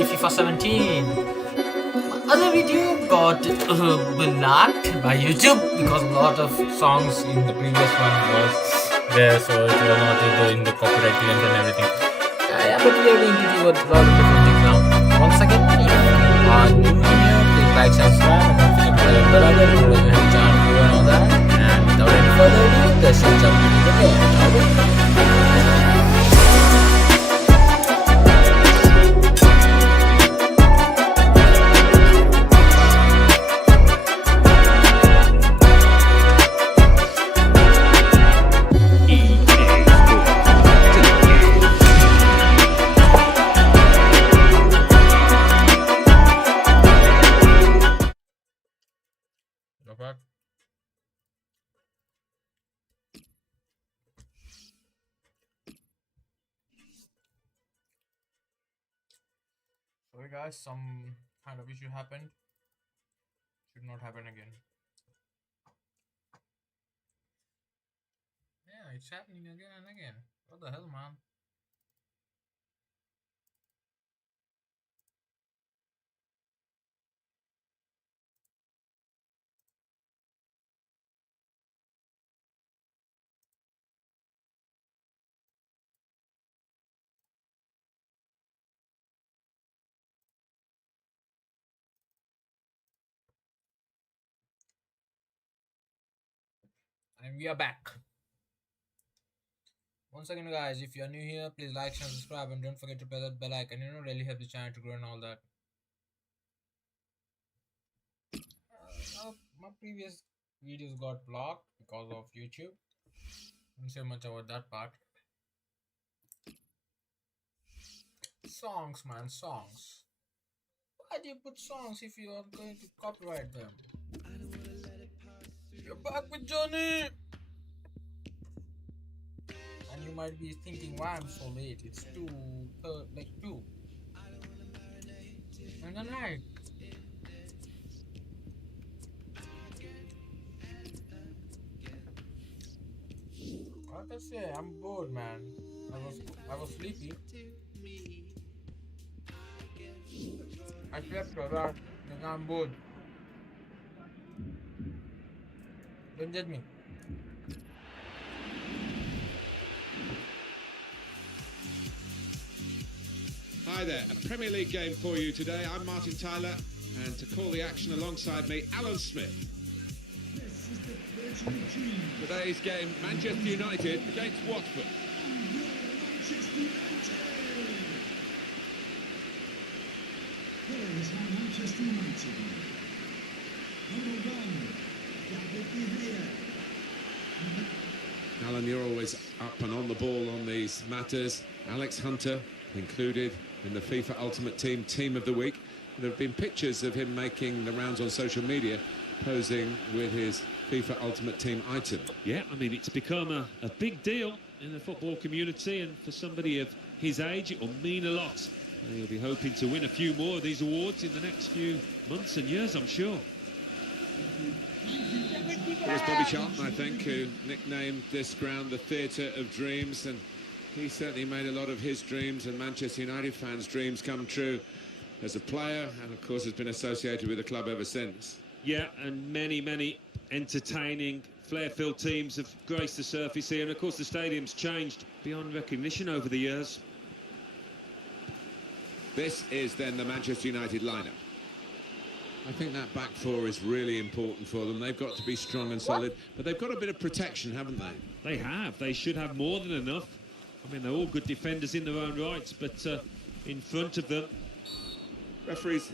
play FIFA 17. My other video got blocked by YouTube because a lot of songs in the previous one was there, so it was not in the copyright claims and everything. Yeah, but we are going to do a lot of different things now. Once again, if you are new here, please like, subscribe, and don't forget to hit the bell icon to hit the channel and all that. And without any further ado, let's jump into the game. Sorry guys, some kind of issue happened. Should not happen again. Yeah, it's happening again and again. What the hell, man? And we are back. Once again guys, if you are new here, please like, share, subscribe, and don't forget to press that bell icon. You know, really help the channel to grow and all that. My previous videos got blocked because of YouTube. Don't say much about that part. Songs, man, songs. Why do you put songs if you are going to copyright them? You're back with Johnny! And you might be thinking, why I'm so late? It's 2. And the night. Like I say, I'm bored, man. I was sleepy. I slept a lot and I'm bored. Don't judge me. Hi there, a Premier League game for you today. I'm Martin Tyler, and to call the action alongside me, Alan Smith. Today's game, Manchester United against Watford. Here is how Manchester United. Number 1, David De Gea. Alan, you're always up and on the ball on these matters. Alex Hunter included in the FIFA Ultimate Team of the Week. There have been pictures of him making the rounds on social media, posing with his FIFA Ultimate Team item. Yeah, I mean, it's become a big deal in the football community, and for somebody of his age, it will mean a lot. And he'll be hoping to win a few more of these awards in the next few months and years, I'm sure. It was Bobby Charlton, I think, who nicknamed this ground the Theatre of Dreams, and he certainly made a lot of his dreams and Manchester United fans' dreams come true as a player, and of course has been associated with the club ever since. Yeah, and many entertaining, flair-filled teams have graced the surface here, and of course the stadium's changed beyond recognition over the years. This is then the Manchester United lineup. I think that back four is really important for them. They've got to be strong and solid, but they've got a bit of protection, haven't they? They have. They should have more than enough. I mean, they're all good defenders in their own rights, but in front of them... Referees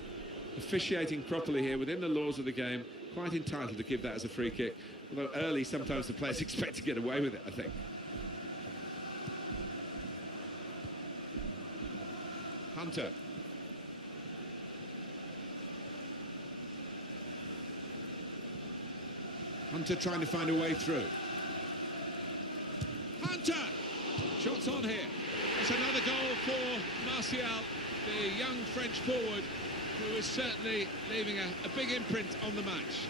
officiating properly here within the laws of the game, quite entitled to give that as a free kick. Although early, sometimes the players expect to get away with it, I think. Hunter. Hunter trying to find a way through. Hunter! Shots on here. It's another goal for Martial, the young French forward, who is certainly leaving a big imprint on the match.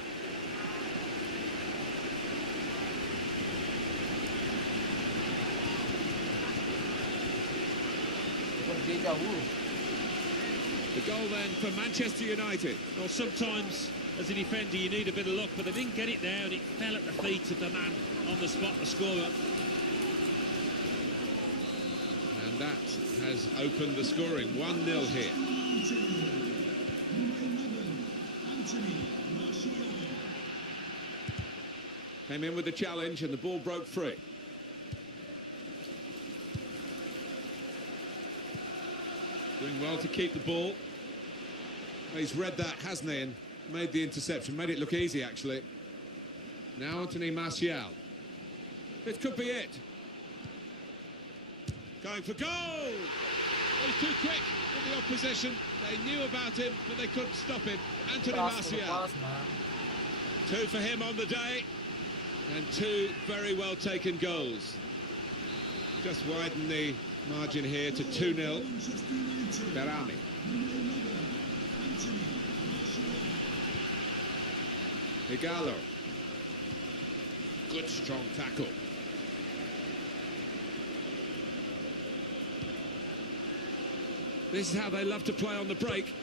Deja vu. The goal then for Manchester United. Well, sometimes as a defender you need a bit of luck, but they didn't get it there and it fell at the feet of the man on the spot, the scorer. And that has opened the scoring. 1-0 here. Came in with the challenge and the ball broke free. Doing well to keep the ball. He's read that, hasn't he, and made the interception. Made it look easy, actually. Now Anthony Martial. This could be it. Going for goal! He's too quick for the opposition. They knew about him, but they couldn't stop him. Anthony Martial. 2 for him on the day. And 2 very well taken goals. Just widen the margin here to 2-0. Berami. Igalo. Good strong tackle. This is how they love to play on the break.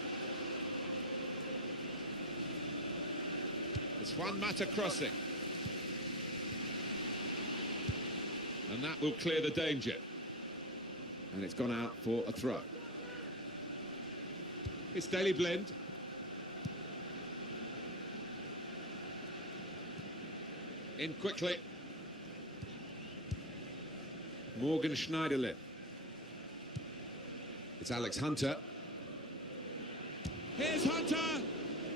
It's Juan Mata crossing. And that will clear the danger. And it's gone out for a throw. It's Daley Blind. In quickly. Morgan Schneiderlin. It's Alex Hunter. Here's Hunter!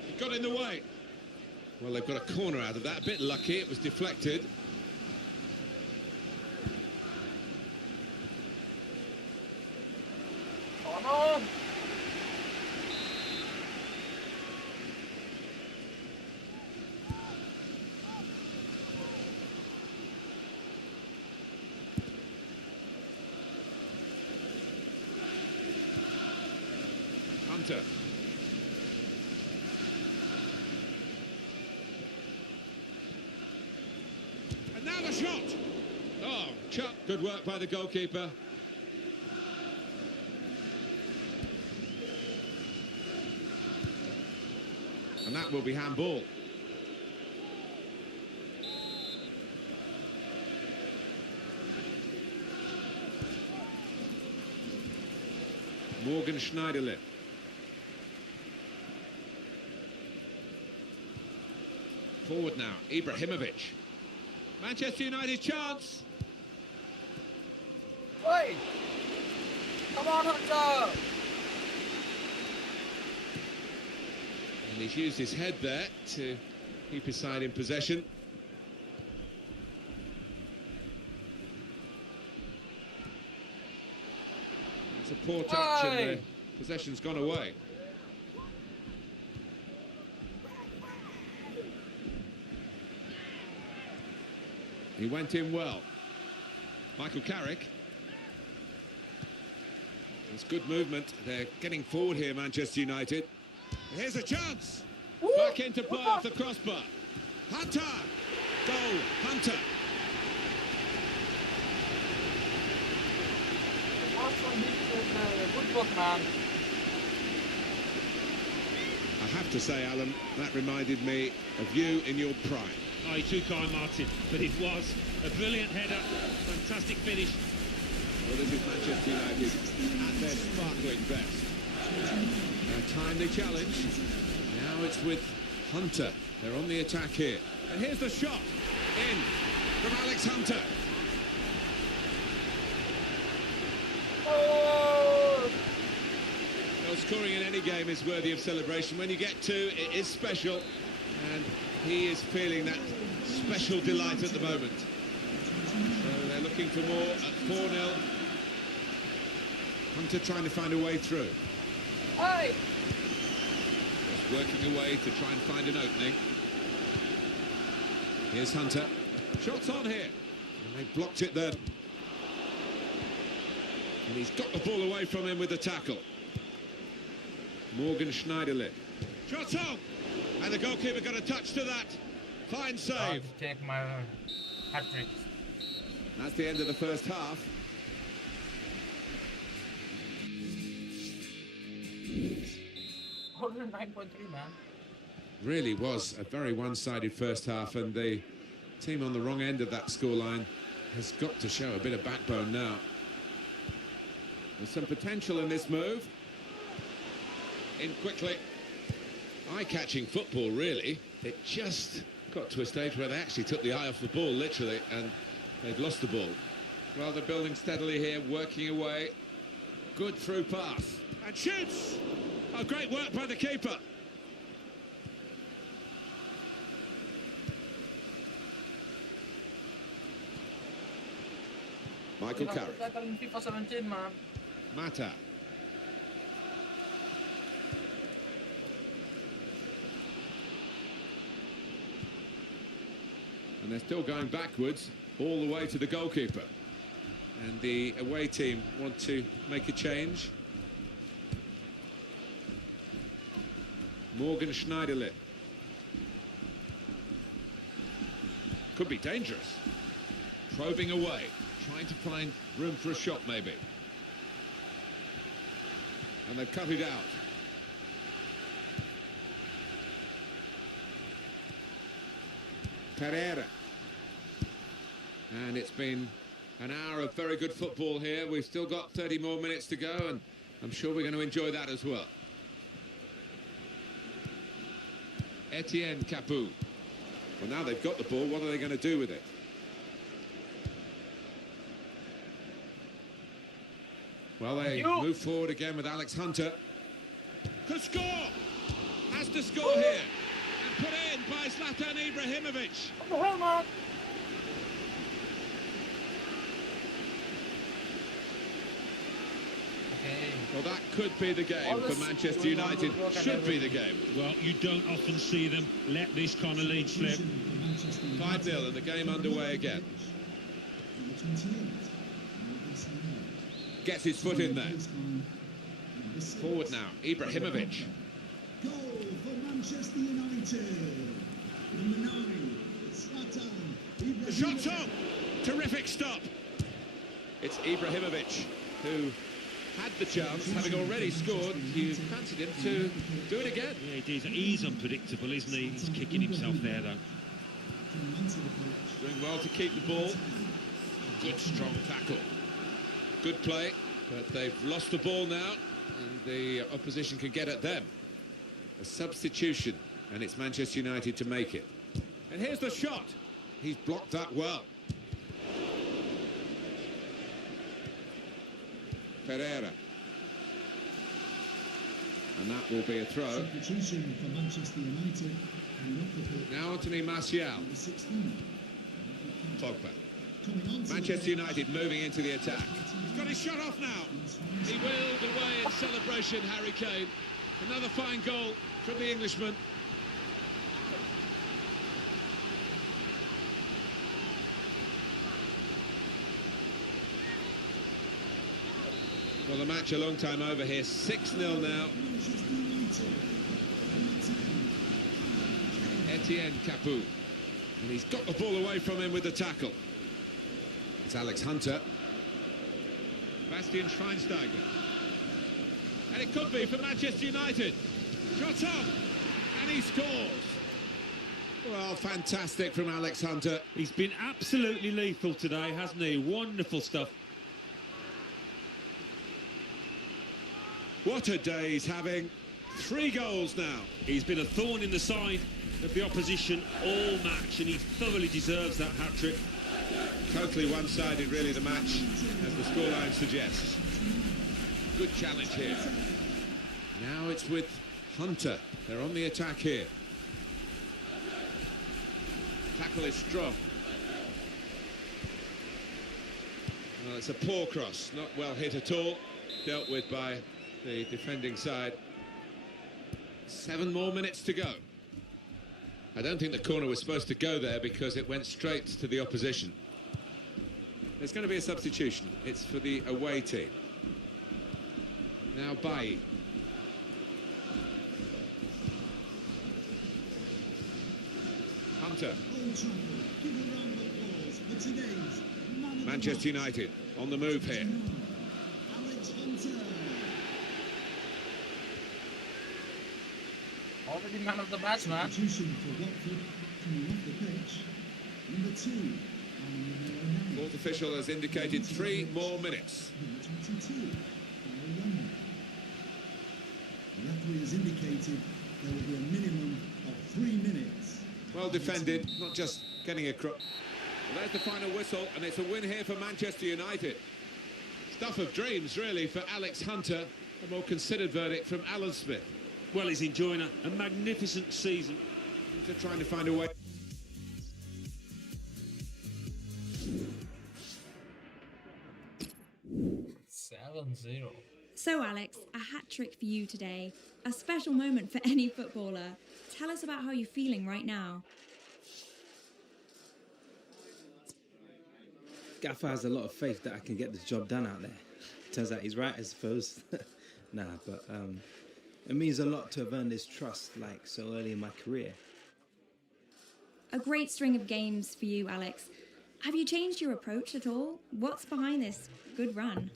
He got in the way. Well, they've got a corner out of that. A bit lucky, it was deflected. Come on! Hunter. And now the shot! Oh, Chuck. Good work by the goalkeeper. And that will be handball. Morgan Schneiderlin. Forward now, Ibrahimovic. Manchester United chance. Wait! Come on, Hunter! And he's used his head there to keep his side in possession. It's a poor touch and the possession's gone away. He went in well. Michael Carrick. It's good movement. They're getting forward here, Manchester United. Here's a chance. Woo! Back into play off the crossbar. Hunter. Goal. Hunter. Good work, man. I have to say, Alan, that reminded me of you in your prime. Oh, you're too kind, Martin, but it was a brilliant header, fantastic finish. Well, this is Manchester United at their sparkling best. A timely challenge. Now it's with Hunter. They're on the attack here. And here's the shot. In from Alex Hunter. Oh! Well, scoring in any game is worthy of celebration. When you get 2, it is special. And he is feeling that special delight at the moment. So they're looking for more at 4-0. Hunter trying to find a way through. Hey! Just working away to try and find an opening. Here's Hunter. Shots on here. And they blocked it then. And he's got the ball away from him with the tackle. Morgan Schneiderlin. Shots on! And the goalkeeper got a touch to that. Fine save. To take my hat-trick. That's the end of the first half. 9.3, man. Really was a very one-sided first half, and the team on the wrong end of that scoreline has got to show a bit of backbone now. There's some potential in this move. In quickly. Eye-catching football, really. It just got to a stage where they actually took the eye off the ball, literally, and they've lost the ball. Well, they're building steadily here, working away. Good through pass. And shoots! Oh, great work by the keeper. Michael Carrick. Better in FIFA 17, man. Mata. And they're still going backwards all the way to the goalkeeper. And the away team want to make a change. Morgan Schneiderlin. Could be dangerous. Probing away, trying to find room for a shot maybe. And they've cut it out. Pereira. And it's been an hour of very good football here. We've still got 30 more minutes to go, and I'm sure we're going to enjoy that as well. Etienne Capoue. Well, now they've got the ball, what are they going to do with it? Well, they move forward again with Alex Hunter. Could score! Has to score here. And put in by Zlatan Ibrahimovic. What the hell, man? Okay. Well, that could be the game for Manchester United. Should be the game. Well, you don't often see them let this kind of lead slip. 5-0 and the game underway again. Gets his foot in there. Forward now, Ibrahimovic. Goal for Manchester United. Number 9, Zlatan Ibrahimovic. The shot's on. Terrific stop. It's Ibrahimovic who had the chance, having already scored. You fancied him to do it again. Yeah, it is. He's unpredictable, isn't he? He's kicking himself there, though. Doing well to keep the ball. Good strong tackle. Good play, but they've lost the ball now, and the opposition can get at them. A substitution, and it's Manchester United to make it. And here's the shot. He's blocked that well. Pereira. And that will be a throw. Substitution for Manchester United. Now Anthony Martial. Pogba. Manchester United moving into the attack. He's got his shot off now. He wheeled away in celebration, Harry Kane. Another fine goal from the Englishman. Well, the match a long time over here. 6-0 now. Etienne Capoue. And he's got the ball away from him with the tackle. It's Alex Hunter. Bastian Schweinsteiger. And it could be for Manchester United. Shot on. And he scores. Well, fantastic from Alex Hunter. He's been absolutely lethal today, hasn't he? Wonderful stuff. What a day he's having. 3 goals now. He's been a thorn in the side of the opposition all match, and he thoroughly deserves that hat-trick. Totally one-sided, really, the match, as the scoreline suggests. Good challenge here. Now it's with Hunter. They're on the attack here. Tackle is strong. Well, it's a poor cross, not well hit at all. Dealt with by the defending side. 7 more minutes to go. I don't think the corner was supposed to go there because it went straight to the opposition. There's going to be a substitution. It's for the away team. Now Bailly. Hunter. Manchester United on the move here. Already man of the match, man. Substitution for Watford coming off the pitch. Number 2. Fourth official has indicated 3 more minutes. Number 22. Barracuda. The referee has indicated there will be a minimum of 3 minutes. Well defended, not just getting across. Well, there's the final whistle, and it's a win here for Manchester United. Stuff of dreams, really, for Alex Hunter. A more considered verdict from Alan Smith. Well, he's enjoying a magnificent season. They're trying to find a way. Seven zero. So Alex, a hat-trick for you today. A special moment for any footballer. Tell us about how you're feeling right now. Gaffer has a lot of faith that I can get the job done out there. Turns out he's right, I suppose. Nah, but it means a lot to have earned his trust like so early in my career. A great string of games for you, Alex. Have you changed your approach at all? What's behind this good run?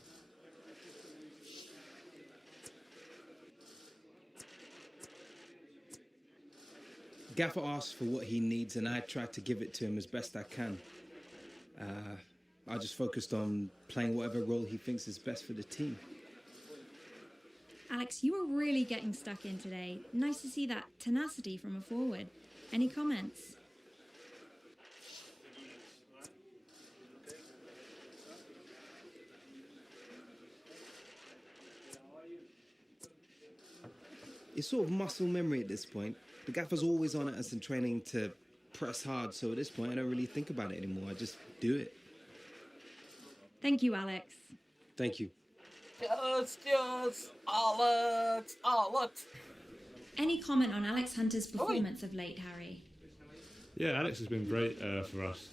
Gaffer asks for what he needs and I try to give it to him as best I can. I just focused on playing whatever role he thinks is best for the team. Alex, you are really getting stuck in today. Nice to see that tenacity from a forward. Any comments? It's sort of muscle memory at this point. The Gaffer's always on at us in training to press hard, so at this point I don't really think about it anymore. I just do it. Thank you, Alex. Thank you. Yes, Alex, Alex. Any comment on Alex Hunter's performance of late, Harry? Yeah, Alex has been great for us.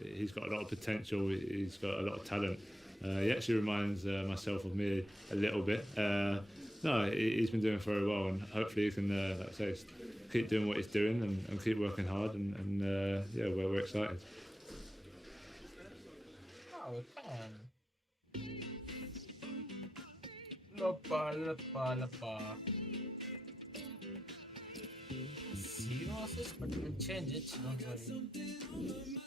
He's got a lot of potential. He's got a lot of talent. He actually reminds myself of me a little bit. No, he's been doing very well, and hopefully he can, like I say, keep doing what he's doing and keep working hard. And yeah, we're excited. Oh, we can. Lapa. Zero assist, but we can change it, don't worry.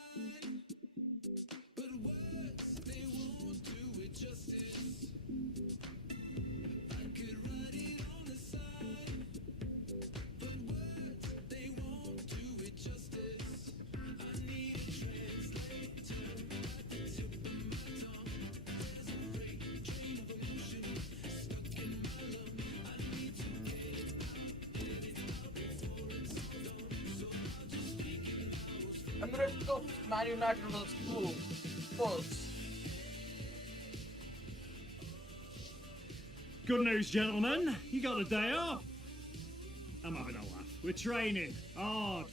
I'm ready to go. Man United will school. Pulse. Good news, gentlemen. You got a day off. I'm having a laugh. We're training hard.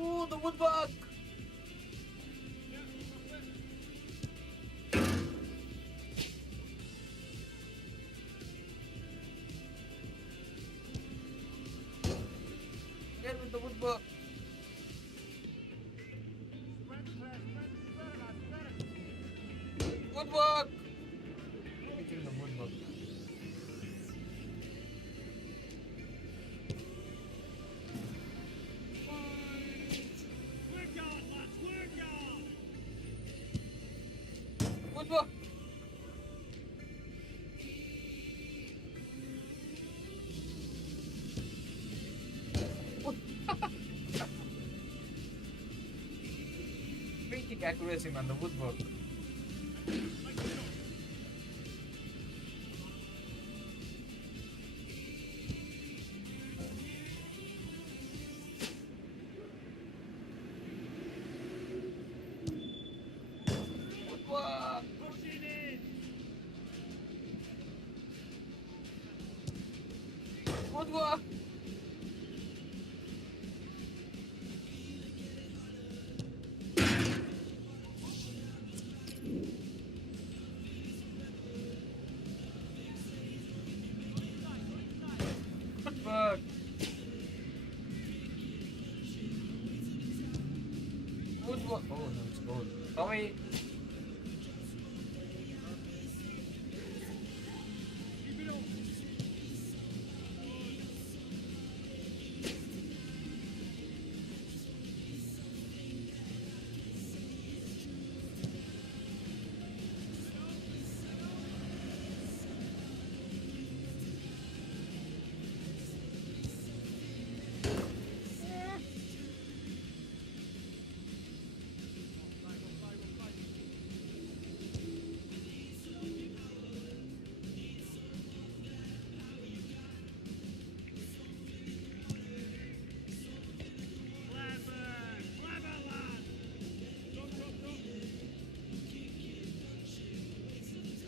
Ooh, the woodbug! Get with the woodbug! Woodbug! Getting the woodbug. Woodwork. Free kick accuracy, man. The woodwork. Woodwork. Pushing in. Woodwork. Woodwork. Woodwork. Oh, no, it's gold. Tommy. Keep it up.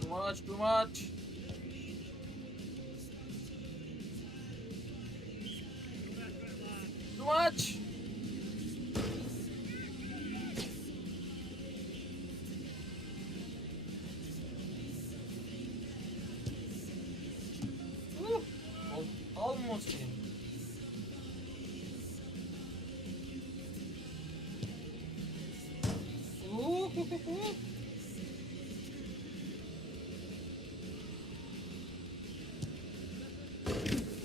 Too much. Too much. Ooh, almost in. Ooh.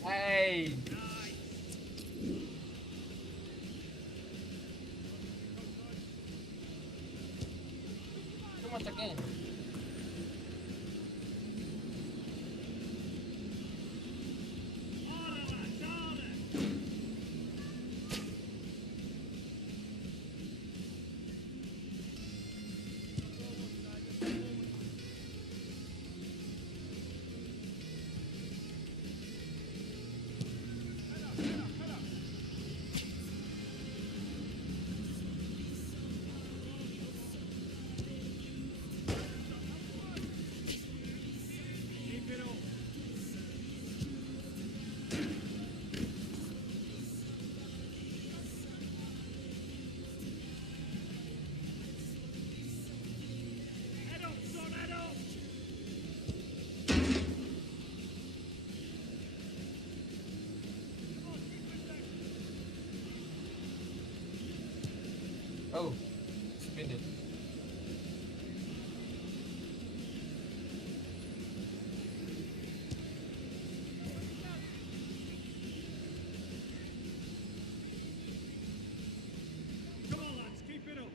Hey. Too much again. Keep it up. Head up, son, head up. Oh, spin it. Come on, lads, keep it up.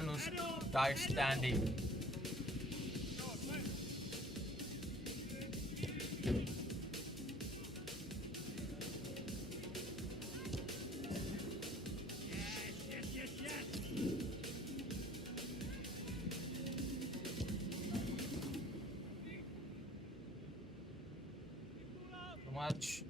man who's died standing. So much.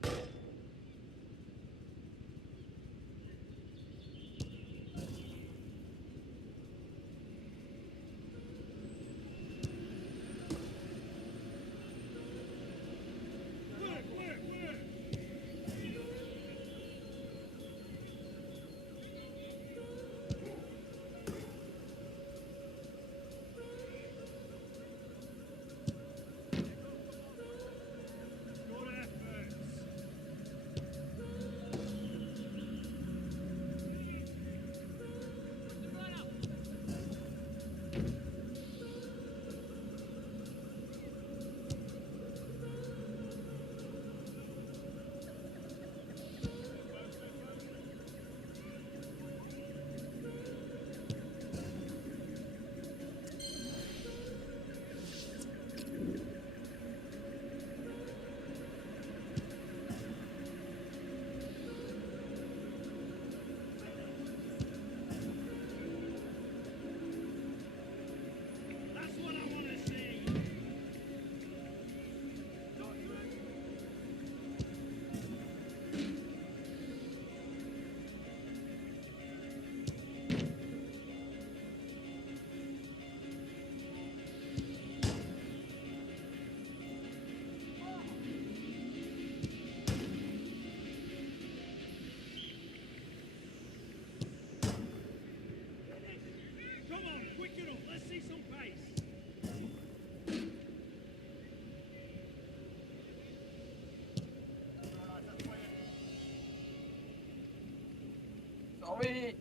Sorry.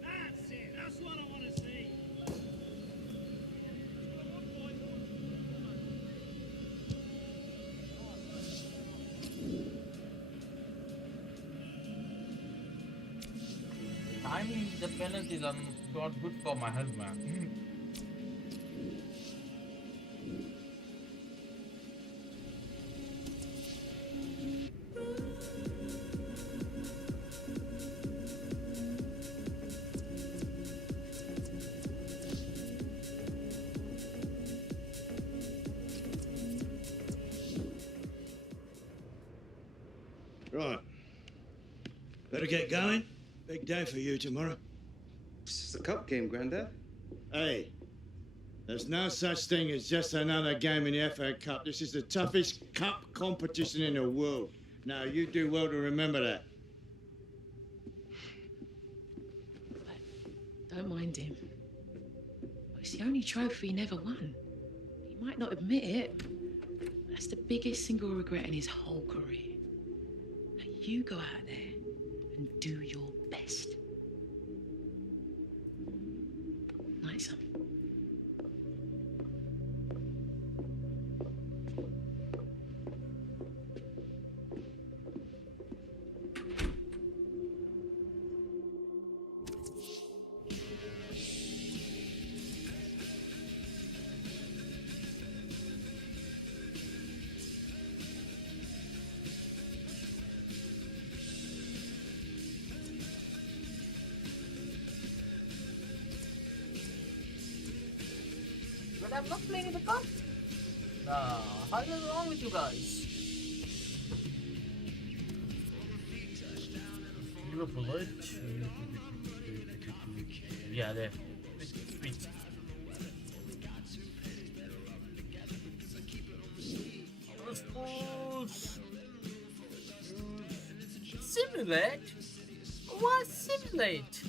That's it. That's what I want to see. Timing the penalties are not good for my health, man. Right. Better get going. Big day for you tomorrow. It's a cup game, Grandad. Hey, there's no such thing as just another game in the FA Cup. This is the toughest cup competition in the world. Now, you do well to remember that. Don't mind him. It's the only trophy he never won. He might not admit it. But that's the biggest single regret in his whole career. Now you go out there and do your best. Night, son. But I'm not playing in the cup. Nah, what is wrong with you guys? Beautiful, right? Yeah, there. Sweet. Simulate? What simulate?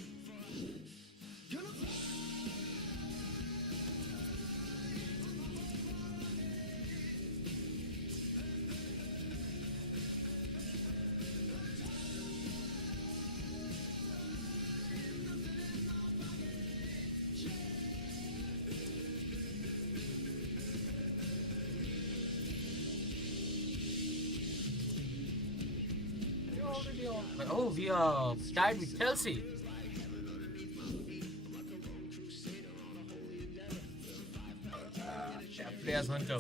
Oh, we are tied with Chelsea. play as Hunter.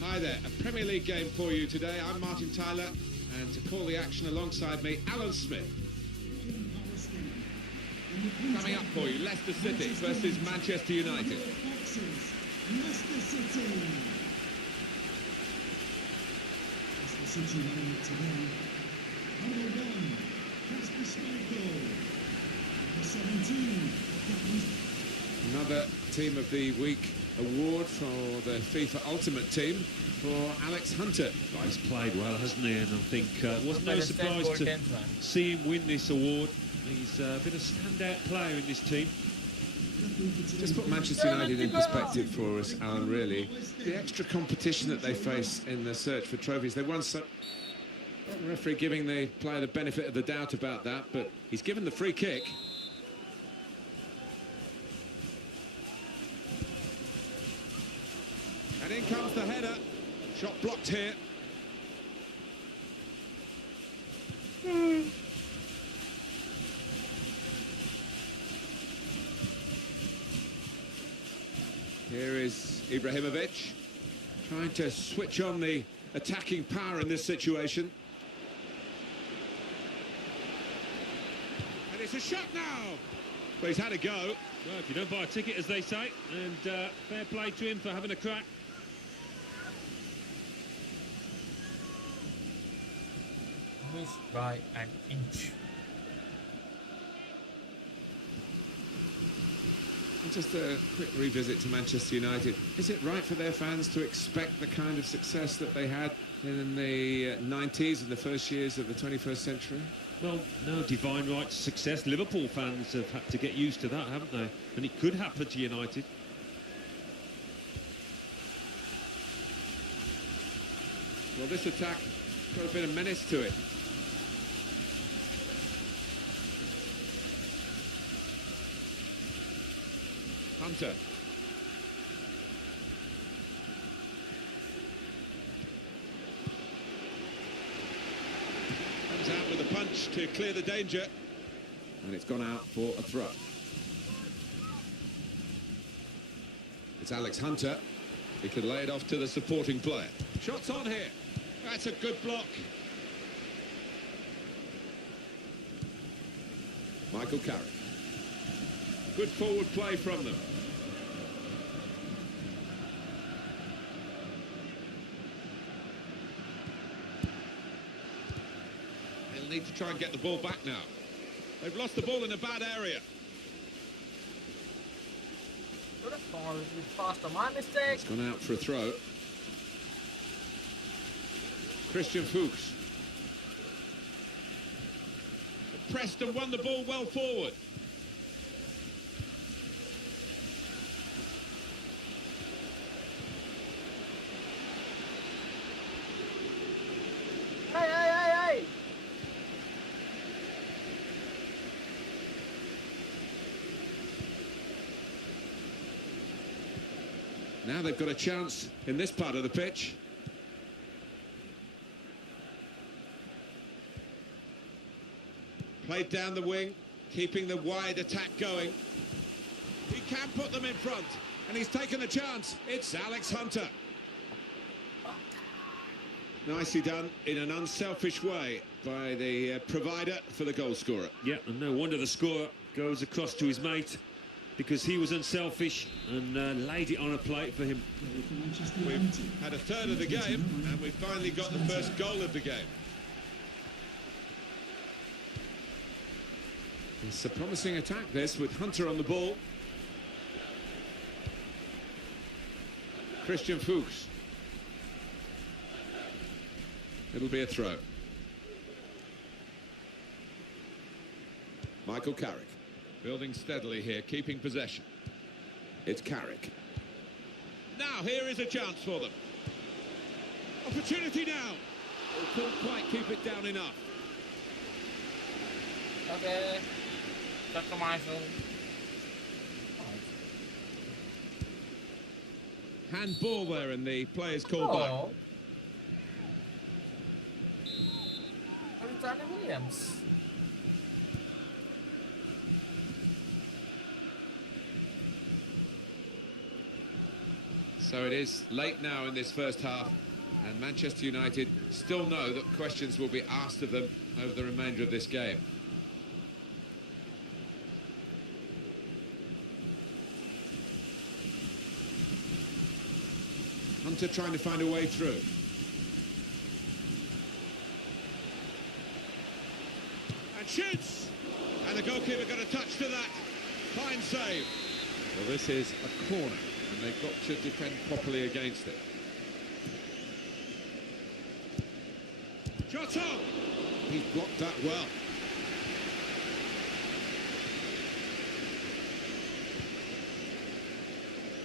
Hi there, a Premier League game for you today. I'm Martin Tyler, and to call the action alongside me, Alan Smith. Coming up for you, Leicester City versus Manchester United. Leicester City. Leicester City running it today. Number 1, Kasper Schmeichel. Number 17, Another Team of the Week award for the FIFA Ultimate Team for Alex Hunter. Oh, he's played well, hasn't he? And I think it was no Better surprise stand to goal 10, see him win this award. He's been a standout player in this team. Just put Manchester United in perspective for us, Alan, really. The extra competition that they face in the search for trophies. They won so... The referee giving the player the benefit of the doubt about that, but he's given the free kick. And in comes the header. Shot blocked here. Here is Ibrahimovic trying to switch on the attacking power in this situation. And it's a shot now. But he's had a go. Well, if you don't buy a ticket, as they say, and fair play to him for having a crack. Missed by an inch. And just a quick revisit to Manchester United. Is it right for their fans to expect the kind of success that they had in the 90s and the first years of the 21st century? Well, no divine right to success. Liverpool fans have had to get used to that, haven't they? And it could happen to United. Well, this attack got a bit of menace to it. Hunter. Comes out with a punch to clear the danger. And it's gone out for a throw. It's Alex Hunter. He could lay it off to the supporting player. Shots on here. That's a good block. Michael Carrick. Good forward play from them. They'll need to try and get the ball back now. They've lost the ball in a bad area. Could have gone a bit faster. My mistake. It's gone out for a throw. Christian Fuchs. Pressed and won the ball well forward. Hey! Now they've got a chance in this part of the pitch. Played down the wing, keeping the wide attack going. He can put them in front, and he's taken the chance. It's Alex Hunter. Nicely done in an unselfish way by the provider for the goal scorer. Yeah, and no wonder the scorer goes across to his mate, because he was unselfish and laid it on a plate for him. We've had a third of the game, and we've finally got the first goal of the game. It's a promising attack, this, with Hunter on the ball. Christian Fuchs. It'll be a throw. Michael Carrick. Building steadily here, keeping possession. It's Carrick. Now, here is a chance for them. Opportunity now. They couldn't quite keep it down enough. Okay. Customizer. Handball there, and the player's called back. What Danny Williams. So it is late now in this first half, and Manchester United still know that questions will be asked of them over the remainder of this game. Hunter trying to find a way through. And shoots! And the goalkeeper got a touch to that. Fine save. Well, this is a corner, and they've got to defend properly against it. Shot on! He's blocked that well.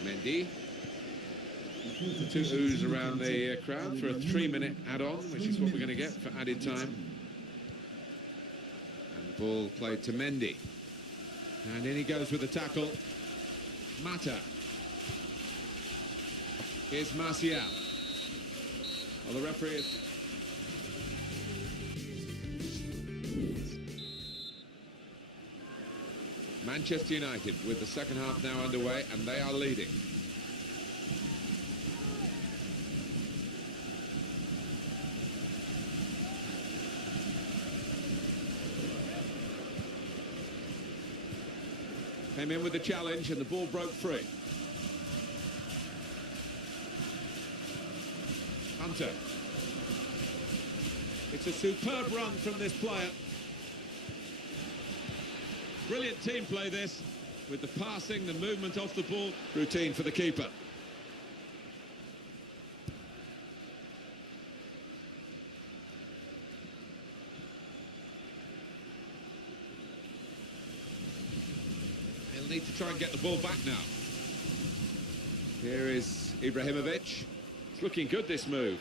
Mendy. Two oohs around the crowd for a 3-minute add-on, which is what we're going to get for added time. And the ball played to Mendy. And in he goes with the tackle. Mata. Here's Martial. Well, the referee is... Manchester United with the second half now underway, and they are leading. Came in with the challenge and the ball broke free. Hunter. It's a superb run from this player. Brilliant team play this, with the passing, the movement off the ball. Routine for the keeper. He'll need to try and get the ball back now. Here is Ibrahimovic. It's looking good, this move.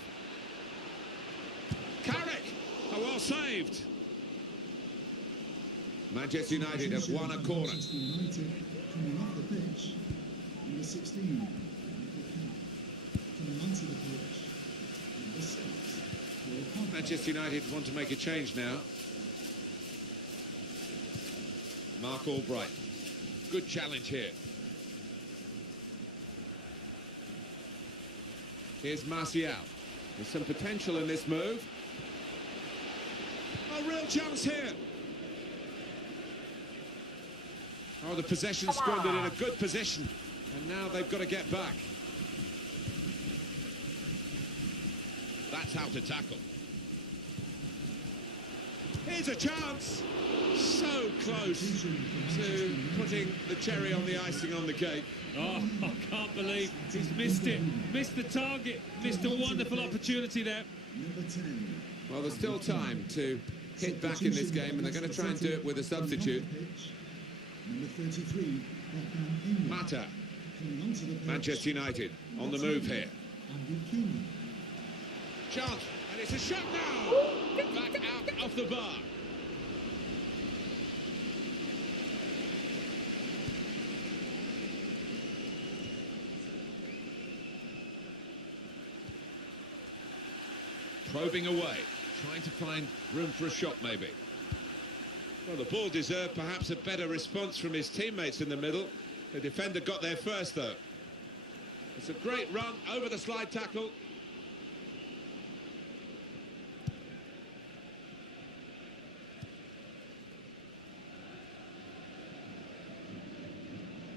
Carrick! Oh, well saved. Manchester United have won a corner. Manchester United coming off the pitch, number 16. Coming onto the pitch, number 6. Manchester United want to make a change now. Mark Albright. Good challenge here. Here's Martial. There's some potential in this move. A real chance here. Oh, the possession squandered in a good position. And now they've got to get back. That's how to tackle. Here's a chance. So close to putting the cherry on the icing on the cake. Oh, I can't believe he's missed it. Missed the target. Missed a wonderful opportunity there. Number 10. Well, there's still time to hit back in this game, and they're going to try and do it with a substitute. Number 33, Mata. Manchester United on the move here. Chance, and it's a shot now. Back out off the bar. Probing away, trying to find room for a shot maybe. Well, the ball deserved perhaps a better response from his teammates in the middle. The defender got there first, though. It's a great run over the slide tackle.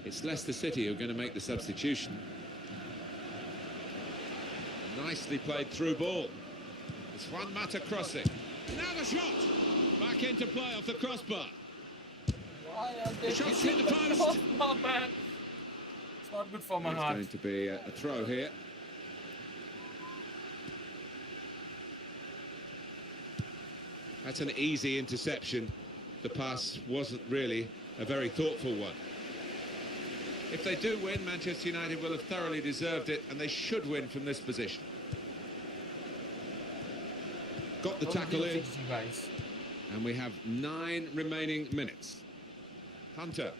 It's Leicester City who are going to make the substitution. Nicely played through ball. It's Juan Mata crossing. Now the shot! Back into play off the crossbar. Why are they The shot's hitting hit the post. crossbar, man? It's not good for my It's heart. going to be a throw here. That's an easy interception. The pass wasn't really a very thoughtful one. If they do win, Manchester United will have thoroughly deserved it, and they should win from this position. Got the tackle in, Guys. and we have 9 remaining minutes. Hunter.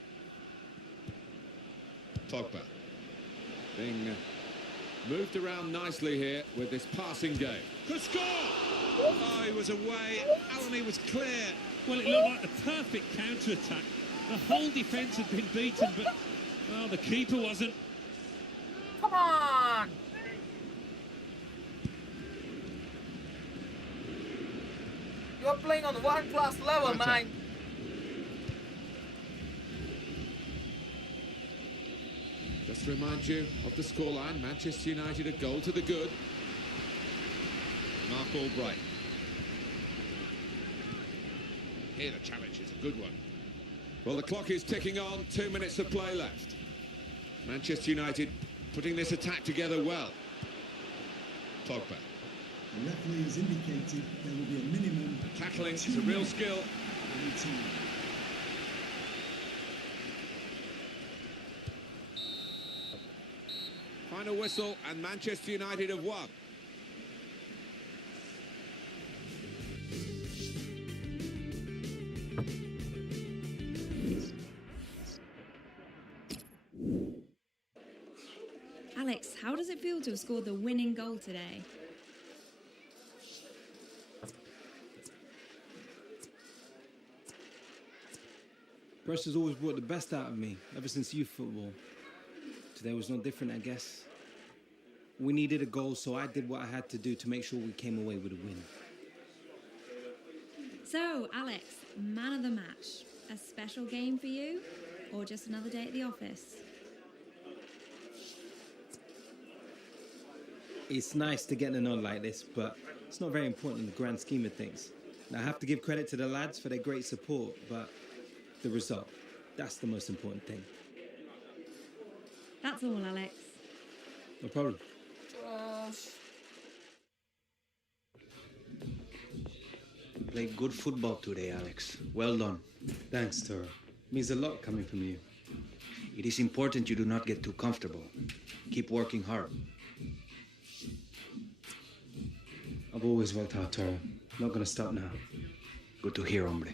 Pogba being Moved around nicely here with this passing game. Could score! Oh, he was away. Alamy was clear. Well, it looked like the perfect counter-attack. The whole defence had been beaten, but, well, the keeper wasn't. Come on! You're playing on world-class level, man. Just to remind you of the scoreline, Manchester United a goal to the good. Mark Albright. Here the challenge is a good one. Well, the clock is ticking on, 2 minutes of play left. Manchester United putting this attack together well. Pogba. The referee has indicated there will be a minimum. Tackling is a real skill. Final whistle and Manchester United have won. Alex, how does it feel to have scored the winning goal today? Pressure's always brought the best out of me, ever since youth football. Today was no different, I guess. We needed a goal, so I did what I had to do to make sure we came away with a win. So, Alex, man of the match. A special game for you? Or just another day at the office? It's nice to get a nod like this, but it's not very important in the grand scheme of things. Now, I have to give credit to the lads for their great support, but the result, that's the most important thing. That's all, Alex. No problem. You played good football today, Alex. Well done. Thanks, Toro. Means a lot coming from you. It is important you do not get too comfortable. Keep working hard. I've always worked hard, Toro. Not gonna stop now. Good to hear, hombre.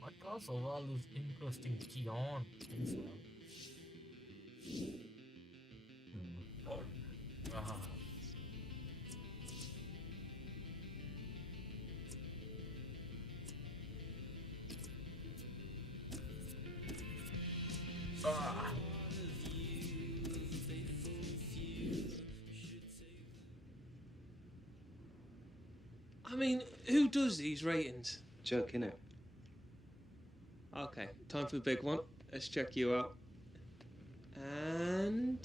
What also all this interesting Keon things. I mean, who does these ratings? Chuck, innit? Okay, time for the big one. Let's check you out. And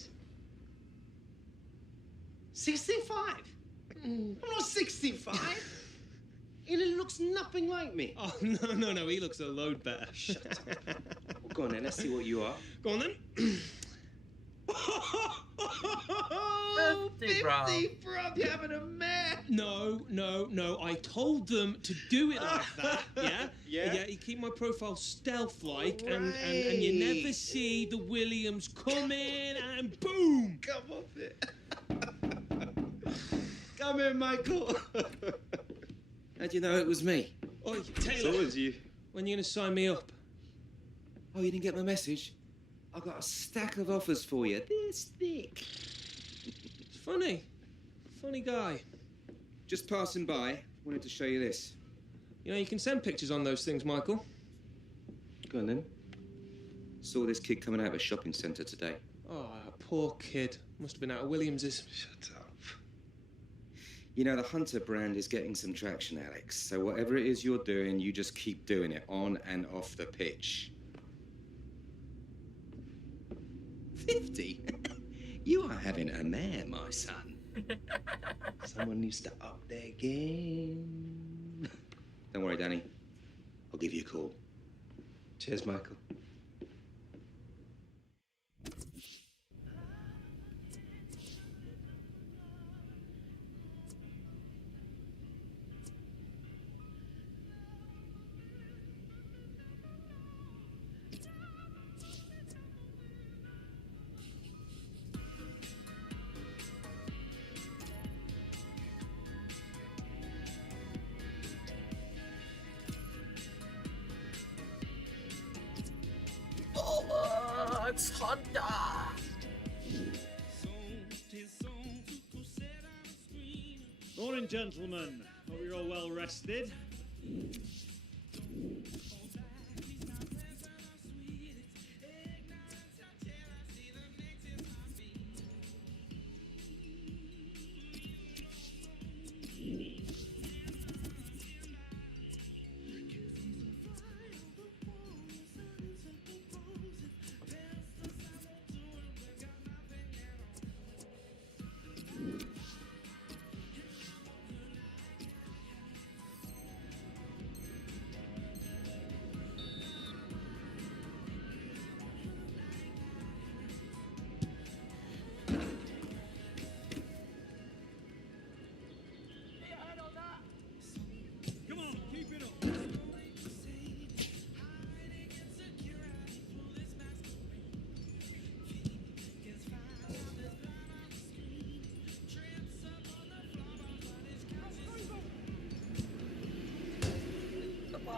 65? I'm not 65. He looks nothing like me. oh no, he looks a load better. Shut up. Well, go on then, let's see what you are. Go on then. 50, bro. 50, bro, you're having a mare. No. I told them to do it like that. Yeah. Yeah? You keep my profile stealth-like, and you never see the Williams come in and boom. Come off it. Come here, Michael. How'd you know it was me? Oh, Taylor. So was you. When you gonna sign me up? Oh, you didn't get my message? I've got a stack of offers for you. This thick. It's funny guy. Just passing by, wanted to show you this. You know, you can send pictures on those things, Michael. Go on then. Saw this kid coming out of a shopping centre today. Oh, poor kid. Must have been out of Williams's. Shut up. You know, the Hunter brand is getting some traction, Alex. So whatever it is you're doing, you just keep doing it on and off the pitch. 50? You are having a mare, my son. Someone needs to up their game. Don't worry, Danny. I'll give you a call. Cheers, Michael. Hunter. Morning, gentlemen. Hope you're all well rested.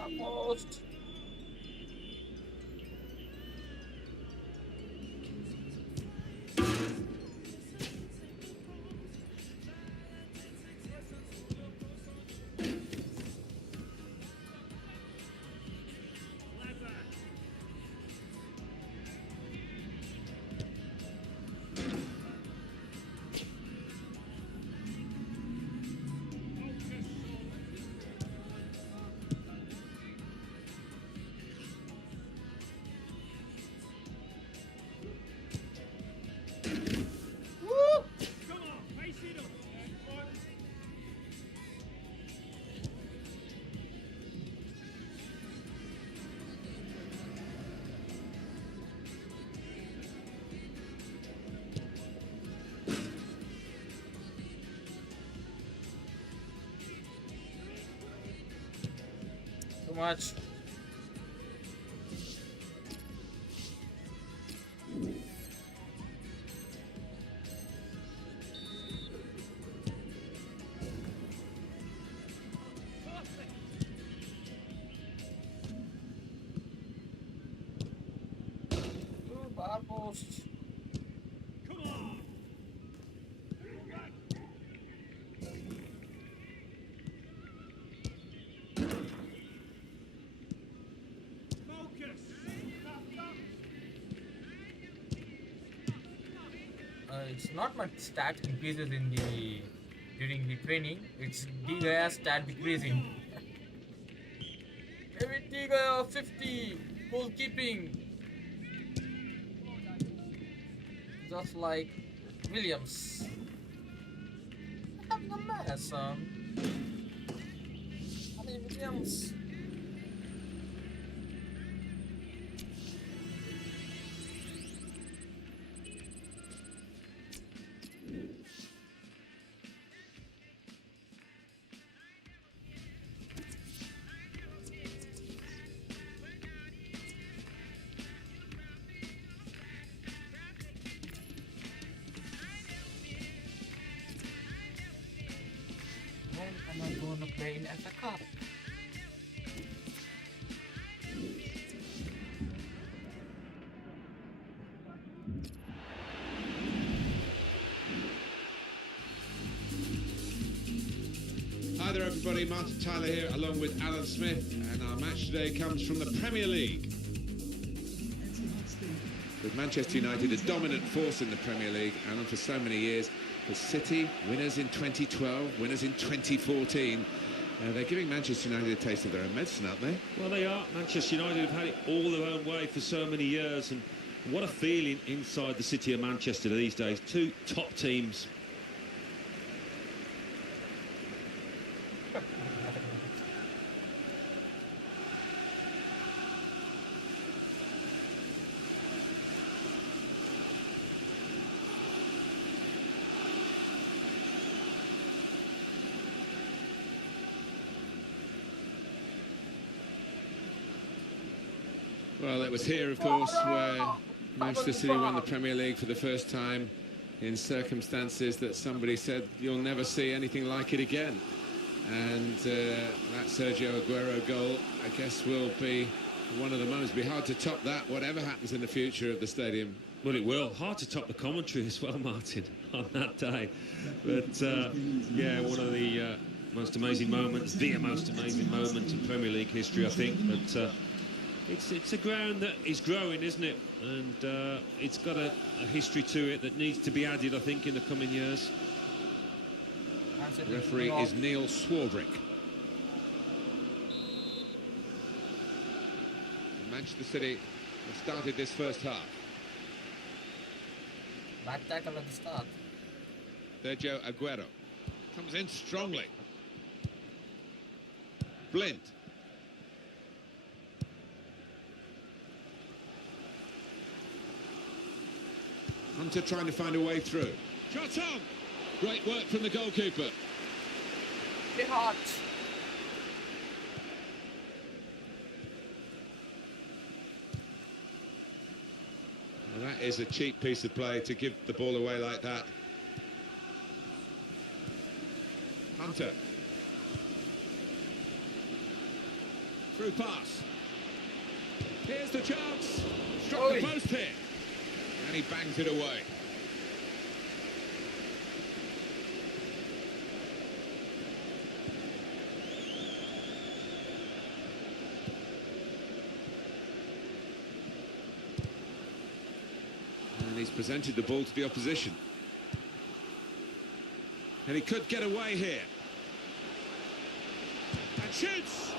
Almost. Too much. Almost. It's not much stat increases in the during the training. It's Diga stat decreasing. Maybe Diga 50 goalkeeping, just like Williams. Having a mess, I mean Williams. Am I going to play in FA Cup? Hi there everybody, Martin Tyler here along with Alan Smith, and our match today comes from the Premier League. With Manchester United a dominant force in the Premier League, Alan, for so many years. The City, winners in 2012, winners in 2014. They're giving Manchester United a taste of their own medicine, aren't they? Well, they are. Manchester United have had it all their own way for so many years, and what a feeling inside the city of Manchester these days. Two top teams. Well, it was here, of course, where Manchester City won the Premier League for the first time in circumstances that somebody said you'll never see anything like it again. And that Sergio Aguero goal, I guess, will be One of the moments be hard to top that, whatever happens in the future of the stadium. Well, it will. Hard to top the commentary as well, Martin, on that day. But, yeah, one of the most amazing moments, the most amazing moment in Premier League history, I think. But it's a ground that is growing, isn't it? And it's got a history to it that needs to be added, I think, in the coming years. The referee is Neil Swarbrick. Manchester City have started this first half. Back tackle at the start. Sergio Aguero comes in strongly. Blind. Hunter trying to find a way through. Shot on! Great work from the goalkeeper. Bit hot. Well, that is a cheap piece of play to give the ball away like that. Hunter. Through pass. Here's the chance. Struck the post here. And he bangs it away. And he's presented the ball to the opposition. And he could get away here. And shoots!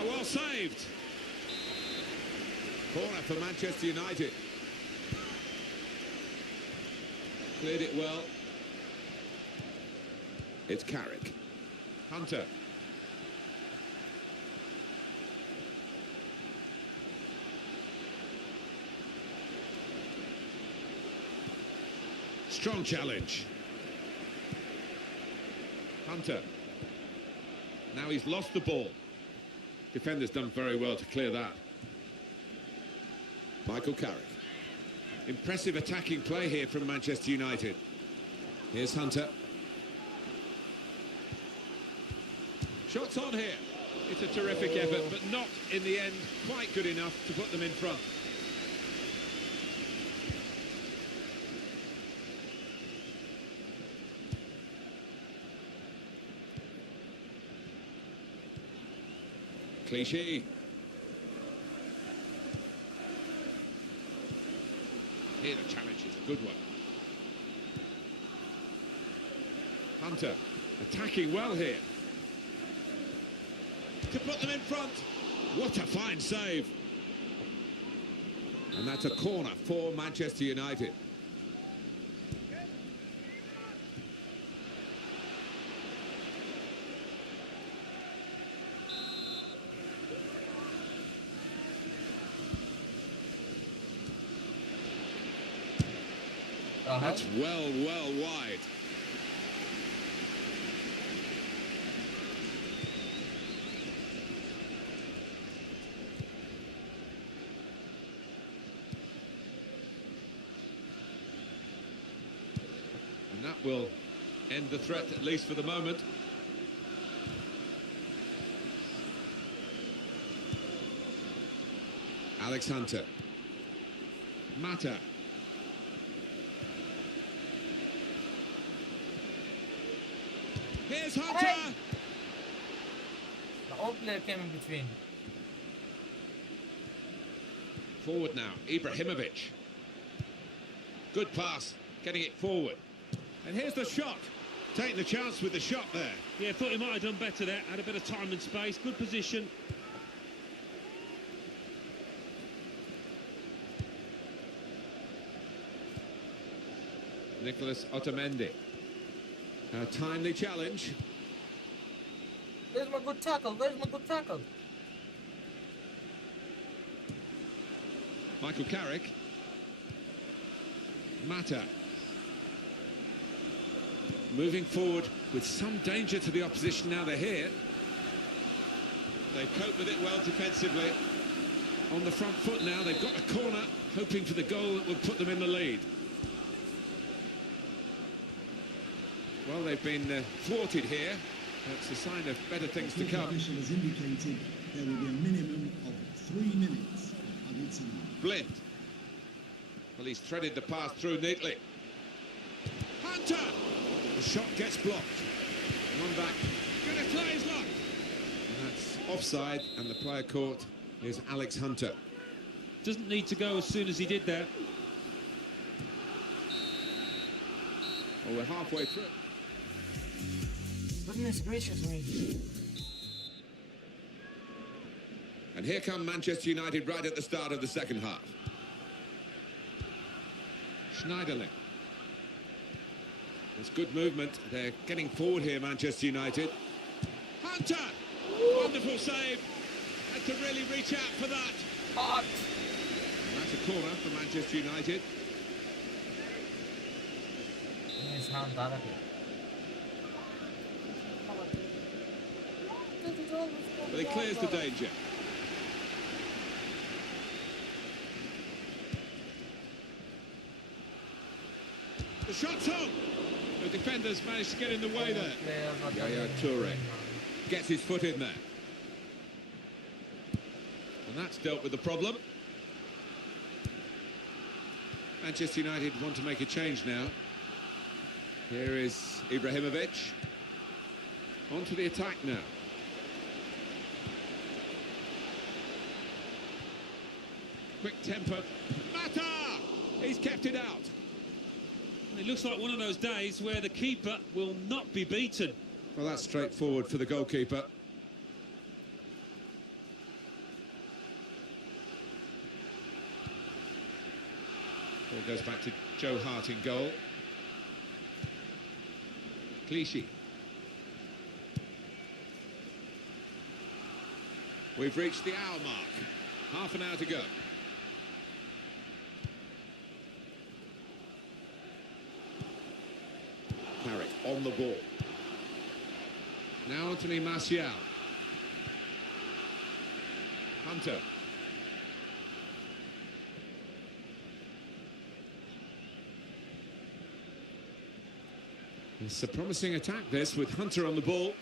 Oh, well saved. Corner for Manchester United. Cleared it well. It's Carrick. Hunter. Strong challenge. Hunter. Now he's lost the ball. Defender's done very well to clear that. Michael Carrick. Impressive attacking play here from Manchester United. Here's Hunter. Shots on here. It's a terrific effort, but not in the end quite good enough to put them in front. Clichy. Here the challenge is a good one. Hunter attacking well here. To put them in front. What a fine save. And that's a corner for Manchester United. That's well wide. And that will end the threat, at least for the moment. Alex Hunter. Mata. Here's Hunter! Hey! The old player came in between. Forward now, Ibrahimovic. Good pass, getting it forward. And here's the shot. Taking the chance with the shot there. Yeah, thought he might have done better there. Had a bit of time and space. Good position. Nicholas Otamendi. A timely challenge. Where's my good tackle? Where's my good tackle? Michael Carrick. Mata. Moving forward with some danger to the opposition now they're here. They've coped with it well defensively. On the front foot now, they've got a corner, hoping for the goal that would put them in the lead. Well, they've been thwarted here. That's a sign of better things to come. The official has indicated there will be a minimum of 3 minutes. Blind. Well, he's threaded the pass through neatly. Hunter! The shot gets blocked. One back. Gonna try his luck. And that's offside, and the player caught is Alex Hunter. Doesn't need to go as soon as he did that. Well, we're halfway through. Goodness gracious me. And here come Manchester United right at the start of the second half. Schneiderlin. There's good movement. They're getting forward here, Manchester United. Hunter! Wonderful save. Had to really reach out for that. Hot. And that's a corner for Manchester United. It's not that. But he clears the danger. The shot's on! The defenders managed to get in the way there. Yaya Toure gets his foot in there. And that's dealt with the problem. Manchester United want to make a change now. Here is Ibrahimovic. On to the attack now. Quick temper. Mata! He's kept it out. It looks like one of those days where the keeper will not be beaten. Well, that's straightforward for the goalkeeper. Ball goes back to Joe Hart in goal. Clichy. We've reached the hour mark. Half an hour to go. Carrick on the ball. Now Anthony Martial. Hunter. It's a promising attack, this, with Hunter on the ball.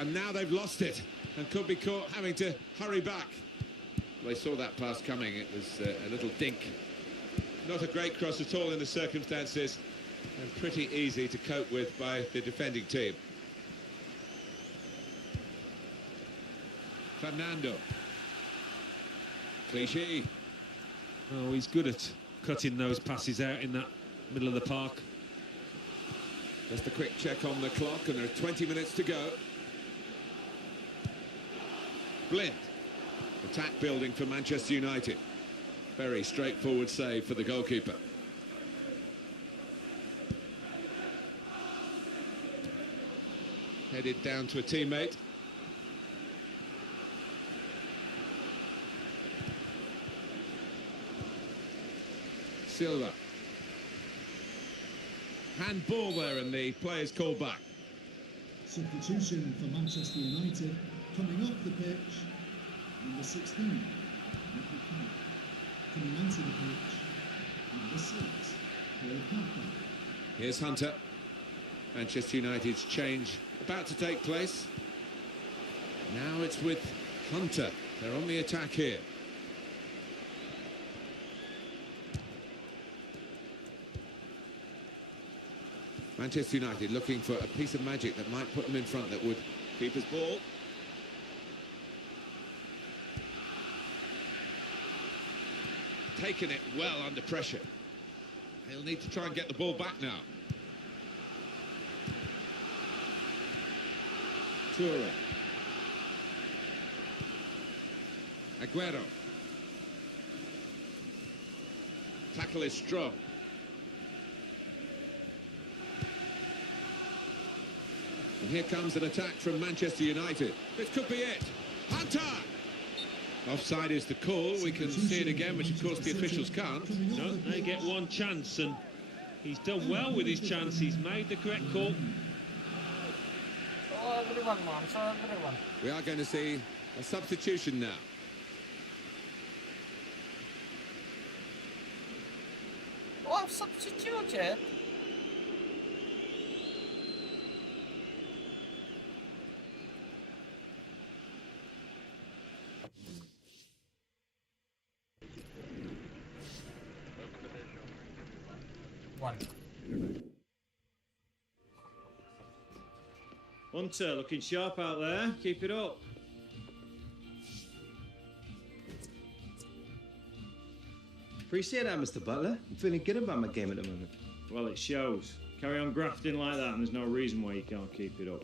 And now they've lost it and could be caught having to hurry back. They saw that pass coming. It was a little dink. Not a great cross at all in the circumstances, and pretty easy to cope with by the defending team. Fernando. Clichy. Oh, he's good at cutting those passes out in that middle of the park. Just a quick check on the clock, and there are 20 minutes to go. Blind. Attack building for Manchester United. Very straightforward save for the goalkeeper. Headed down to a teammate. Silva. Handball there, and the player's called back. Substitution for Manchester United. Coming off the pitch, number 16. Coming onto the pitch, number 6. Paul Pogba. Here's Hunter. Manchester United's change about to take place. Now it's with Hunter. They're on the attack here. Manchester United looking for a piece of magic that might put them in front, that would keep his ball. Taking it well under pressure. He'll need to try and get the ball back now. Toure. Aguero. Tackle is strong. And here comes an attack from Manchester United. This could be it. Hunter! Offside is the call. We can see it again, which of course the officials can't. No, they get one chance, and he's done well with his chance. He's made the correct call. Oh, everyone, man. So everyone. We are going to see a substitution now. Oh, I've substituted. One. Hunter, looking sharp out there. Keep it up. Appreciate that, Mr. Butler. I'm feeling good about my game at the moment. Well, it shows. Carry on grafting like that, and there's no reason why you can't keep it up.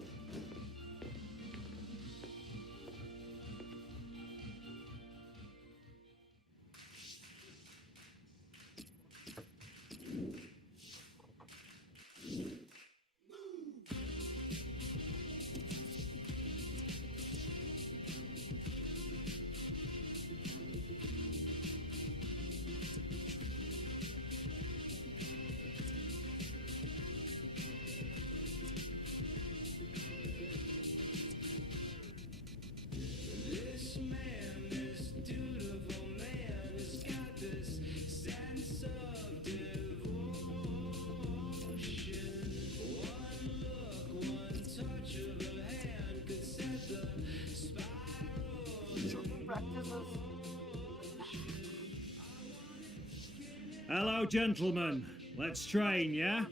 Hello, gentlemen. Let's train, yeah?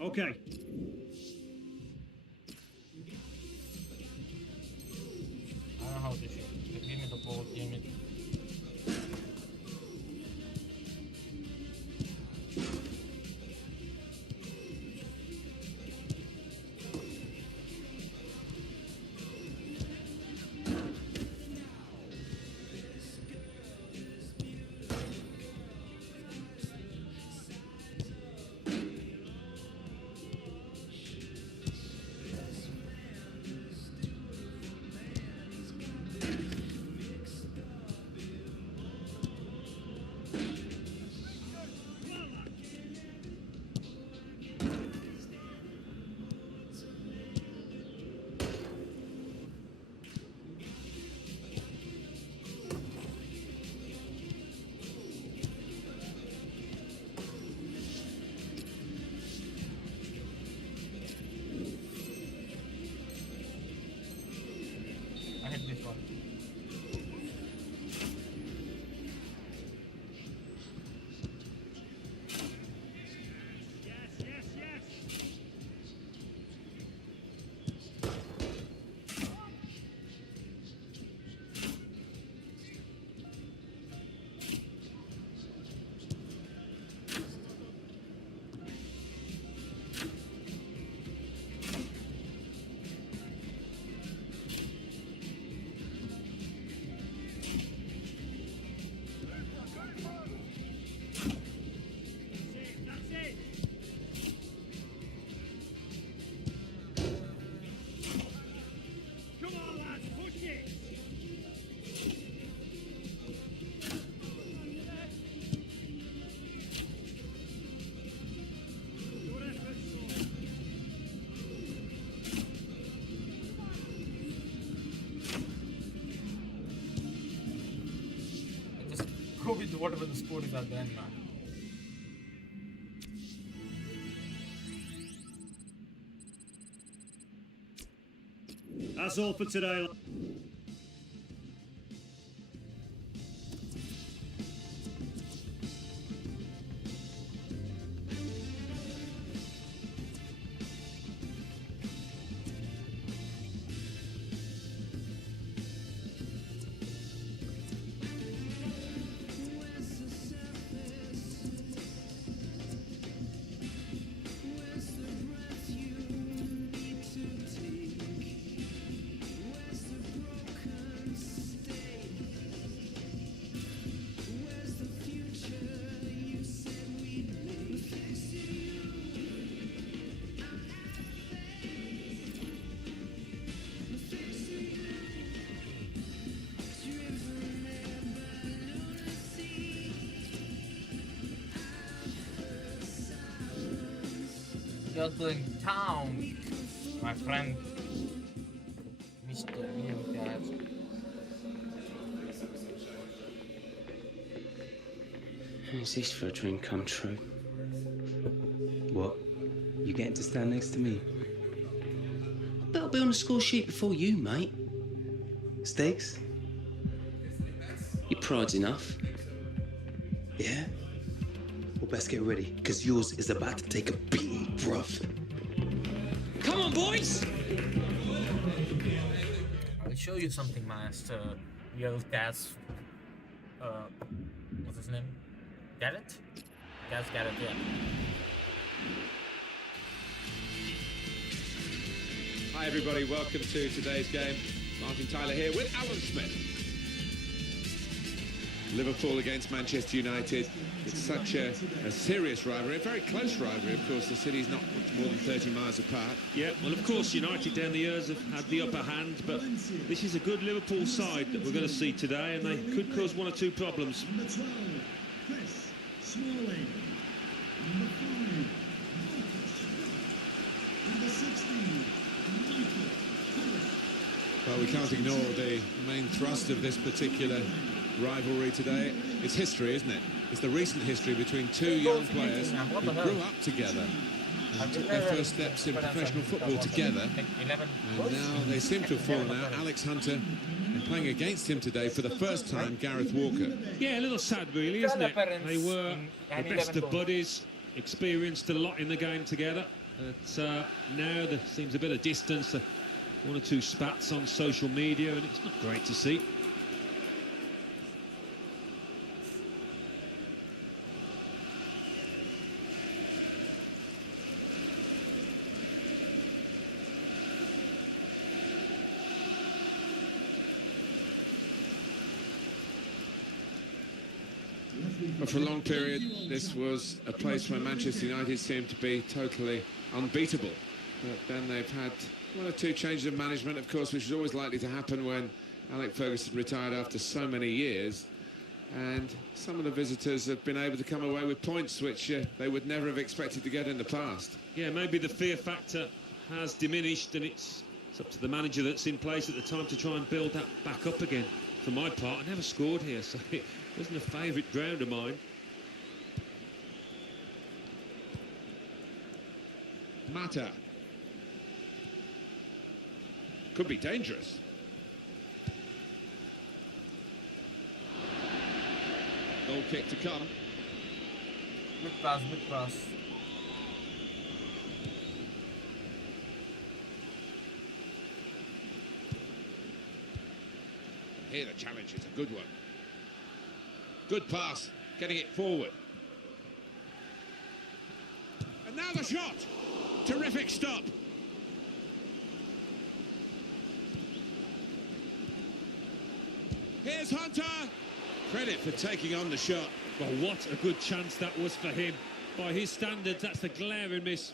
Okay. I don't know how they shoot. They give me the ball, give me. I hit this one. Go with whatever the score is at the end, man. That's all for today. Just going town, my friend, Mr. William Gas. How's this for a dream come true? What? You getting to stand next to me? I bet I'll be on the score sheet before you, mate. Stakes? Your pride's enough. Yeah? Well, best get ready, because yours is about to take a beating, bruv. Come on, boys! I'll show you something, Master. Real Gas. What's his name? Garrett? Garrett, yeah. Hi everybody, welcome to today's game. Martin Tyler here with Alan Smith. Liverpool against Manchester United. It's such a serious rivalry, a very close rivalry, of course. The city's not much more than 30 miles apart. Yeah, well, of course, United down the years have had the upper hand, but this is a good Liverpool side that we're going to see today, and they could cause one or two problems. Number 12, Chris Smalling. Number 5, Marcus. Number 16, Michael Carrick. Well, we can't ignore the main thrust of this particular rivalry today. It's history, isn't it? It's the recent history between two young players who grew up together and took their first steps in professional football together, and now they seem to have fallen out. Alex Hunter, and playing against him today for the first time, Gareth Walker. Yeah, a little sad, really, isn't it? They were the best of buddies, experienced a lot in the game together, but now there seems a bit of distance, one or two spats on social media, and it's not great to see. But for a long period, this was a place where Manchester United seemed to be totally unbeatable. But then they've had one or two changes of management, of course, which is always likely to happen when Alec Ferguson retired after so many years. And some of the visitors have been able to come away with points which they would never have expected to get in the past. Yeah, maybe the fear factor has diminished, and it's up to the manager that's in place at the time to try and build that back up again. For my part, I never scored here, so it wasn't a favourite ground of mine. Mata. Could be dangerous. Goal kick to come. Good pass, good pass. Here the challenge is a good one. Good pass, getting it forward. And now the shot. Terrific stop. Here's Hunter. Credit for taking on the shot. Well, what a good chance that was for him. By his standards, that's a glaring miss.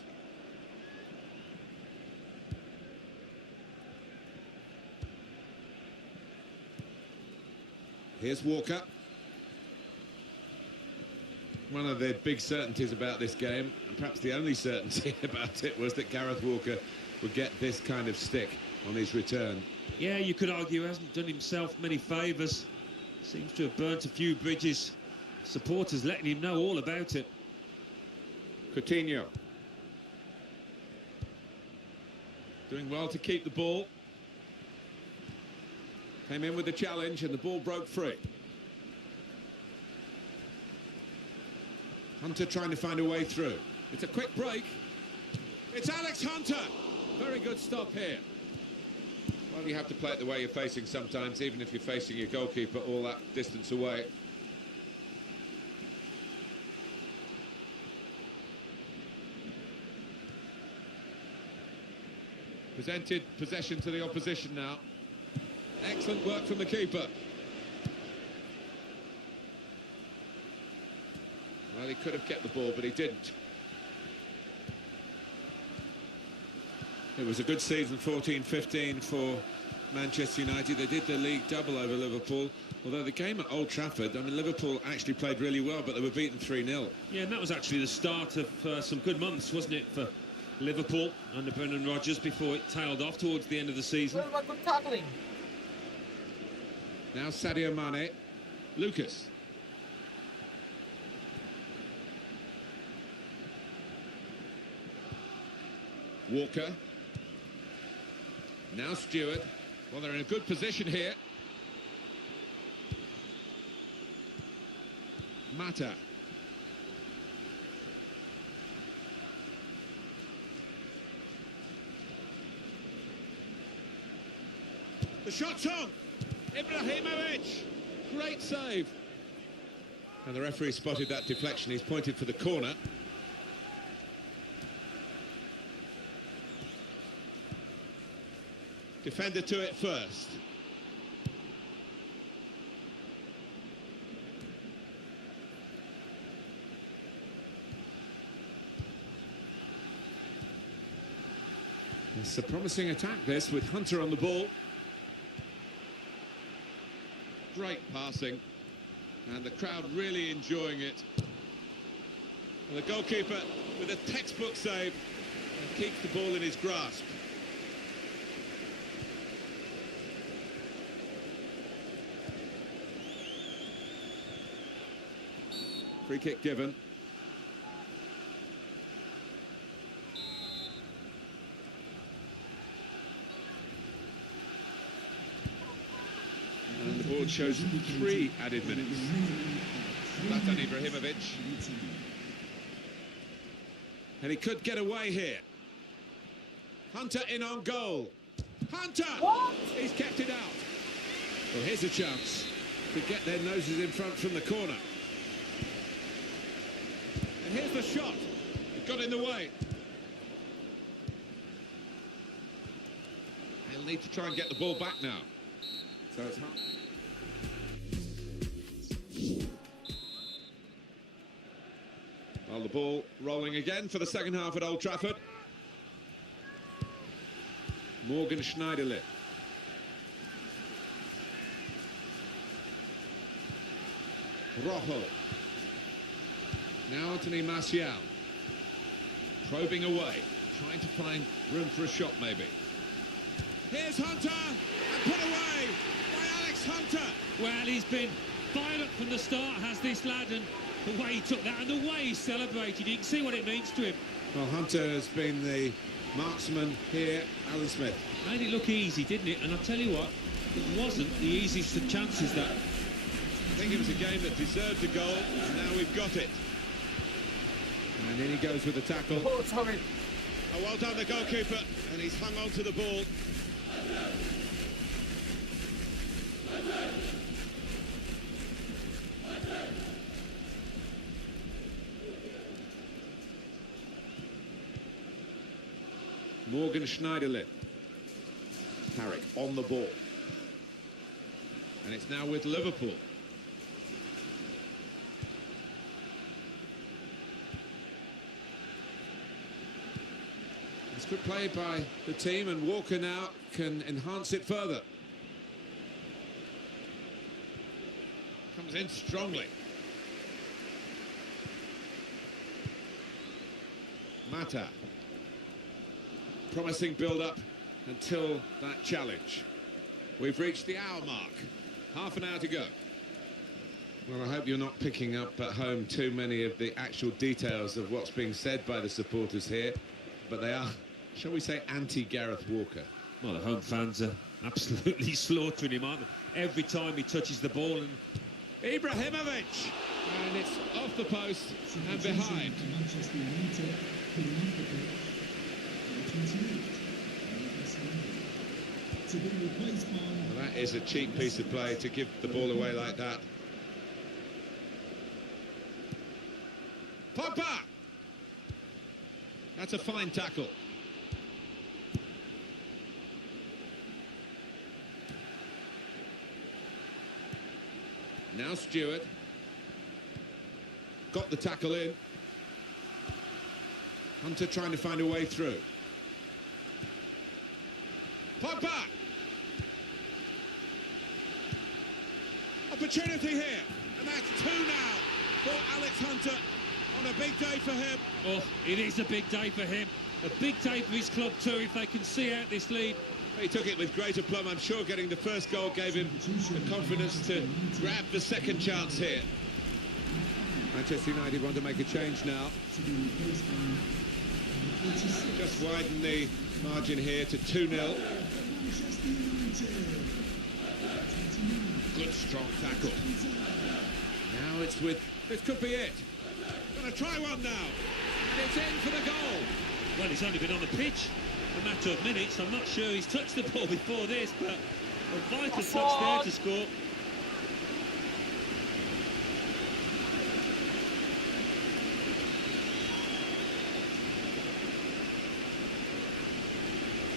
Here's Walker. One of the big certainties about this game, and perhaps the only certainty about it, was that Gareth Walker would get this kind of stick on his return. Yeah, you could argue he hasn't done himself many favours. Seems to have burnt a few bridges. Supporters letting him know all about it. Coutinho. Doing well to keep the ball. Came in with the challenge and the ball broke free. Hunter trying to find a way through. It's a quick break. It's Alex Hunter. Very good stop here. Well, you have to play it the way you're facing sometimes, even if you're facing your goalkeeper all that distance away. Presented possession to the opposition now. Excellent work from the keeper. Well, he could have kept the ball, but he didn't. It was a good season, 14-15 for Manchester United. They did the league double over Liverpool, although the game at Old Trafford, I mean, Liverpool actually played really well, but they were beaten 3-0. Yeah, and that was actually the start of some good months, wasn't it, for Liverpool under Brendan Rodgers before it tailed off towards the end of the season. Well, good tackling. Now Sadio Mane. Lucas. Walker. Now Stewart. Well, they're in a good position here. Mata. The shot's on. Ibrahimovic. Great save. And the referee spotted that deflection. He's pointed for the corner. Defender to it first. It's a promising attack, this, with Hunter on the ball. Great passing. And the crowd really enjoying it. And the goalkeeper with a textbook save and keeps the ball in his grasp. Free kick given. And the board shows 3 added minutes. Zlatan Ibrahimovic. And he could get away here. Hunter in on goal. Hunter! What? He's kept it out. Well, here's a chance to get their noses in front from the corner. And here's the shot. It got in the way. He'll need to try and get the ball back now. So it's hard. Well, the ball rolling again for the second half at Old Trafford. Morgan Schneiderlin. Rojo. Now Anthony Martial. Probing away. Trying to find room for a shot, maybe. Here's Hunter. And put away by Alex Hunter. Well, he's been violent from the start, has this lad, and the way he took that and the way he celebrated, you can see what it means to him. Well, Hunter has been the marksman here, Alan Smith. Made it look easy, didn't it? And I'll tell you what, it wasn't the easiest of chances, that. I think it was a game that deserved a goal, and now we've got it. And in he goes with the tackle. Oh, sorry. Oh, well done, the goalkeeper, and he's hung on to the ball. Morgan Schneiderlin. Carrick on the ball. And it's now with Liverpool. It's good play by the team, and Walker now can enhance it further. Comes in strongly. Mata. Promising build-up until that challenge. We've reached the hour mark. Half an hour to go. Well, I hope you're not picking up at home too many of the actual details of what's being said by the supporters here, but they are, shall we say, anti-Gareth Walker. Well, the home fans are absolutely slaughtering him, aren't they? Every time he touches the ball. And Ibrahimovic! And it's off the post and behind. Well, that is a cheap piece of play to give the ball away like that. Pogba! That's a fine tackle. Now Stewart. Got the tackle in. Hunter trying to find a way through. Pogba! Opportunity here, and that's 2 now for Alex Hunter on a big day for him. Oh, it is a big day for him. A big day for his club too, if they can see out this lead. He took it with great aplomb. I'm sure getting the first goal gave him the confidence to grab the second chance here. Manchester United want to make a change now. Just widen the margin here to 2-0. Good strong tackle. Now it's with... This could be it. Gonna try one now. And it's in for the goal. Well, he's only been on the pitch a matter of minutes. I'm not sure he's touched the ball before this, but A vital touch there to score.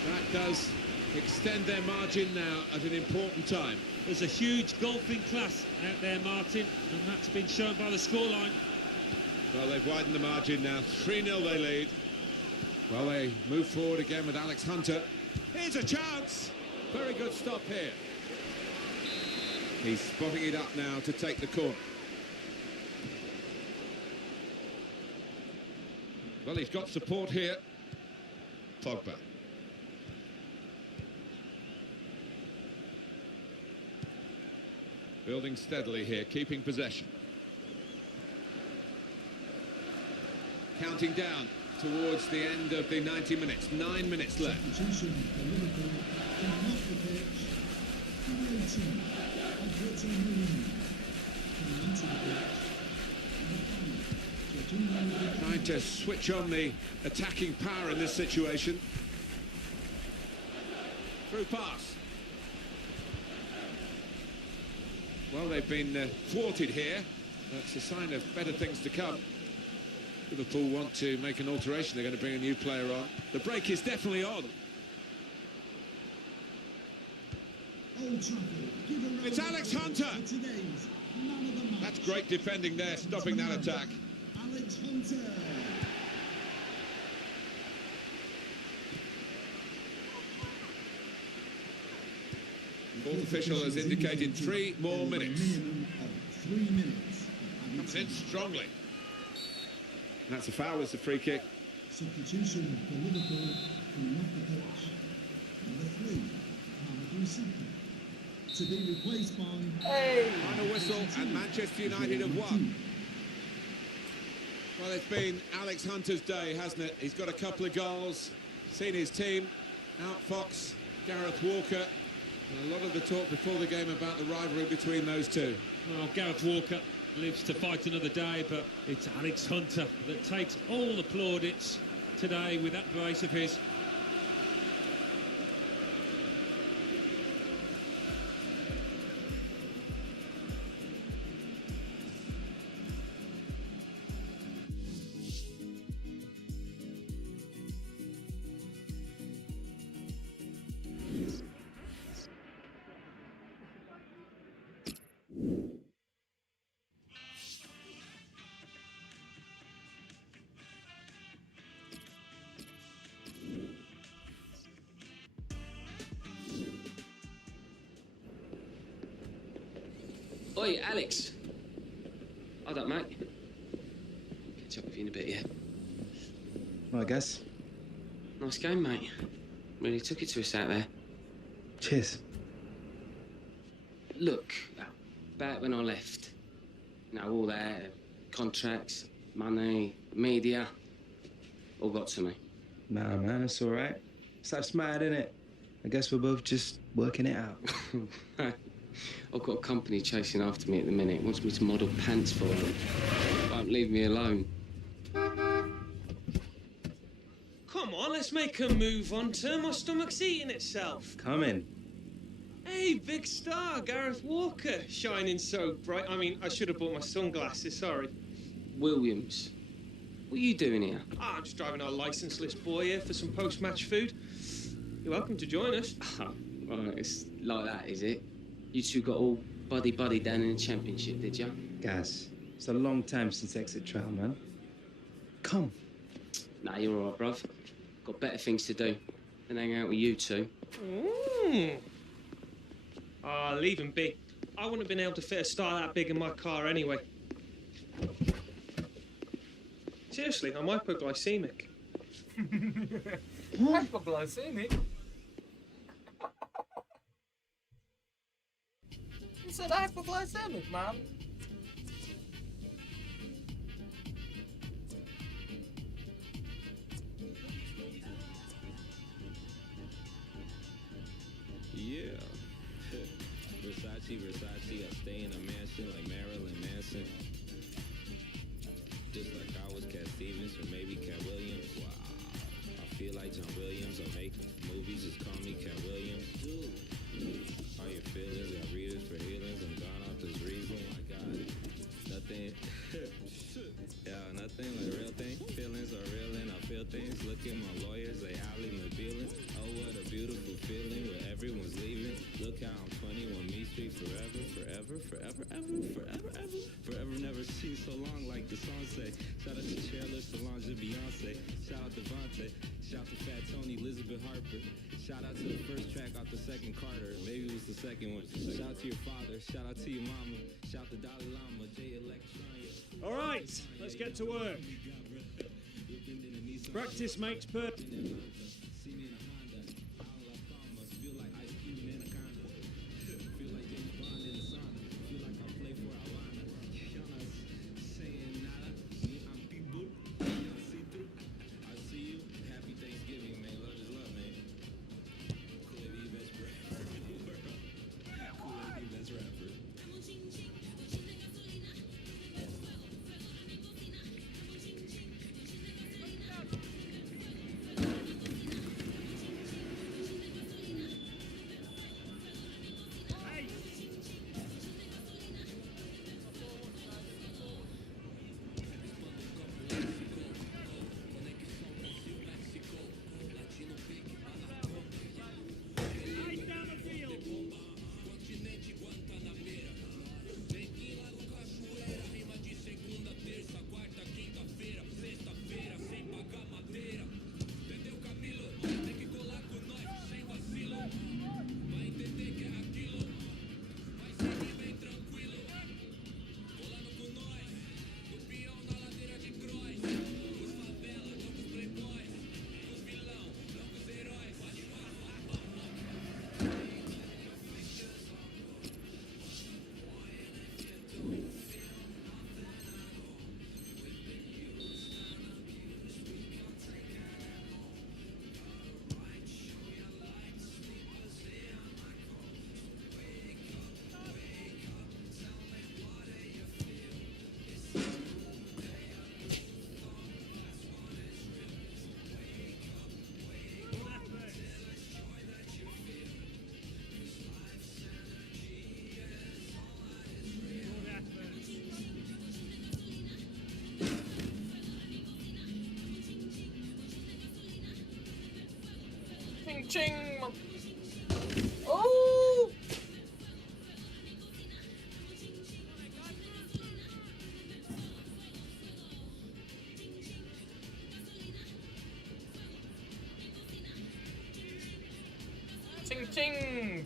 That does extend their margin now at an important time. There's a huge golfing class out there, Martin, and that's been shown by the scoreline. Well, they've widened the margin now. 3-0 they lead. Well, they move forward again with Alex Hunter. Here's a chance. Very good stop here. He's spotting it up now to take the corner. Well, he's got support here. Pogba. Building steadily here, keeping possession. Counting down towards the end of the 90 minutes. 9 minutes left. Trying to switch on the attacking power in this situation. Through pass. Well, they've been thwarted here. That's a sign of better things to come. Liverpool want to make an alteration. They're going to bring a new player on. The break is definitely on. It's Alex Hunter. That's great defending there, stopping that attack. Alex Hunter. Fourth official has indicated 3 more minutes. Comes in strongly. That's a foul, it's a free kick. Substitution for Liverpool from off the pitch. Number 3, Mamadou Sakho. To be replaced by... Final whistle and Manchester United have won. Well, it's been Alex Hunter's day, hasn't it? He's got a couple of goals, seen his team outfox Gareth Walker. And a lot of the talk before the game about the rivalry between those two. Well, Gareth Walker lives to fight another day, but it's Alex Hunter that takes all the plaudits today with that brace of his. Oi, Alex. Hold up, mate. Catch up with you in a bit, yeah? Well, I guess. Nice game, mate. Really took it to us out there. Cheers. Look, back when I left, you know, all that, contracts, money, media, all got to me. Nah, man, it's all right. Stuff's mad, innit? I guess we're both just working it out. I've got a company chasing after me at the minute. Wants me to model pants for them. Won't leave me alone. Come on, let's make a move on to my stomach's eating itself. Coming. Hey, big star, Gareth Walker, shining so bright. I mean, I should have bought my sunglasses, sorry. Williams, what are you doing here? Ah, I'm just driving our licenseless boy here for some post-match food. You're welcome to join us. Oh, well, it's like that, is it? You two got all buddy-buddy down in the championship, did you? Guys, it's a long time since exit trial, man. Come. Nah, you're all right, bruv. Got better things to do than hang out with you two. Ah, leave him be. I wouldn't have been able to fit a star that big in my car anyway. Seriously, I'm hypoglycemic. Hypoglycemic? You said hypoglycemic, man. Yeah. Versace, I stay in a mansion like Marilyn Manson. Just like I was Cat Stevens or maybe Cat Williams. Wow. I feel like John Williams. I make movies, just call me Cat Williams. Dude, are you at my lawyers, they alley my feeling. Oh, what a beautiful feeling where everyone's leaving. Look how I'm 21 Me Street forever, forever, forever, ever, forever, ever. Forever never seen so long like the song say. Shout out to Chairless, Solange, and Beyonce. Shout out to Devontae. Shout out to Fat Tony, Elizabeth Harper. Shout out to the first track off the second Carter. Maybe it was the second one. Shout out to your father. Shout out to your mama. Shout out to Dalai Lama, J Electronia. All right, let's get to work. Practice makes perfect. Ching ching. Oh. Ching ching.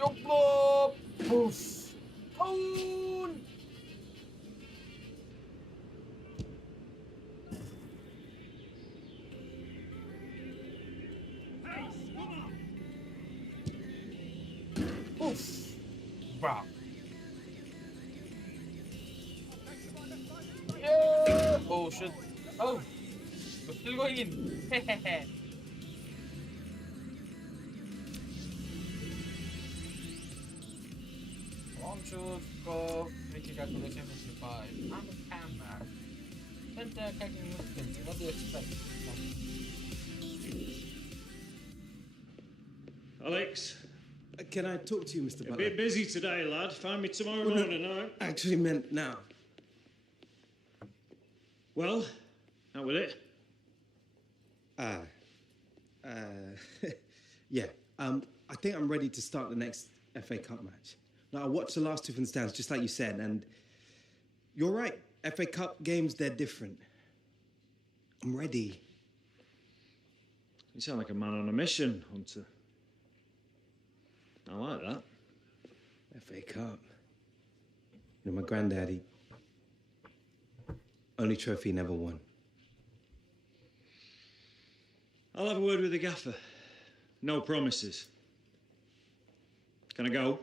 Yoklo poof. Tone. Poof. Wow. Yeah. Oh shit. Oh. We're still going in. Shoot, go, Ricky calculation 55. I'm a camera. But cutting movement, what do you expect? Alex. Can I talk to you, Mr. A Butler? bit busy today, lad. Find me tomorrow Well, no, morning, all right? I actually meant now. Well, how with it? Yeah. I think I'm ready to start the next FA Cup match. Now, I watched the last two from the stands, just like you said, and you're right. FA Cup games, they're different. I'm ready. You sound like a man on a mission, Hunter. I like that. FA Cup. You know, my granddaddy, only trophy he never won. I'll have a word with the gaffer. No promises. Can I go?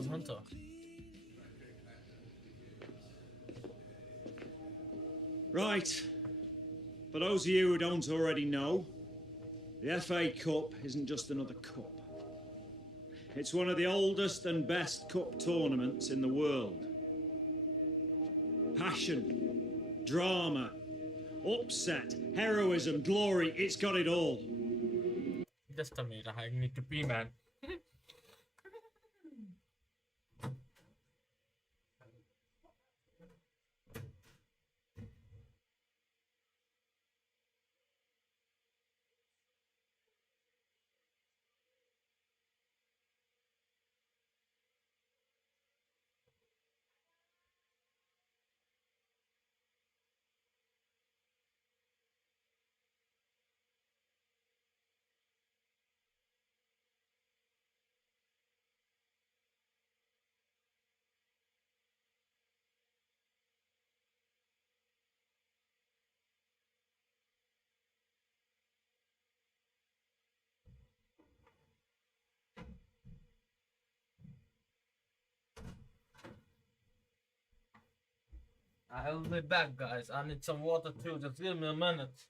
Alex Hunter. Right. For those of you who don't already know, the FA Cup isn't just another cup. It's one of the oldest and best cup tournaments in the world. Passion, drama, upset, heroism, glory, it's got it all. Just a minute, I need to pee, man. I'll be back, guys. I need some water too. Just give me a minute.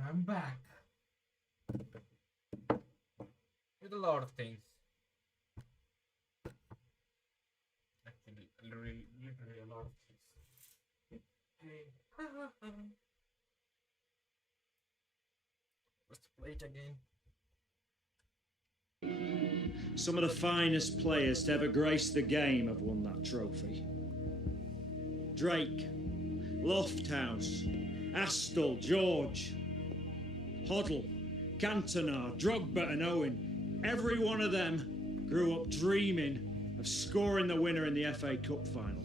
And I'm back with a lot of things. Actually, literally a lot of things. Hey, let's play it again. Some of the finest players to ever grace the game have won that trophy. Drake, Lofthouse, Astle, George, Hoddle, Cantona, Drogba and Owen. Every one of them grew up dreaming of scoring the winner in the FA Cup final.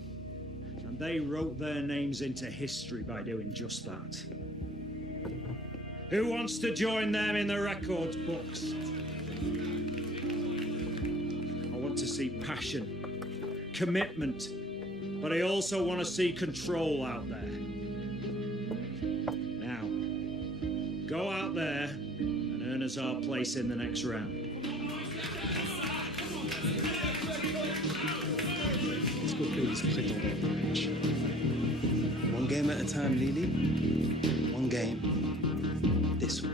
And they wrote their names into history by doing just that. Who wants to join them in the records books? I want to see passion, commitment, but I also want to see control out there. Now, go out there and earn us our place in the next round. Let's go play this prétendant match. One game at a time, Lily. One game. This one.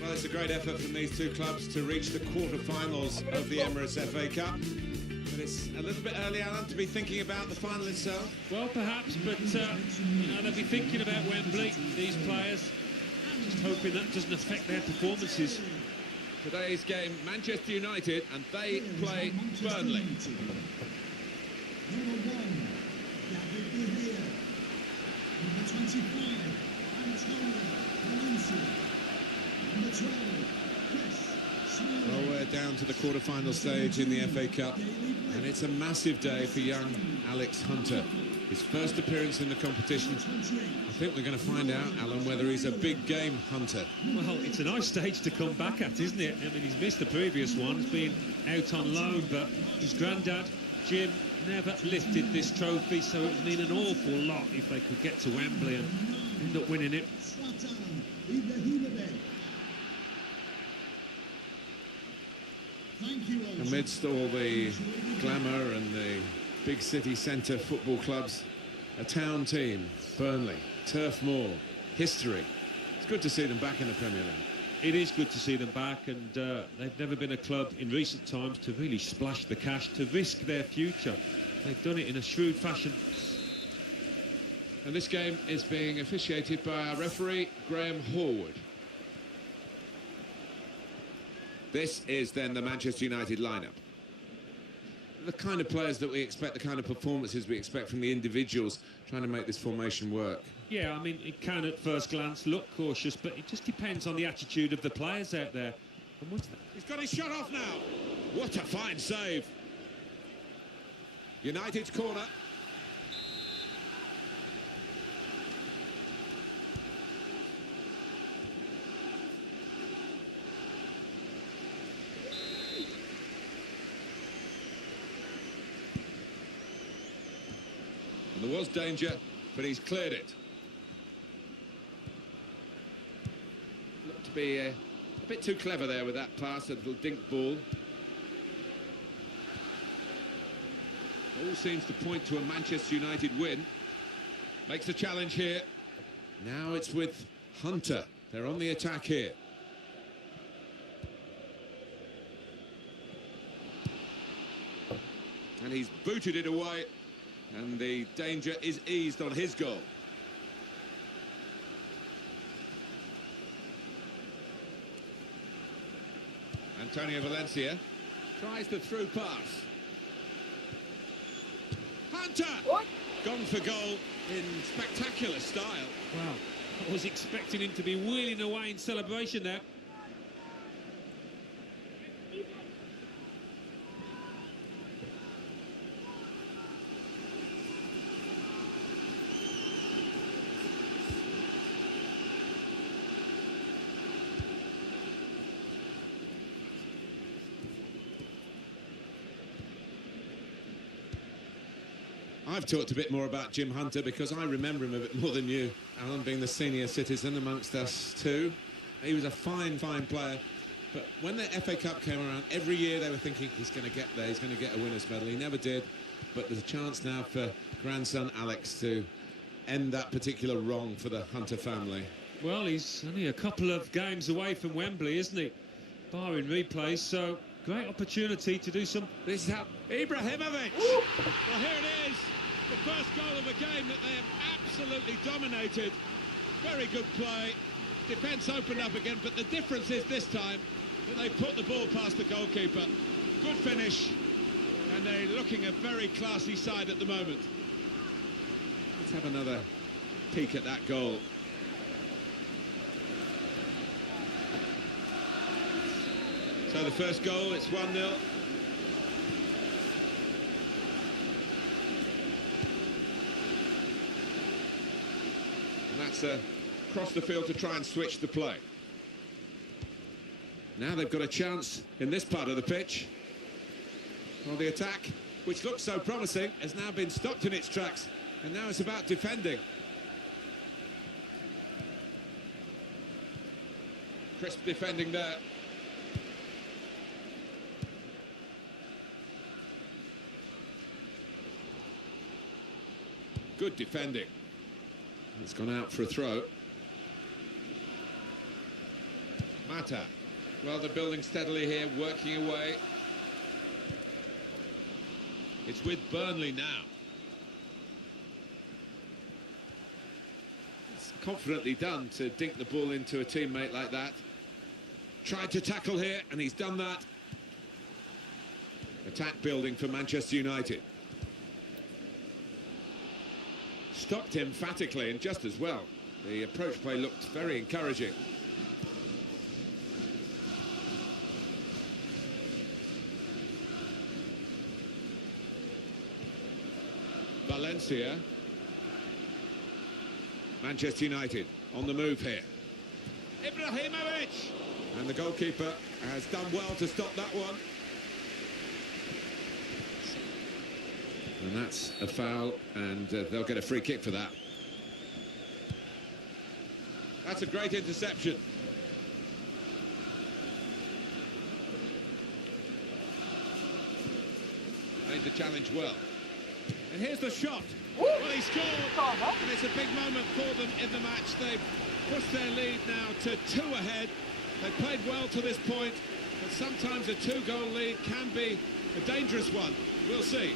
Well, it's a great effort from these two clubs to reach the quarter-finals of the Emirates FA Cup. But it's a little bit early, Alan, to be thinking about the final itself. Well, perhaps, but you know, they'll be thinking about Wembley, these players. Just hoping that doesn't affect their performances. Today's game, Manchester United, and they play Burnley. Number 1, David De Gea. Number 25, Antonio Valencia. Number 12, Chris Smalling. Well, we're down to the quarter-final stage in the FA Cup, and it's a massive day for young Alex Hunter. His first appearance in the competition. I think we're going to find out, Alan, whether he's a big-game hunter. Well, it's a nice stage to come back at, isn't it? I mean, he's missed the previous one, he's been out on loan, but his granddad, Jim, never lifted this trophy, so it would mean an awful lot if they could get to Wembley and end up winning it. Amidst all the glamour and the big city centre football clubs, a town team, Burnley, Turf Moor, history. It's good to see them back in the Premier League. It is good to see them back, and they've never been a club in recent times to really splash the cash, to risk their future. They've done it in a shrewd fashion. And this game is being officiated by our referee, Graham Horwood. This is then the Manchester United lineup. The kind of players that we expect, the kind of performances we expect from the individuals trying to make this formation work. Yeah, I mean, it can at first glance look cautious, but it just depends on the attitude of the players out there. And once He's got his shot off now. What a fine save. United's corner. And there was danger, but he's cleared it. Looked to be a bit too clever there with that pass, a little dink ball. All seems to point to a Manchester United win. Makes the challenge here. Now it's with Hunter. They're on the attack here. And he's booted it away. And the danger is eased on his goal. Antonio Valencia tries the through pass. Hunter! What? Gone for goal in spectacular style. Wow, I was expecting him to be wheeling away in celebration there. I've talked a bit more about Jim Hunter because I remember him a bit more than you. Alan being the senior citizen amongst us too. He was a fine player. But when the FA Cup came around, every year they were thinking he's going to get there, he's going to get a winner's medal. He never did. But there's a chance now for grandson Alex to end that particular wrong for the Hunter family. Well, he's only a couple of games away from Wembley, isn't he? Barring replays, so great opportunity to do some... This is how... Ibrahimovic! Well, here it is. The first goal of a game that they have absolutely dominated. Very good play. Defence opened up again, but the difference is this time that they put the ball past the goalkeeper. Good finish, and they're looking a very classy side at the moment. Let's have another peek at that goal. So the first goal, it's 1-0. And that's across the field to try and switch the play. Now they've got a chance in this part of the pitch. Well, the attack, which looks so promising, has now been stopped in its tracks. And now it's about defending. Crisp defending there. Good defending. It's gone out for a throw. Mata. Well, they're building steadily here, working away. It's with Burnley now. It's confidently done to dink the ball into a teammate like that. Tried to tackle here, and he's done that. Attack building for Manchester United. Stopped emphatically and just as well. The approach play looked very encouraging. Valencia. Manchester United on the move here. Ibrahimovic! And the goalkeeper has done well to stop that one. And that's a foul, and they'll get a free kick for that. That's a great interception. Made the challenge well. And here's the shot. Well, he scored, and it's a big moment for them in the match. They've pushed their lead now to 2 ahead. They've played well to this point, but sometimes a 2-goal lead can be a dangerous one. We'll see.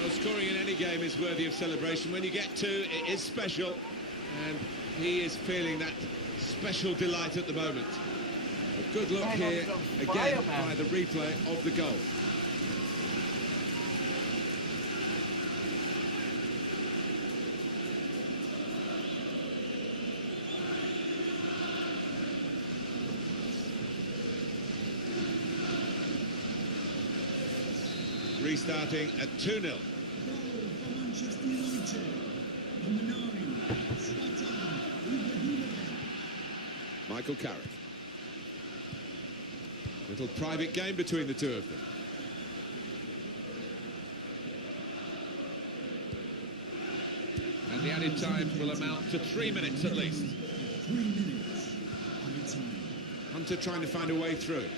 Well, scoring in any game is worthy of celebration. When you get 2, it is special, and he is feeling that special delight at the moment. A good look here, again, by the replay of the goal. Restarting at 2-0. Manchester United. Number 9, Michael Carrick. Little private game between the two of them. And the added time will amount to 3 minutes at least. 3 minutes added time. Hunter trying to find a way through.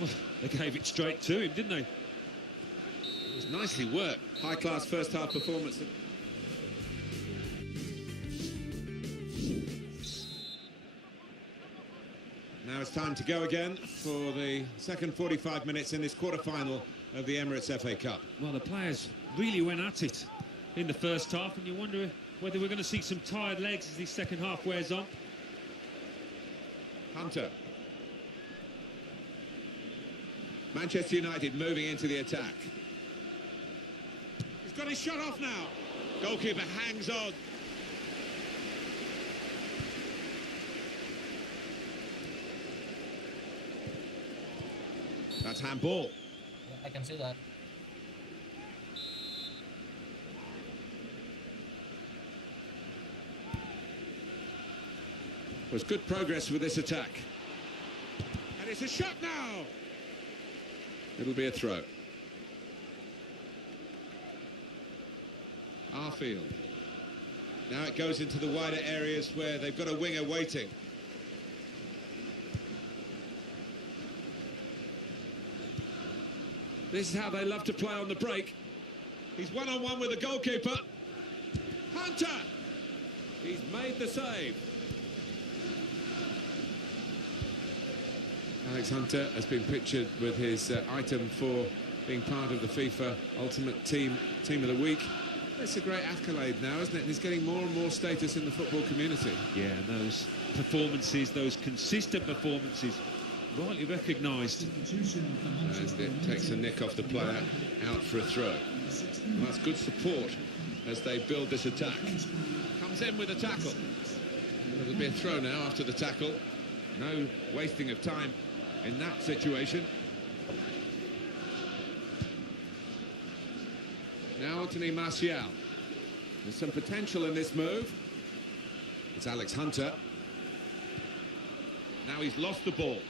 Well, they gave it straight to him, didn't they? It was nicely worked. High-class first-half performance. Now it's time to go again for the second 45 minutes in this quarter-final of the Emirates FA Cup. Well, the players really went at it in the first half, and you wonder whether we're going to see some tired legs as the second half wears on. Hunter. Manchester United moving into the attack. He's got his shot off now. Goalkeeper hangs on. That's handball. I can see that. Was good progress with this attack. And it's a shot now. It'll be a throw. our field. Now it goes into the wider areas where they've got a winger waiting. This is how they love to play on the break. He's one-on-one with the goalkeeper. Hunter! He's made the save. Alex Hunter has been pictured with his item for being part of the FIFA Ultimate Team of the Week. It's a great accolade now, isn't it? And he's getting more and more status in the football community. Yeah, those performances, those consistent performances, rightly recognised. And it takes a nick off the player, out for a throw. Well, that's good support as they build this attack. Comes in with a tackle. It'll be a throw now after the tackle. No wasting of time in that situation. Now Anthony Martial. There's some potential in this move. It's Alex Hunter. Now he's lost the ball.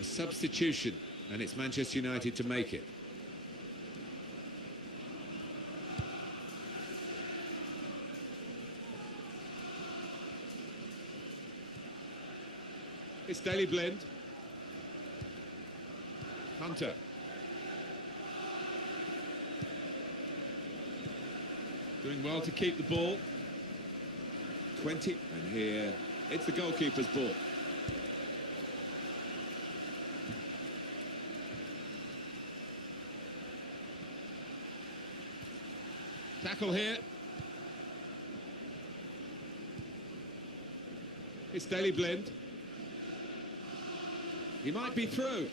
A substitution, and it's Manchester United to make it. It's Daley Blind. Hunter. Doing well to keep the ball. 20, and here it's the goalkeeper's ball. Tackle here. It's Daley Blind. He might be through.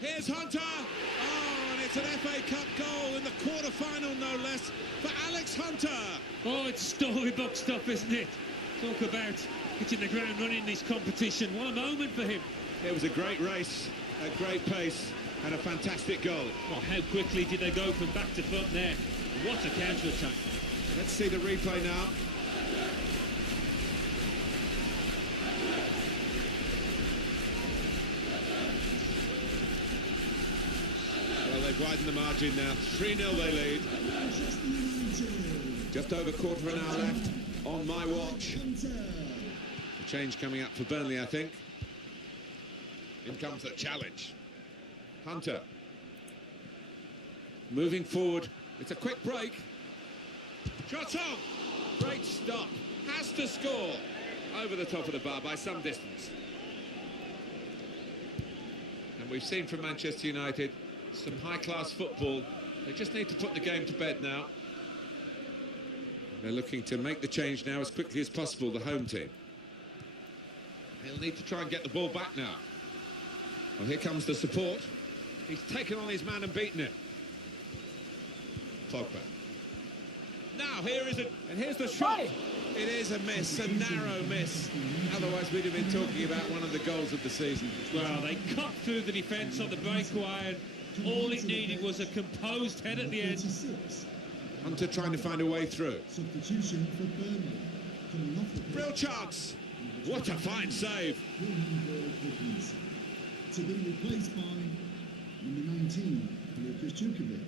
Here's Hunter. Oh, and it's an FA Cup goal in the quarter-final, no less, for Alex Hunter. Oh, it's storybook stuff, isn't it? Talk about hitting the ground running in this competition. What a moment for him. It was a great race, a great pace, and a fantastic goal. Well, how quickly did they go from back to front there? What a counter-attack. Let's see the replay now. Well, they've widened the margin now. 3-0 they lead. Just over quarter of an hour left on my watch. A change coming up for Burnley, I think. In comes the challenge. Hunter. Moving forward. It's a quick break. Shot on! Great stop. Has to score. Over the top of the bar by some distance. And we've seen from Manchester United some high-class football. They just need to put the game to bed now. They're looking to make the change now as quickly as possible, the home team. He'll need to try and get the ball back now. Well, here comes the support. He's taken on his man and beaten him. Pogba. Now, here is it, and here's the shot. It is a miss, a narrow miss. Otherwise, we'd have been talking about one of the goals of the season. Well, they cut through the defence on the breakaway, and all it needed was a composed head at the end. Hunter trying to find a way through. Substitution for Burnley. Coming off the Real chance. What a fine save. To be replaced by number 19, Lucas Jukovic.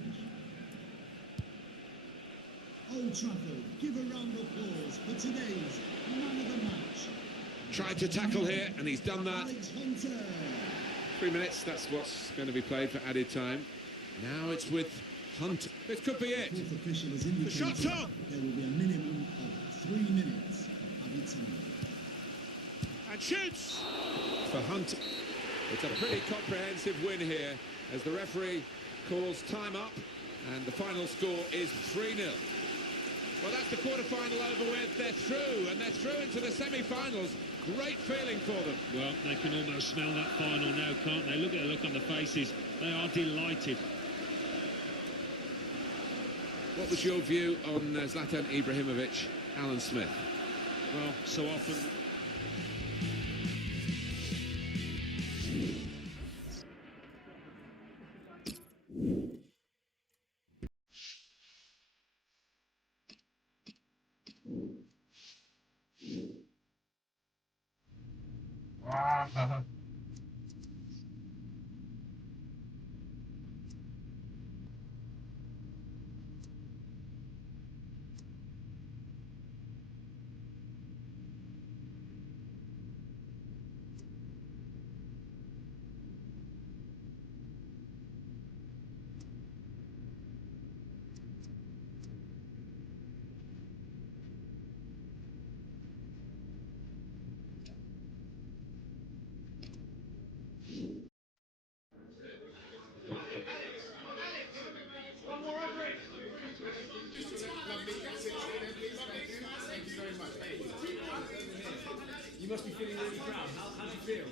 Old Trafford, give a round of applause for today's man of the match. Tried to tackle here, and he's done that. Alex Hunter. 3 minutes, that's what's going to be played for added time. Now it's with Hunter. This could be it. Fourth official has The indicated shot's on. there will be a minimum of 3 minutes of added time. And shoots for Hunter. It's a pretty comprehensive win here as the referee calls time up, and the final score is 3-0. Well, that's the quarter-final over with. They're through, and they're through into the semi-finals. Great feeling for them. Well, they can almost smell that final now, can't they? Look at the look on the faces. They are delighted. What was your view on Zlatan Ibrahimovic, Alan Smith? Well, so often... You must be feeling really proud. How do you feel?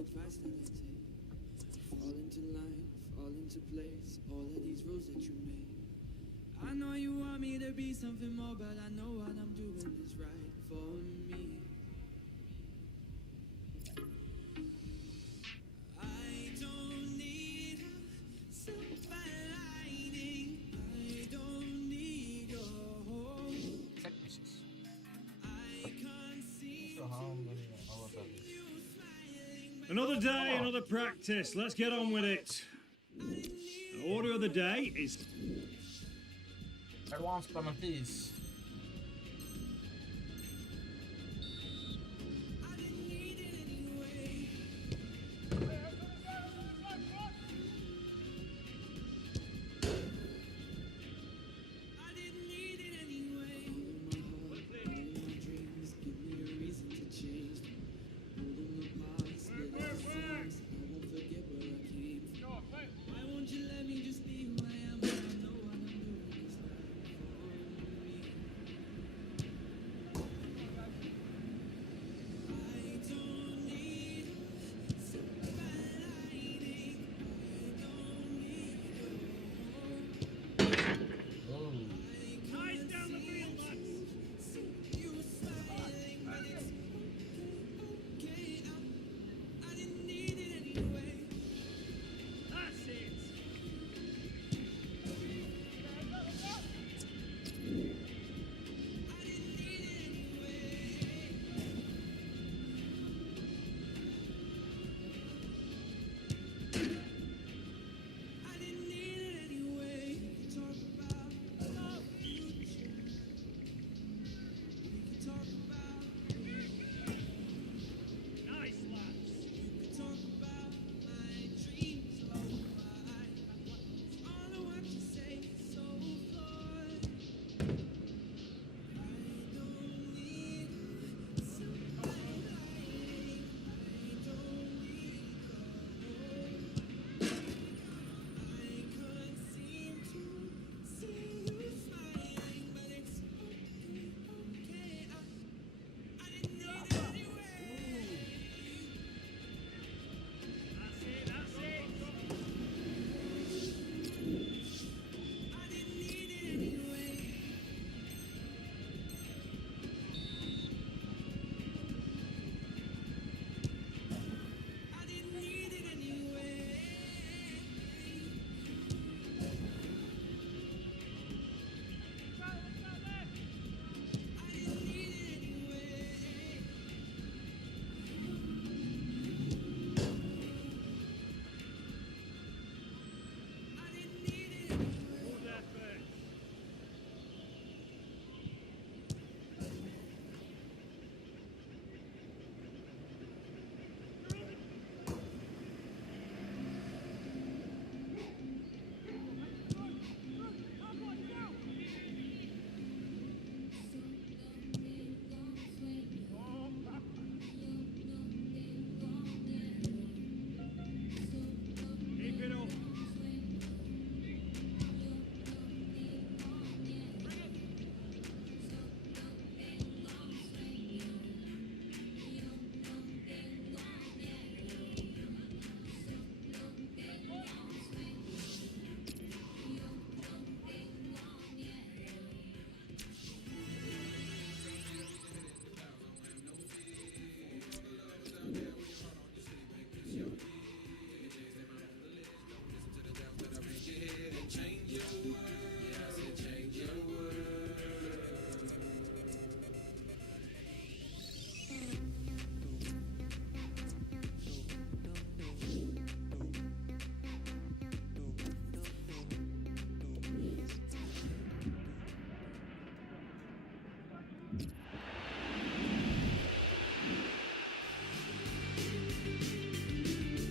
Advice that I take, fall into line, fall into place, all of these rules that you made. I know you want me to be something more, but I know what I'm doing is right for me. I don't need a silver lining, I don't need your hope. I can't see So how many hours are these? Another day, another practice. Let's get on with it. The order of the day is Advanced comment, please. Why won't you let me just be who I am? I know what I'm doing is right for me. I don't need silver lining. I don't need Ties down the wheel, lads. you smiling, but it's okay. I didn't need it anyway. That's it. I didn't need it anyway. We can talk about our future. We can talk about Nice, lads. we can talk about my dreams. Oh, all of what you say is so flawed. I don't need silver lining. I don't need I can't seem to see you smiling, but it's okay. I didn't need it anyway. That's it, that's it. I didn't need it anyway. I didn't need it anyway. I didn't need it anyway. I didn't need it anyway. Good effort. Keep it up.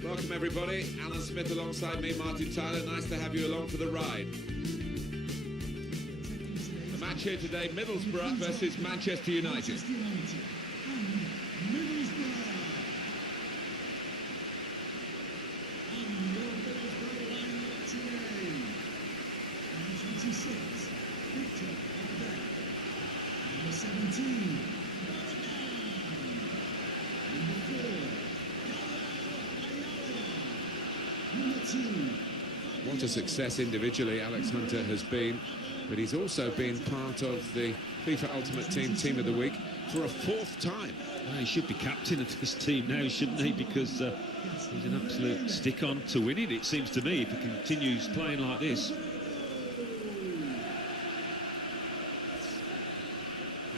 Welcome everybody, Alan Smith alongside me, Martin Tyler. Nice to have you along for the ride. The match here today, Middlesbrough versus Manchester United. Manchester United and Middlesbrough. What a success individually Alex Hunter has been, but he's also been part of the FIFA Ultimate Team of the Week for a fourth time. Well, he should be captain of this team now, shouldn't he? Because he's an absolute stick-on to winning, it seems to me, if he continues playing like this.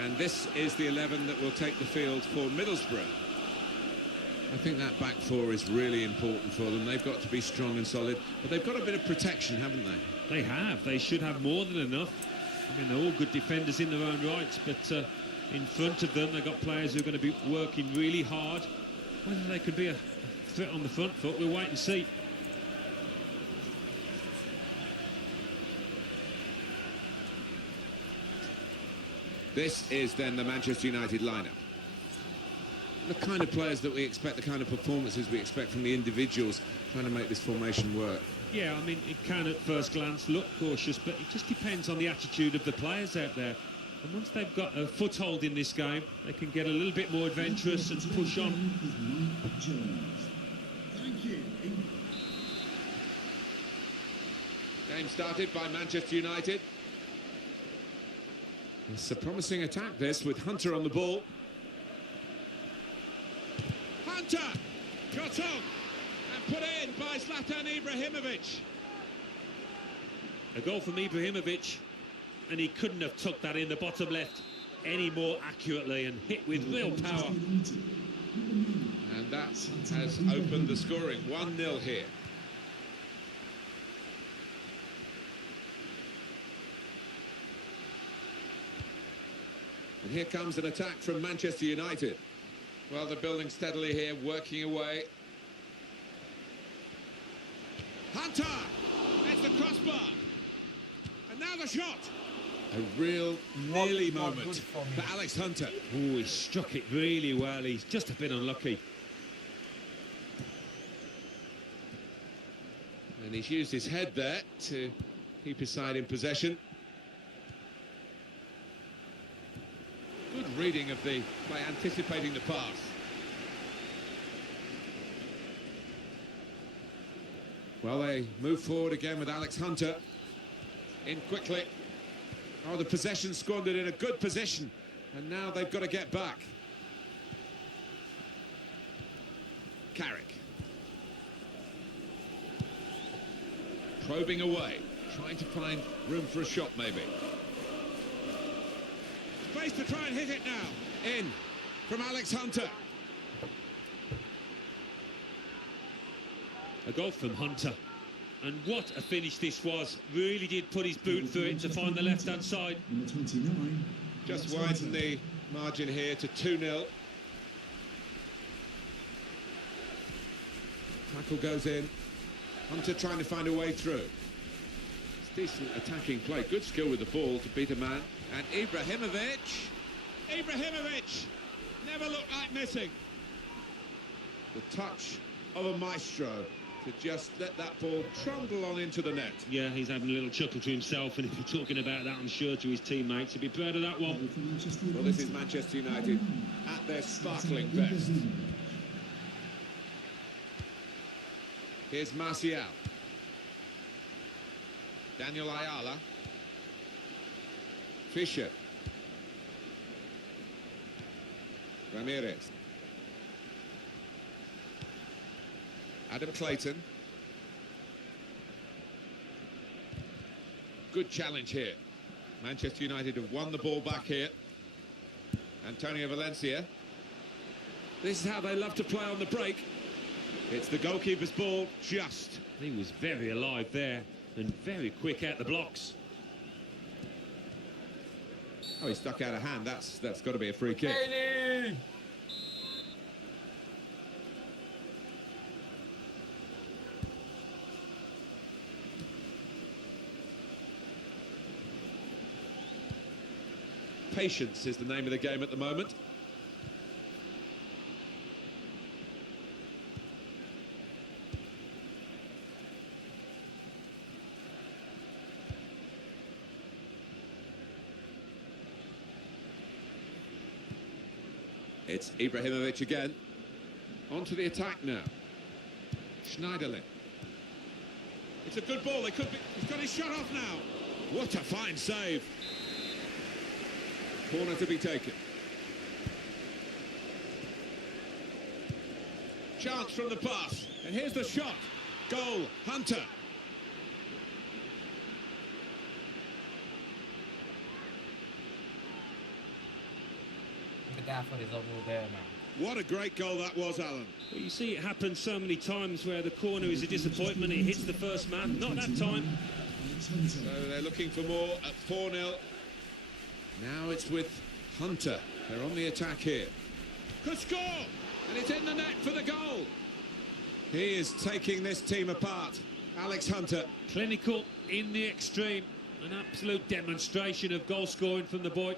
And this is the 11 that will take the field for Middlesbrough. I think that back four is really important for them. They've got to be strong and solid, but they've got a bit of protection, haven't they? They have. They should have more than enough. I mean, they're all good defenders in their own rights, but in front of them, they've got players who are going to be working really hard. Whether they could be a threat on the front foot, we'll wait and see. This is then the Manchester United lineup. The kind of players that we expect, the kind of performances we expect from the individuals trying to make this formation work. Yeah, I mean, it can at first glance look cautious, but it just depends on the attitude of the players out there. And once they've got a foothold in this game, they can get a little bit more adventurous and push on. Game started by Manchester United. It's a promising attack, this, with Hunter on the ball. Hunter got on and put in by Zlatan Ibrahimovic. A goal from Ibrahimovic, and he couldn't have tucked that in the bottom left any more accurately and hit with real power. And that has opened the scoring. 1-0 here. And here comes an attack from Manchester United. Well, they're building steadily here, working away. Hunter! That's the crossbar. And now the shot. A real nearly moment for Alex Hunter. Oh, he struck it really well. He's just a bit unlucky. And he's used his head there to keep his side in possession. Good reading of the play, anticipating the pass. Well, they move forward again with Alex Hunter. In quickly. Oh, the possession squandered in a good position. And now they've got to get back. Carrick. Probing away. Trying to find room for a shot, maybe. Space to try and hit it now. In from Alex Hunter. A goal from Hunter. And what a finish this was. Really did put his boot through it to find the left-hand side. Number 29. Just widen the margin here to 2-0. Tackle goes in. Hunter trying to find a way through. It's decent attacking play. Good skill with the ball to beat a man. And Ibrahimovic. Ibrahimovic never looked like missing. The touch of a maestro to just let that ball trundle on into the net. Yeah, he's having a little chuckle to himself, and if you're talking about that, I'm sure to his teammates, he'd be proud of that one. Well, this is Manchester United at their sparkling best. Here's Martial. Daniel Ayala. Fisher. Ramirez. Adam Clayton. Good challenge here. Manchester United have won the ball back here. Antonio Valencia. This is how they love to play on the break. It's the goalkeeper's ball, just. He was very alive there and very quick out the blocks. Oh, he stuck out a hand. That's got to be a free kick. Bailey! Patience is the name of the game at the moment. It's Ibrahimovic again. On to the attack now. Schneiderlin. It's a good ball. They could be. He's got his shot off now. What a fine save. Corner to be taken. Chance from the pass. And here's the shot. Goal, Hunter. The gaffer is over there now. What a great goal that was, Alan. Well, you see it happen so many times where the corner is a disappointment. It hits the first man. Not that time. So they're looking for more at 4-0. Now it's with Hunter. They're on the attack here. Could score! And it's in the net for the goal. He is taking this team apart. Alex Hunter. Clinical in the extreme. An absolute demonstration of goal scoring from the boy.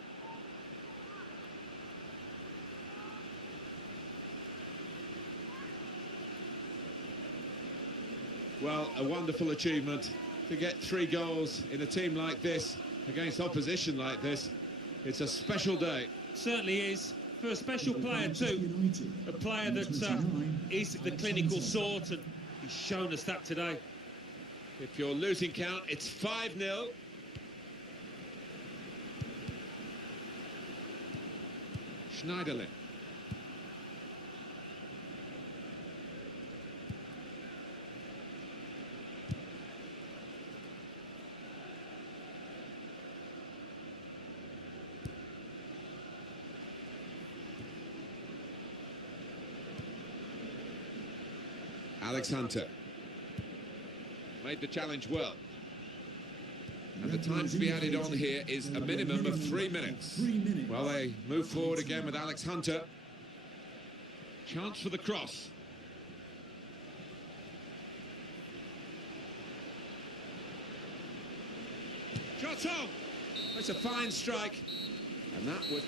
Well, a wonderful achievement to get 3 goals in a team like this, against opposition like this. It's a special day. Certainly is. For a special player too. A player that is the clinical sort, and he's shown us that today. If you're losing count, it's 5-0. Schneiderlin. Alex Hunter made the challenge well. And the time to be added on here is a minimum of 3 minutes. Well, they move forward again with Alex Hunter. Chance for the cross. Shot on! That's a fine strike. And that was...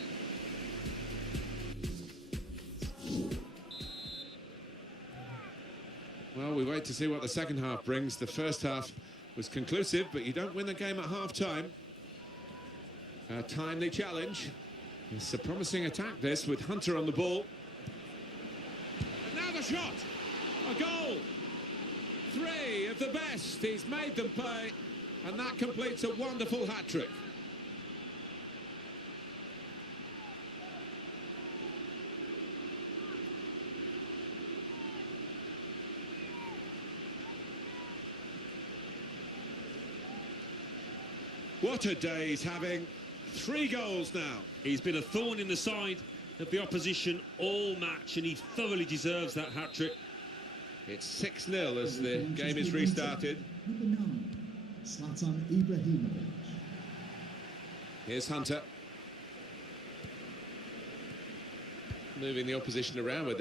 Well, we wait to see what the second half brings. The first half was conclusive, but you don't win the game at half-time. A timely challenge. It's a promising attack, this, with Hunter on the ball. And now the shot! A goal! 3 of the best. He's made them pay, and that completes a wonderful hat-trick. What a day he's having. 3 goals now. He's been a thorn in the side of the opposition all match, and he thoroughly deserves that hat-trick. It's 6-0 as the game is restarted. Number 9, Zlatan Ibrahimovic. Here's Hunter. Moving the opposition around with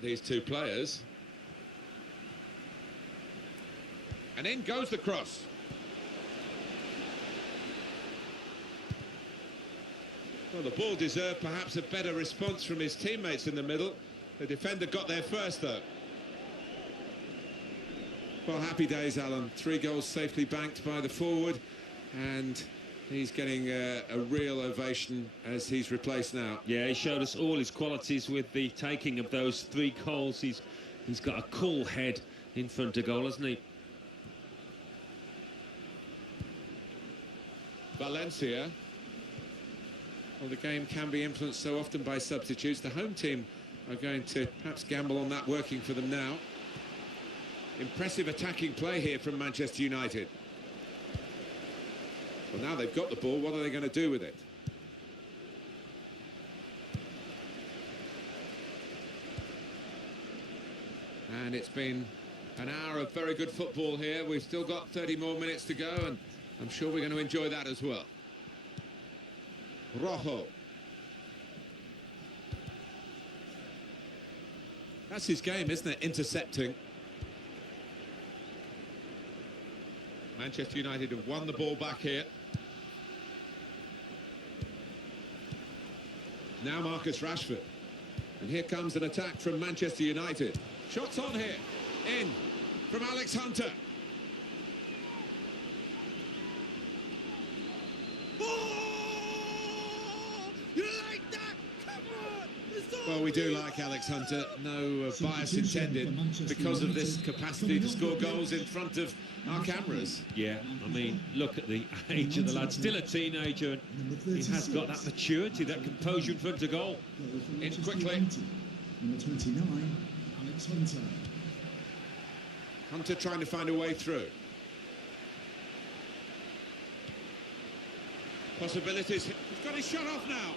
these 2 players. And in goes the cross. Well, the ball deserved perhaps a better response from his teammates in the middle. The defender got there first, though. Well, happy days, Alan. 3 goals safely banked by the forward, and he's getting a real ovation as he's replaced now. Yeah, he showed us all his qualities with the taking of those 3 goals. He's got a cool head in front of goal, hasn't he? Valencia. Well, the game can be influenced so often by substitutes. The home team are going to perhaps gamble on that working for them now. Impressive attacking play here from Manchester United. Well, now they've got the ball, what are they going to do with it? And it's been an hour of very good football here. We've still got 30 more minutes to go, and I'm sure we're going to enjoy that as well. Rojo. That's his game, isn't it? Intercepting. Manchester United have won the ball back here. Now Marcus Rashford. And here comes an attack from Manchester United. Shots on here. In from Alex Hunter. Well, we do like Alex Hunter, no bias intended, because of this capacity to score goals in front of our cameras. Yeah, I mean, look at the age of the lad, still a teenager, and he has got that maturity, that composure in front of goal. In quickly. Number 29, Alex Hunter. Hunter trying to find a way through. Possibilities. He's got his shot off now.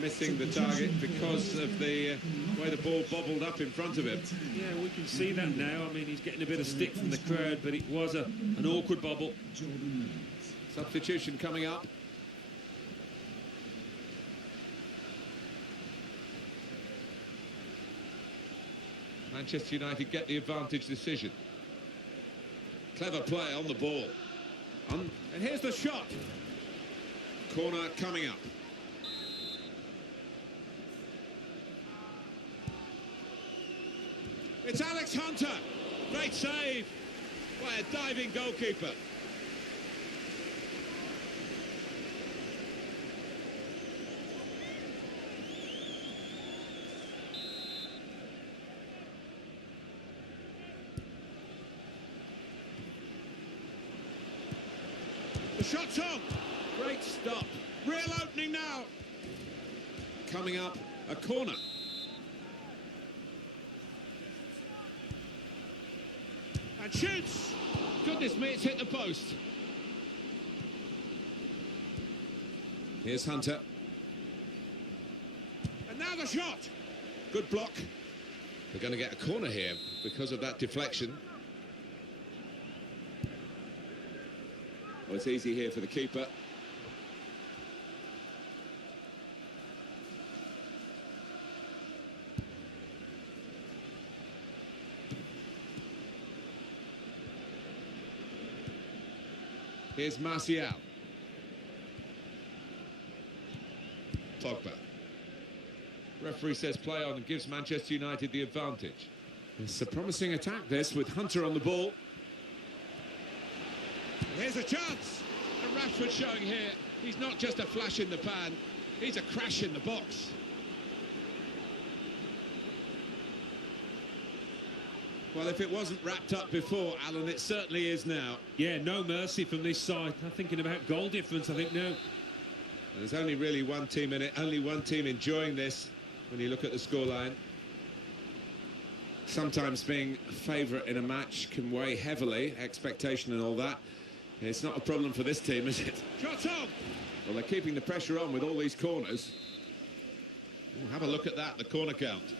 Missing the target because of the way the ball bobbled up in front of him. Yeah, we can see that now. I mean, he's getting a bit of stick from the crowd, but it was an awkward bobble. Substitution coming up. Manchester United get the advantage decision. Clever play on the ball. And here's the shot. Corner coming up. It's Alex Hunter. Great save by a diving goalkeeper. The shot's on. Great stop. Real opening now. Coming up, a corner. And shoots! Goodness me, it's hit the post. Here's Hunter. And now the shot! Good block. We're going to get a corner here because of that deflection. Well, it's easy here for the keeper. Here's Martial. Pogba. Referee says play on and gives Manchester United the advantage. It's a promising attack, this, with Hunter on the ball. Here's a chance. And Rashford showing here, he's not just a flash in the pan, he's a crash in the box. Well, if it wasn't wrapped up before, Alan, it certainly is now. Yeah, no mercy from this side. I'm thinking about goal difference, I think, now. There's only really one team in it, only one team enjoying this when you look at the scoreline. Sometimes being a favourite in a match can weigh heavily, expectation and all that. It's not a problem for this team, is it? Shot on! Well, they're keeping the pressure on with all these corners. Ooh, have a look at that, the corner count.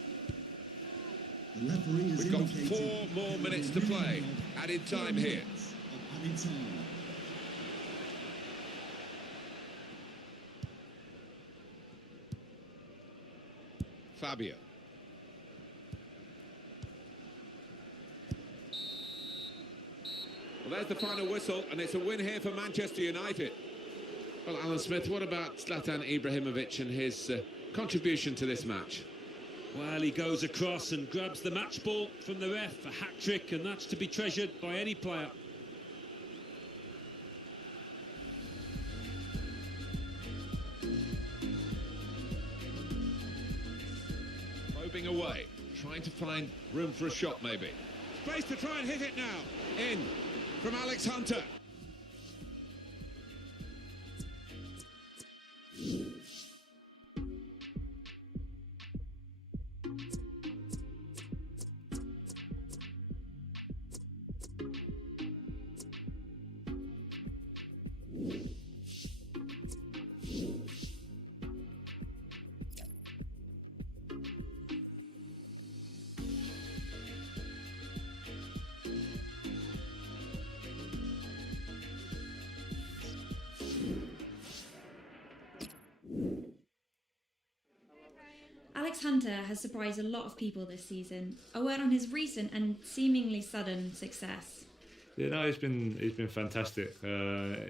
We've got 4 more minutes to play. Added time here. Added time. Fabio. Well, there's the final whistle, and it's a win here for Manchester United. Well, Alan Smith, what about Zlatan Ibrahimovic and his contribution to this match? Well, he goes across and grabs the match ball from the ref, a hat-trick, and that's to be treasured by any player. Probing away, trying to find room for a shot, maybe. Space to try and hit it now. In from Alex Hunter. Alex Hunter has surprised a lot of people this season. A word on his recent and seemingly sudden success. Yeah, no, he's been fantastic.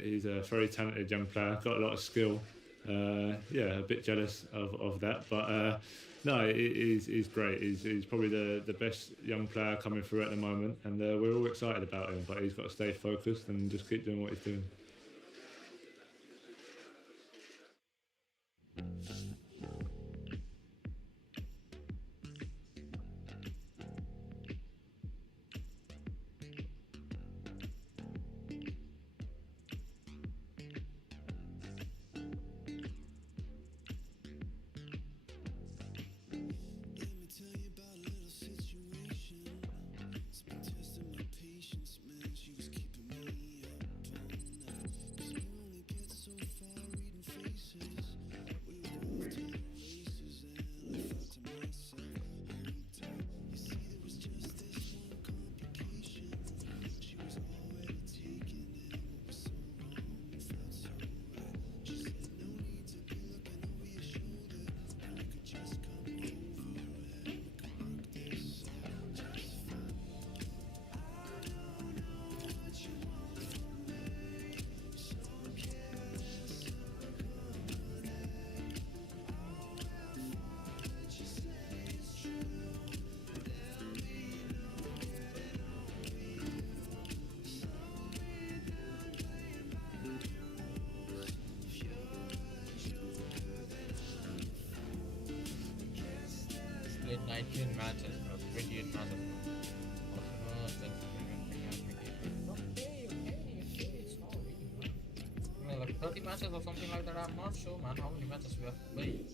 He's a very talented young player, got a lot of skill. Yeah, a bit jealous of that, but no, he's great. He's probably the best young player coming through at the moment, and we're all excited about him. But he's got to stay focused and just keep doing what he's doing. 19 matches, 28 matches. Like 30 matches or something like that. I'm not sure, man, how many matches we have played.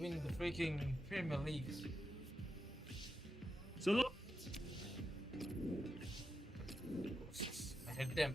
Win the freaking Premier League. So look. I hit them.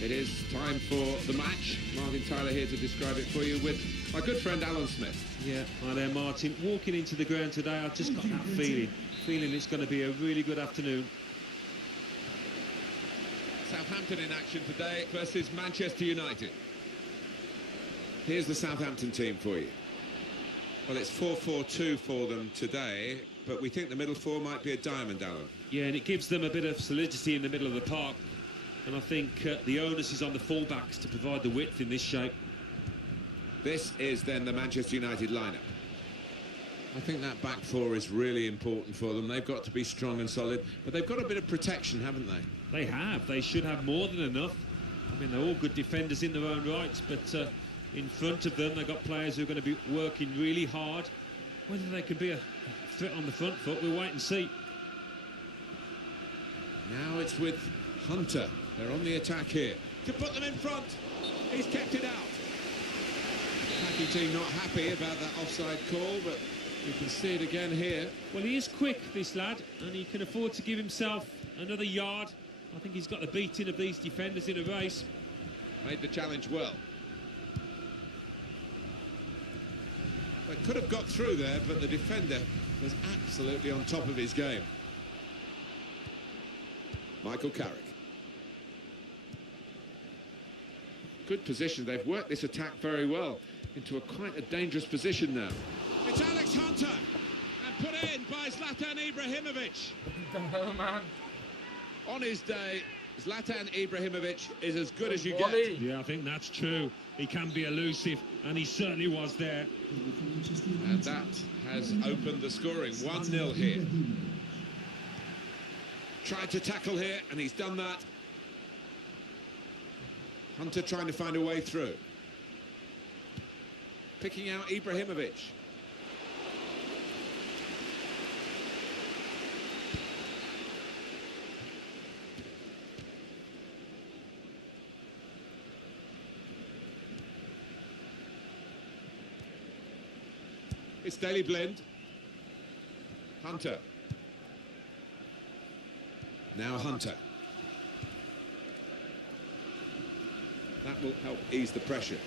It is time for the match. Martin Tyler here to describe it for you with my good friend Alan Smith. Yeah, hi there, Martin. Walking into the ground today, I've just got that feeling it's going to be a really good afternoon. Southampton in action today versus Manchester United. Here's the Southampton team for you. Well, it's 4-4-2 for them today, but we think the middle four might be a diamond, Alan. Yeah, and it gives them a bit of solidity in the middle of the park. And I think the onus is on the fullbacks to provide the width in this shape. This is then the Manchester United lineup. I think that back four is really important for them. They've got to be strong and solid, but they've got a bit of protection, haven't they? They have. They should have more than enough. I mean, they're all good defenders in their own rights, but in front of them. They've got players who are going to be working really hard. Whether they can be a threat on the front foot, we'll wait and see. Now it's with Hunter. They're on the attack here. To put them in front. He's kept it out. Attacking team not happy about that offside call, but you can see it again here. Well, he is quick, this lad, and he can afford to give himself another yard. I think he's got the beating of these defenders in a race. Made the challenge well. They could have got through there, but the defender was absolutely on top of his game. Michael Carrick. Good position. They've worked this attack very well into quite a dangerous position now. It's Alex Hunter, and put in by Zlatan Ibrahimovic. Man. On his day, Zlatan Ibrahimovic is as good as you get. Yeah, I think that's true. He can be elusive, and he certainly was there. And that has opened the scoring. 1-0 here. Tried to tackle here, and he's done that. Hunter trying to find a way through. Picking out Ibrahimovic. It's Daily Blind. Hunter. Now Hunter. That will help ease the pressure.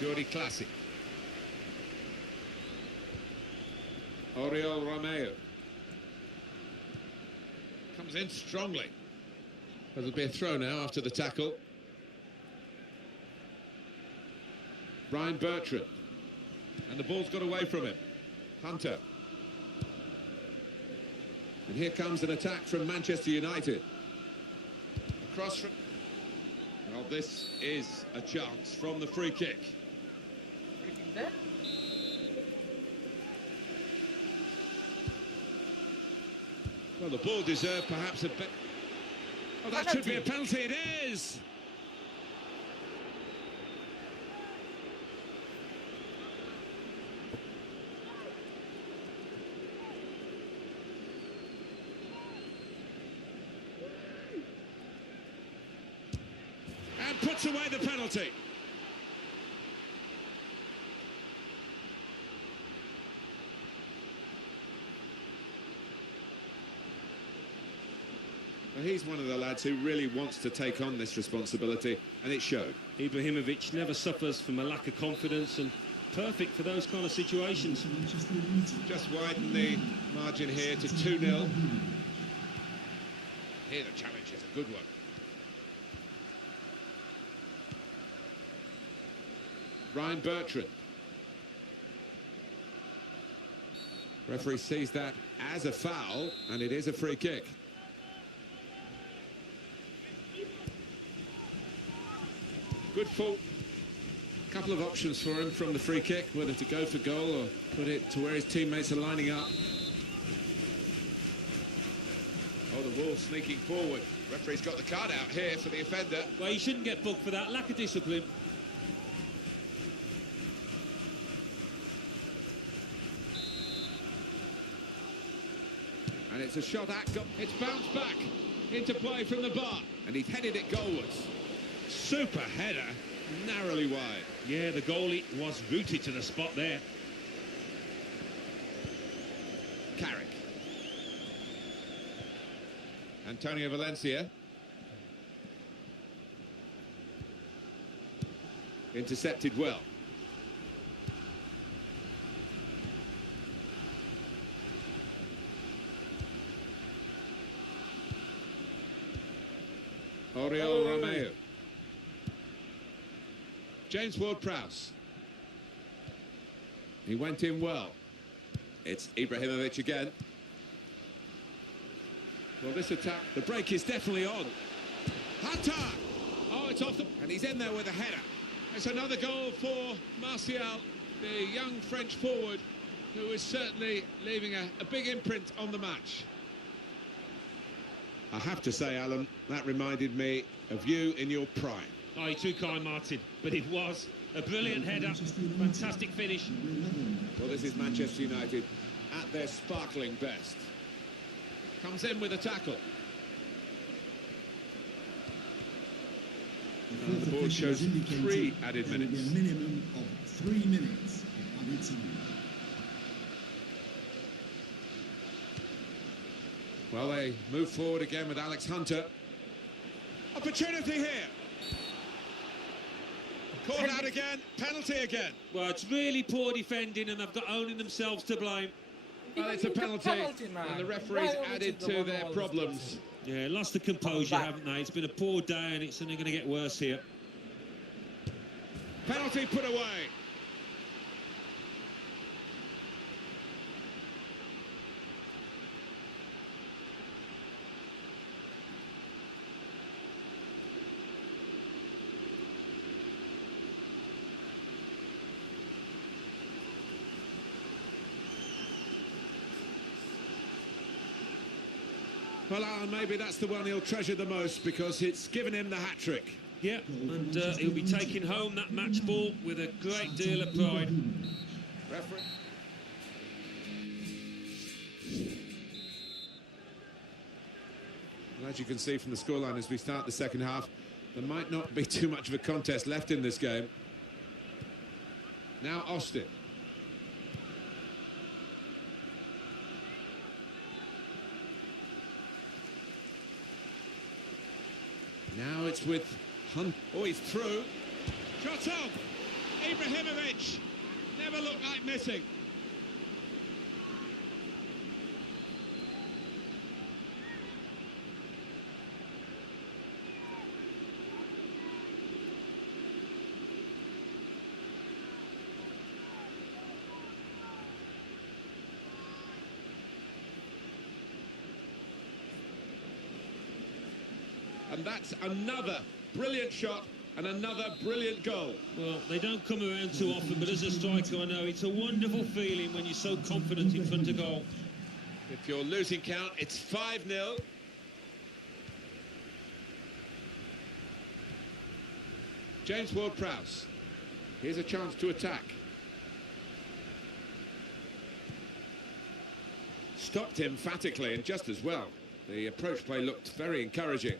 Jordi Classic. Oriol Romeo. Comes in strongly. There'll be a throw now after the tackle. Brian Bertrand. And the ball's got away from him. Hunter. And here comes an attack from Manchester United. Across from... Well, this is a chance from the free kick. Well, the ball deserved perhaps a bit... Oh, that should be a penalty. It is! And puts away the penalty. Well, he's one of the lads who really wants to take on this responsibility, and it showed. Ibrahimovic never suffers from a lack of confidence, and perfect for those kind of situations. Just widen the margin here to 2-0. Here the challenge is a good one. Ryan Bertrand. Referee sees that as a foul, and it is a free kick. Good fault. Couple of options for him from the free kick, whether to go for goal or put it to where his teammates are lining up. Oh, the Wolves sneaking forward. Referee's got the card out here for the offender. Well, he shouldn't get booked for that. Lack of discipline. And it's a shot at goal. It's bounced back into play from the bar. And he's headed it goalwards. Super header, narrowly wide. Yeah, the goalie was rooted to the spot there. Carrick. Antonio Valencia. Intercepted well. Oriol Romeo. James Ward-Prowse. He went in well. It's Ibrahimovic again. Well, this attack, the break is definitely on. Hunter! Oh, it's off the... And he's in there with a header. It's another goal for Martial, the young French forward, who is certainly leaving a big imprint on the match. I have to say, Alan, that reminded me of you in your prime. Oh, you're too kind, Martin, but it was. A brilliant header, fantastic finish. Well, this is Manchester United at their sparkling best. Comes in with a tackle. And the board shows 3 added minutes. A minimum of 3 minutes of added time. Well, they move forward again with Alex Hunter. Opportunity here. Caught out again, penalty again. Well, it's really poor defending, and they've got only themselves to blame. Well, it's a penalty, and the referees added to their problems. Yeah, lost the composure, haven't they? It's been a poor day, and it's only going to get worse here. Penalty put away. Well, Alan, maybe that's the one he'll treasure the most because it's given him the hat-trick. Yeah, and he'll be taking home that match ball with a great deal of pride. Referee. Well, as you can see from the scoreline as we start the second half, there might not be too much of a contest left in this game. Now Austin. Now it's with Hunt. Oh, he's through. Shot on. Ibrahimovic. Never looked like missing. And that's another brilliant shot and another brilliant goal. Well, they don't come around too often, but as a striker, I know it's a wonderful feeling when you're so confident in front of goal. If you're losing count, it's 5-0. James Ward-Prowse. Here's a chance to attack. Stopped emphatically and just as well. The approach play looked very encouraging.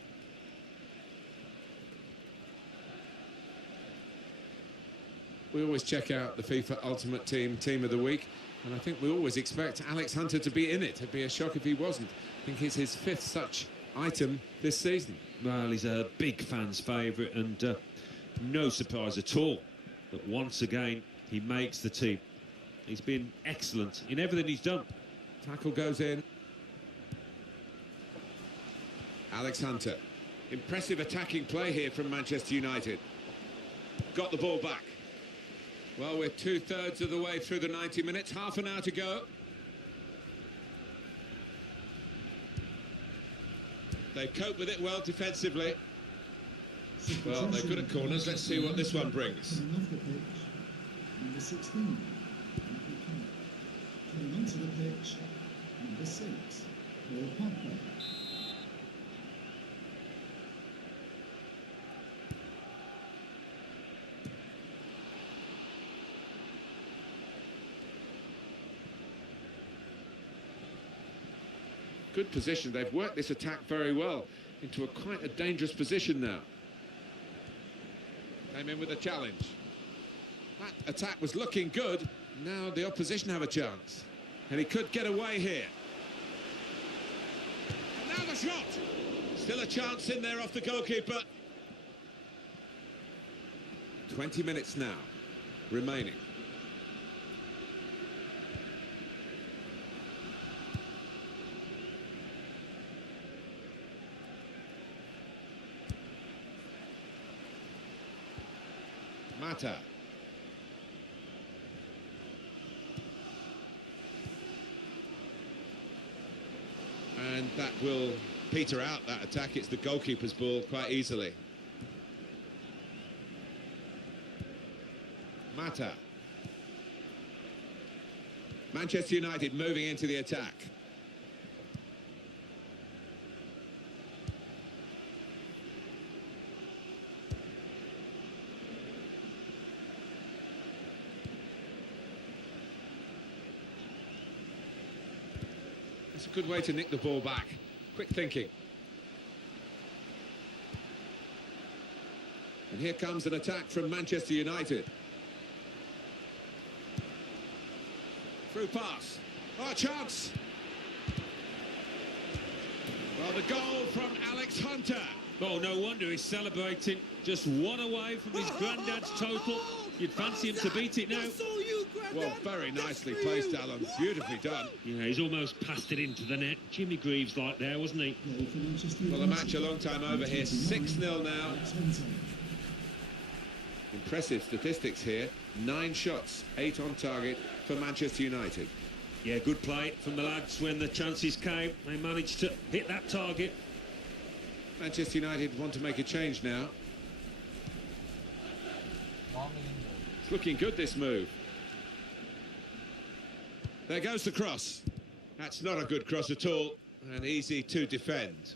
We always check out the FIFA Ultimate Team of the Week, and I think we always expect Alex Hunter to be in it. It'd be a shock if he wasn't. I think it's his 5th such item this season. Well, he's a big fan's favourite, and no surprise at all that once again he makes the team. He's been excellent in everything he's done. Tackle goes in. Alex Hunter. Impressive attacking play here from Manchester United. Got the ball back. Well, we're 2/3 of the way through the 90 minutes, half an hour to go. They cope with it well defensively. Well, they're good at corners. Let's see what this one brings. Coming off the pitch, number 16. Coming onto the pitch, number 6, Paul Pogba. Good position. They've worked this attack very well into quite a dangerous position now. Came in with a challenge. That attack was looking good. Now the opposition have a chance. And he could get away here. And now the shot. Still a chance in there off the goalkeeper. 20 minutes now remaining. Mata. And that will peter out that attack. It's the goalkeeper's ball quite easily. Mata. Manchester United moving into the attack. It's a good way to nick the ball back. Quick thinking. And here comes an attack from Manchester United. Through pass. Oh, chance! Well, the goal from Alex Hunter. Oh, no wonder he's celebrating. Just one away from his granddad's total. You'd fancy him to beat it now. Well, very nicely placed, Alan. Beautifully done. Yeah, he's almost passed it into the net. Jimmy Greaves like there, wasn't he? Well, the match a long time over here. 6-0 now. Impressive statistics here. 9 shots, 8 on target for Manchester United. Yeah, good play from the lads when the chances came. They managed to hit that target. Manchester United want to make a change now. It's looking good, this move. There goes the cross. That's not a good cross at all, and easy to defend.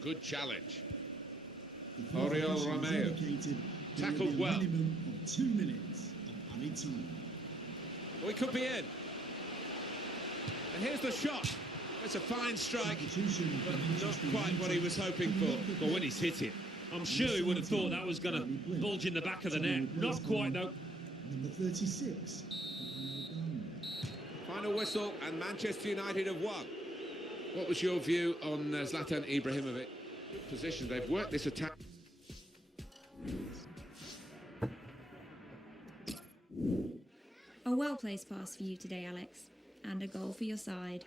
Good challenge. Oriol Romeo tackled well. 2 minutes of added time. Oh, he could be in. And here's the shot. It's a fine strike, but not quite what he was hoping for. But when he's hit it, I'm sure he would have thought that was going to bulge in the back of the net. Not quite, though. Number 36. Final whistle, and Manchester United have won. What was your view on Zlatan Ibrahimovic? Good position. They've worked this attack. A well-placed pass for you today, Alex, and a goal for your side.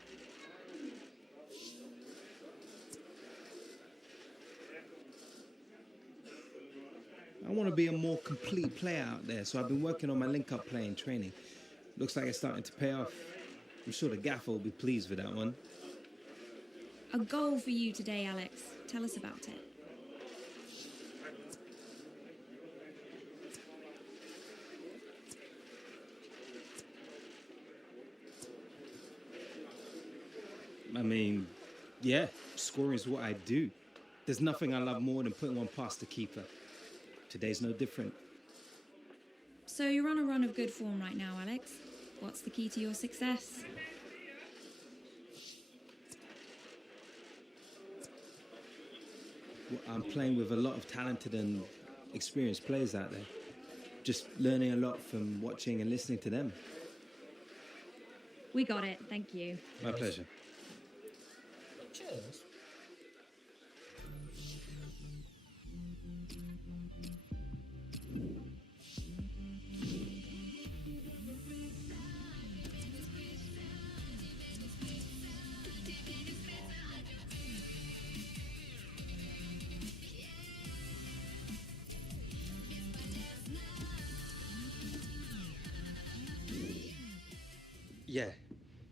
I want to be a more complete player out there, so I've been working on my link-up play and training. Looks like it's starting to pay off. I'm sure the gaffer will be pleased with that one. A goal for you today, Alex. Tell us about it. I mean, yeah, scoring is what I do. There's nothing I love more than putting one past the keeper. Today's no different. So you're on a run of good form right now, Alex. What's the key to your success? Well, I'm playing with a lot of talented and experienced players out there. Just learning a lot from watching and listening to them. We got it, thank you. My pleasure. Cheers.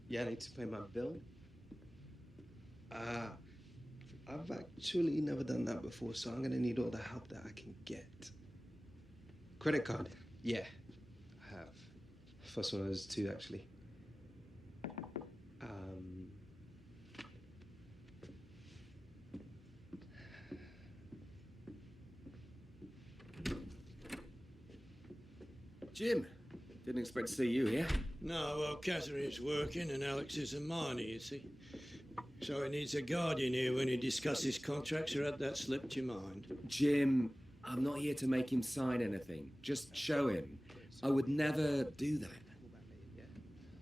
Yeah, I need to pay my bill. I've actually never done that before, so I'm gonna need all the help that I can get. Credit card? Yeah, I have. First one was 2, actually. Jim, didn't expect to see you here. No, well, Catherine's working and Alex is a miner, you see. So he needs a guardian here when he discusses contracts, or had that slipped your mind? Jim, I'm not here to make him sign anything. Just show him. I would never do that.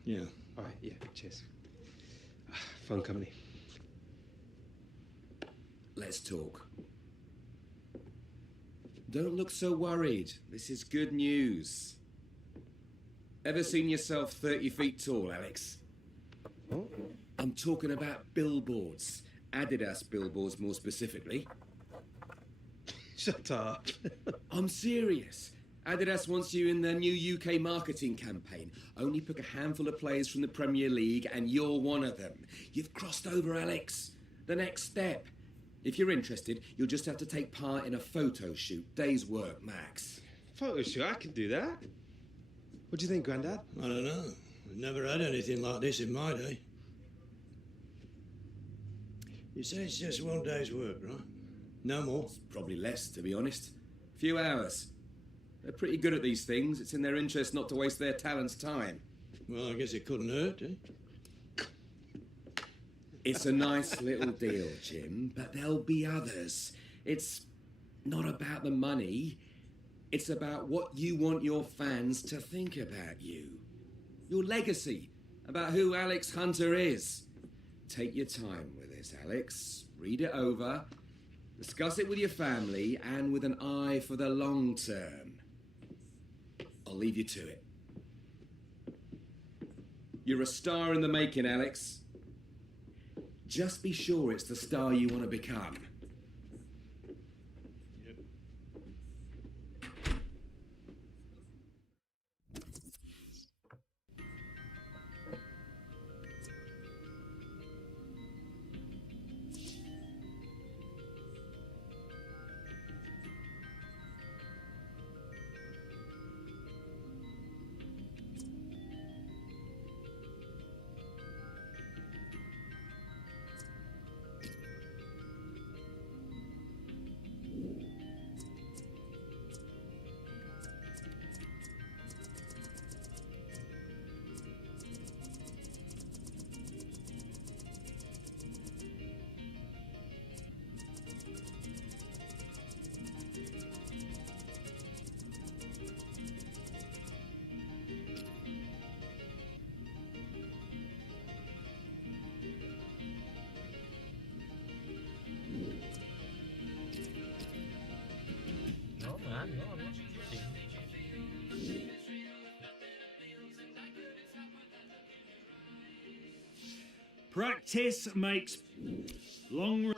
Yeah. All right, yeah, cheers. Phone company. Let's talk. Don't look so worried. This is good news. Ever seen yourself 30 feet tall, Alex? Oh. I'm talking about billboards. Adidas billboards, more specifically. Shut up. I'm serious. Adidas wants you in their new UK marketing campaign. Only pick a handful of players from the Premier League, and you're one of them. You've crossed over, Alex. The next step. If you're interested, you'll just have to take part in a photo shoot. Day's work, max. Photo shoot? I can do that. What do you think, Grandad? I don't know. We've never had anything like this in my day. You say it's just one day's work, right? No more? Probably less, to be honest. A few hours. They're pretty good at these things. It's in their interest not to waste their talent's time. Well, I guess it couldn't hurt, eh? It's a nice little deal, Jim, but there'll be others. It's not about the money. It's about what you want your fans to think about you. Your legacy, about who Alex Hunter is. Take your time with this, Alex. Read it over. Discuss it with your family and with an eye for the long term. I'll leave you to it. You're a star in the making, Alex. Just be sure it's the star you want to become. No, man, no, I'm not cheating. Practice makes long.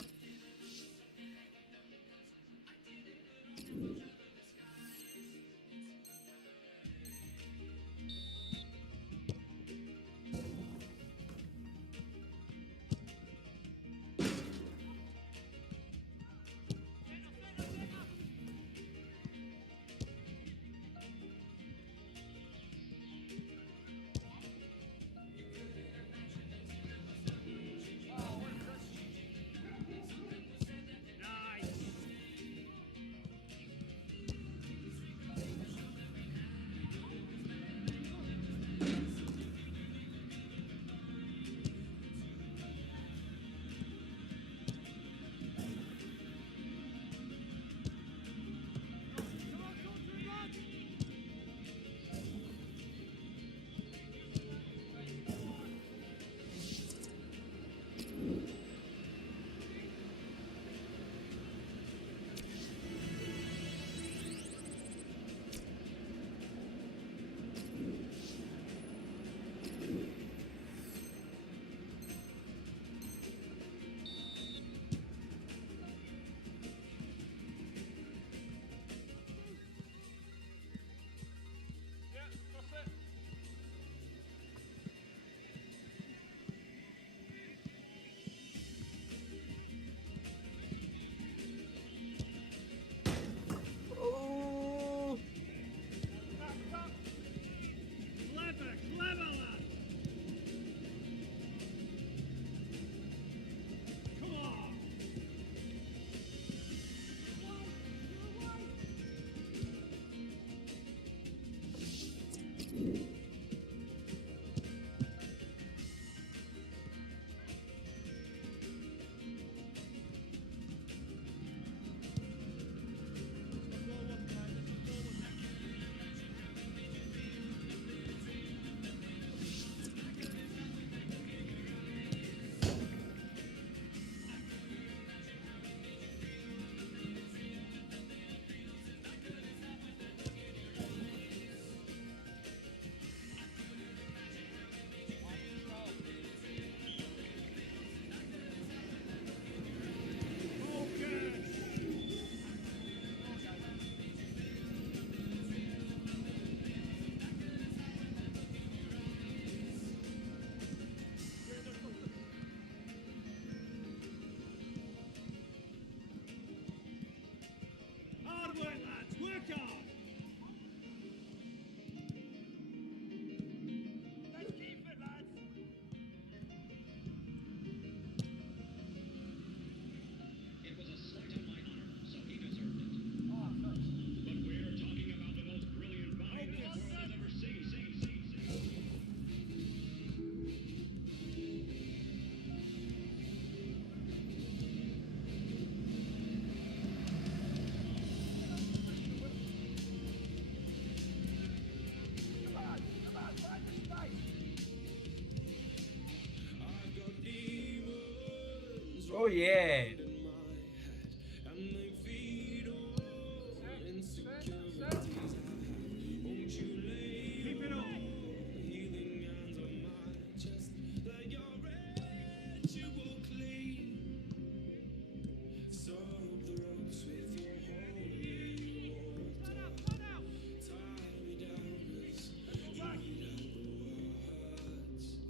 Oh yeah.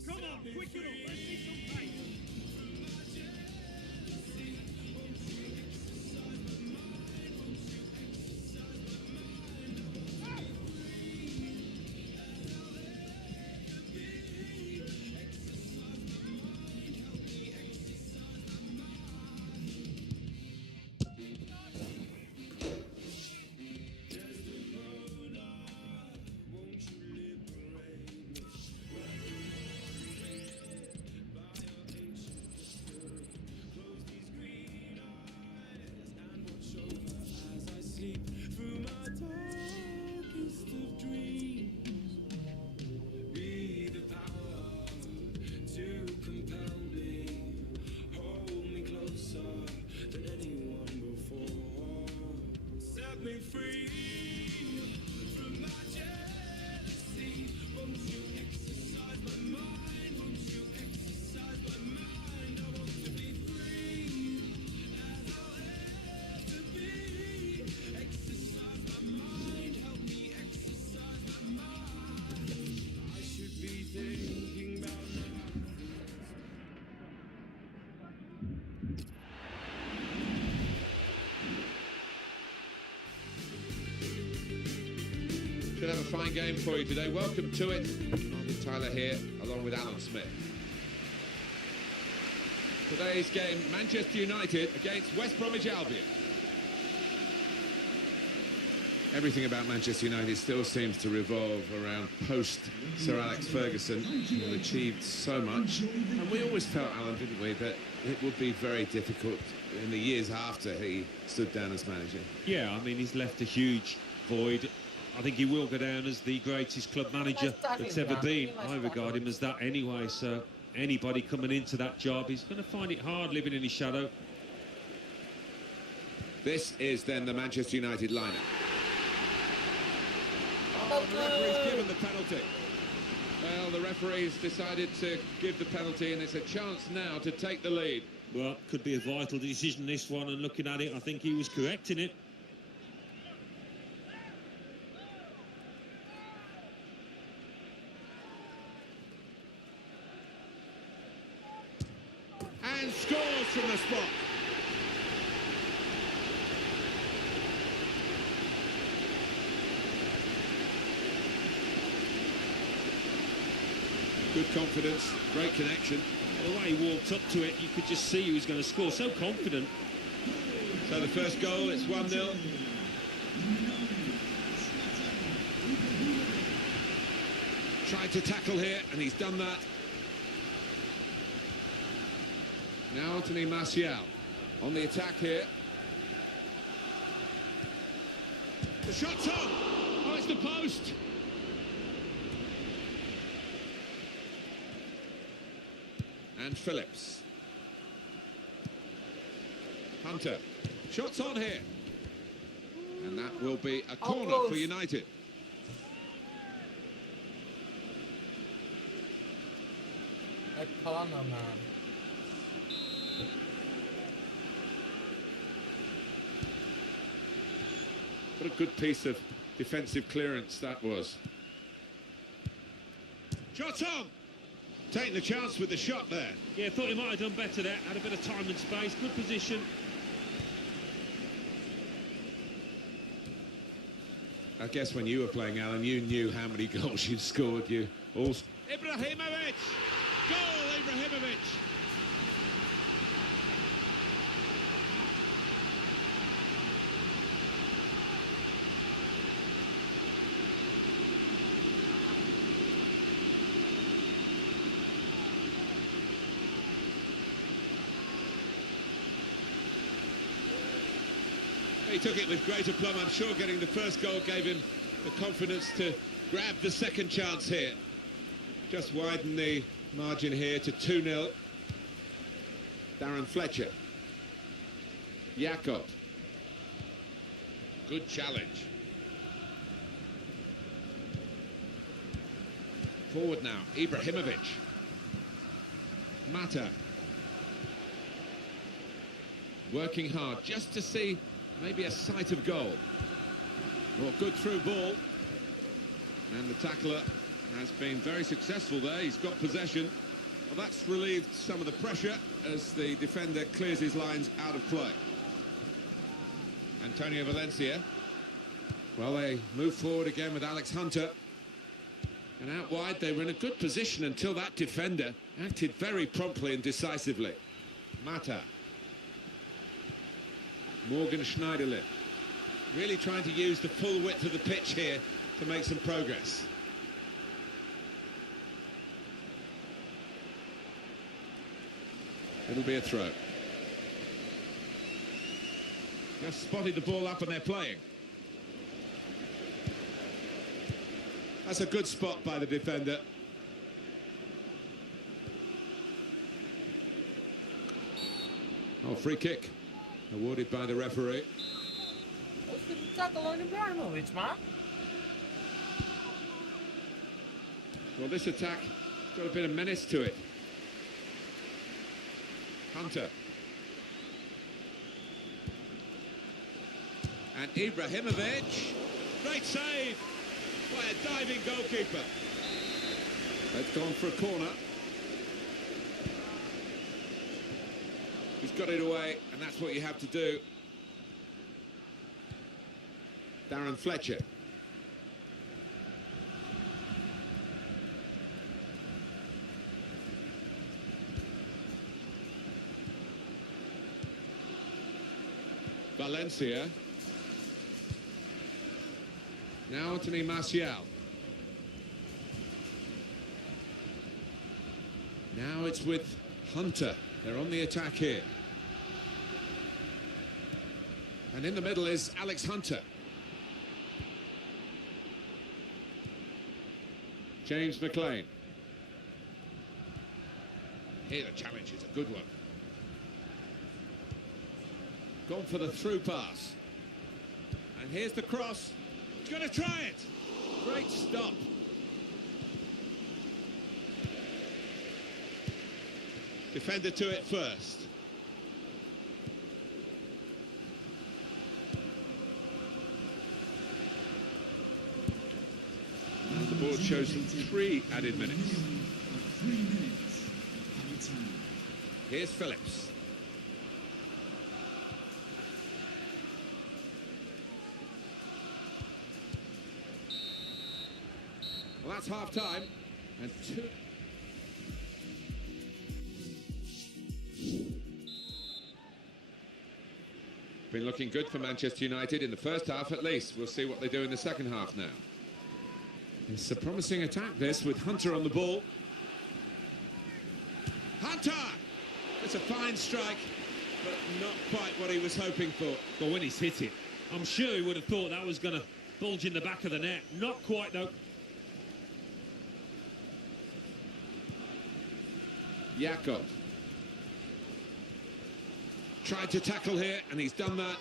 Come on, quick it up. Let's see some pace. Should have a fine game for you today. Welcome to it. Martin Tyler here, along with Alan Smith. Today's game, Manchester United against West Bromwich Albion. Everything about Manchester United still seems to revolve around post-Sir Alex Ferguson, who achieved so much. And we always felt, Alan, didn't we, that it would be very difficult in the years after he stood down as manager. Yeah, I mean, he's left a huge void. I think he will go down as the greatest club manager that's ever been. I regard him as that anyway, so anybody coming into that job is going to find it hard living in his shadow. This is then the Manchester United lineup. Oh, the referee's given the penalty. Well, the referee's decided to give the penalty, and it's a chance now to take the lead. Well, could be a vital decision, this one, and looking at it, I think he was correct in it. And scores from the spot. Good confidence, great connection. The way he walked up to it, you could just see he was going to score, so confident. So the first goal, it's 1-0. Tried to tackle here, and he's done that. Now Anthony Martial on the attack here. The shot's on! Oh, it's the post! And Phillips. Hunter. Shots on here. And that will be a corner for United. A corner, man. What a good piece of defensive clearance that was. Shot on! Taking the chance with the shot there. Yeah, thought he might have done better there. Had a bit of time and space, good position. I guess when you were playing, Alan, you knew how many goals you'd scored. You all... Ibrahimovic! Goal, Ibrahimovic! He took it with great aplomb. I'm sure getting the first goal gave him the confidence to grab the second chance here. Just widen the margin here to 2-0. Darren Fletcher. Jakob. Good challenge. Forward now, Ibrahimovic. Mata. Working hard just to see maybe a sight of goal. Well, good through ball. And the tackler has been very successful there. He's got possession. Well, that's relieved some of the pressure as the defender clears his lines out of play. Antonio Valencia. Well, they move forward again with Alex Hunter. And out wide, they were in a good position until that defender acted very promptly and decisively. Mata. Morgan Schneiderlin. Really trying to use the full width of the pitch here to make some progress. It'll be a throw. Just spotted the ball up and they're playing. That's a good spot by the defender. Oh, free kick awarded by the referee. What's the tackle on Ibrahimovic, man? Well, this attack got a bit of menace to it. Hunter. And Ibrahimovic. Great save by a diving goalkeeper. They've gone for a corner. He's got it away, and that's what you have to do. Darren Fletcher. Valencia. Now Anthony Martial. Now it's with Hunter. They're on the attack here. And in the middle is Alex Hunter. James McLean. Here the challenge is a good one. Gone for the through pass. And here's the cross. He's going to try it. Great stop. Defender to it first. And the board shows them 3 added minutes. 3 minutes added time. Here's Phillips. Well, that's half time, and 2. Been looking good for Manchester United in the first half at least. We'll see what they do in the second half now. It's a promising attack this with Hunter on the ball. Hunter! It's a fine strike, but not quite what he was hoping for. But when he's hit it, I'm sure he would have thought that was going to bulge in the back of the net. Not quite though. Jakob. Tried to tackle here, and he's done that.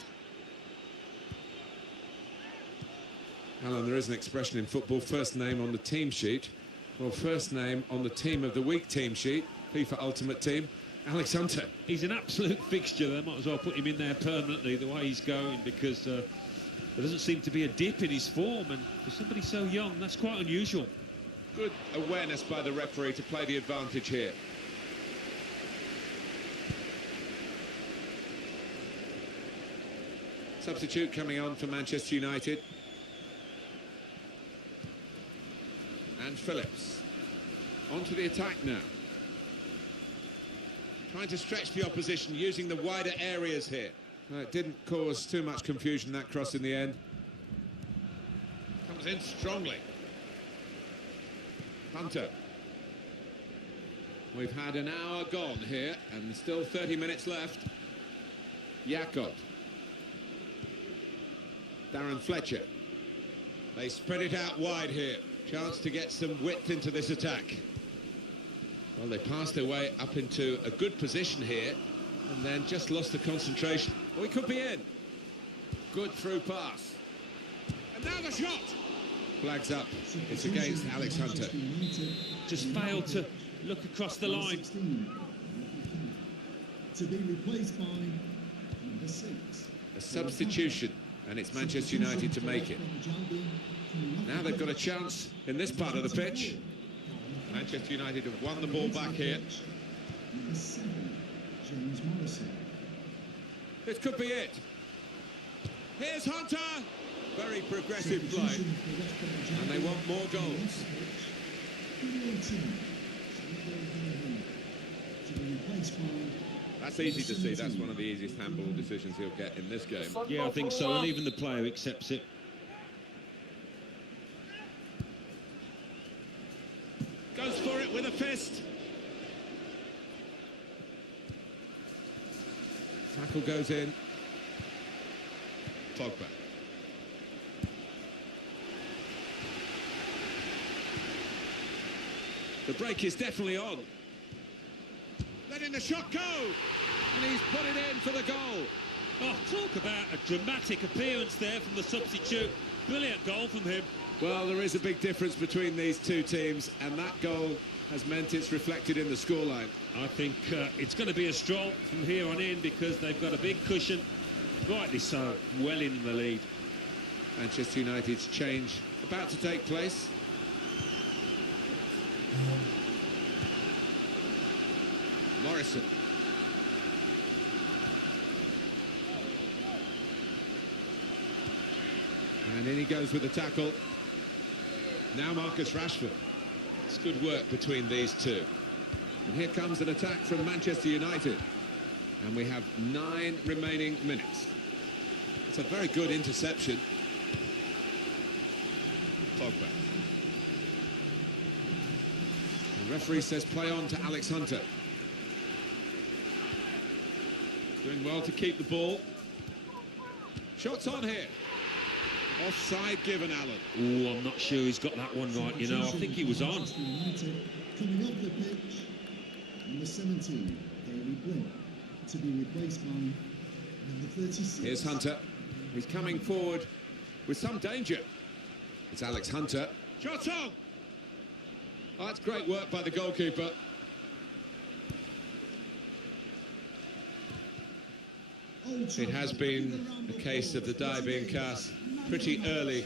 Alan, there is an expression in football, first name on the team sheet. Well, first name on the team of the week team sheet, FIFA Ultimate Team, Alex Hunter. He's an absolute fixture. They might as well put him in there permanently the way he's going, because there doesn't seem to be a dip in his form, and for somebody so young, that's quite unusual. Good awareness by the referee to play the advantage here. Substitute coming on for Manchester United. And Phillips. Onto the attack now. Trying to stretch the opposition, using the wider areas here. It didn't cause too much confusion, that cross in the end. Comes in strongly. Hunter. We've had an hour gone here, and still 30 minutes left. Jakob. Darren Fletcher. They spread it out wide here. Chance to get some width into this attack. Well, they passed their way up into a good position here. And then just lost the concentration. Oh, he could be in. Good through pass. And now the shot. Flags up. It's against Alex Hunter. Just failed to look across the line. To be replaced by number 6. A substitution, and it's Manchester United to make it. Now they've got a chance in this part of the pitch. Manchester United have won the ball back here. Number 7, James Morrison. This could be it. Here's Hunter. Very progressive play. And they want more goals. That's easy to see. That's one of the easiest handball decisions he'll get in this game. Yeah, I think so, and even the player accepts it. Goes for it with a fist. Tackle goes in. Pogba. The break is definitely on. Letting the shot go. And he's put it in for the goal. Oh, talk about a dramatic appearance there from the substitute. Brilliant goal from him. Well, there is a big difference between these two teams, and that goal has meant it's reflected in the scoreline. I think it's going to be a stroll from here on in because they've got a big cushion. Rightly so, well in the lead. Manchester United's change about to take place. Morrison. And in he goes with the tackle. Now Marcus Rashford. It's good work between these two. And here comes an attack from Manchester United. And we have 9 remaining minutes. It's a very good interception. Pogba. The referee says play on to Alex Hunter. Doing well to keep the ball. Shots on here. Offside given, Alan. Oh, I'm not sure he's got that one right, you know. I think he was on. Coming off the pitch, number 17, Daily Blink, to be replaced by number 36. Here's Hunter. He's coming forward with some danger. It's Alex Hunter. Shots on! Oh, that's great work by the goalkeeper. It has been a case of the die being cast pretty early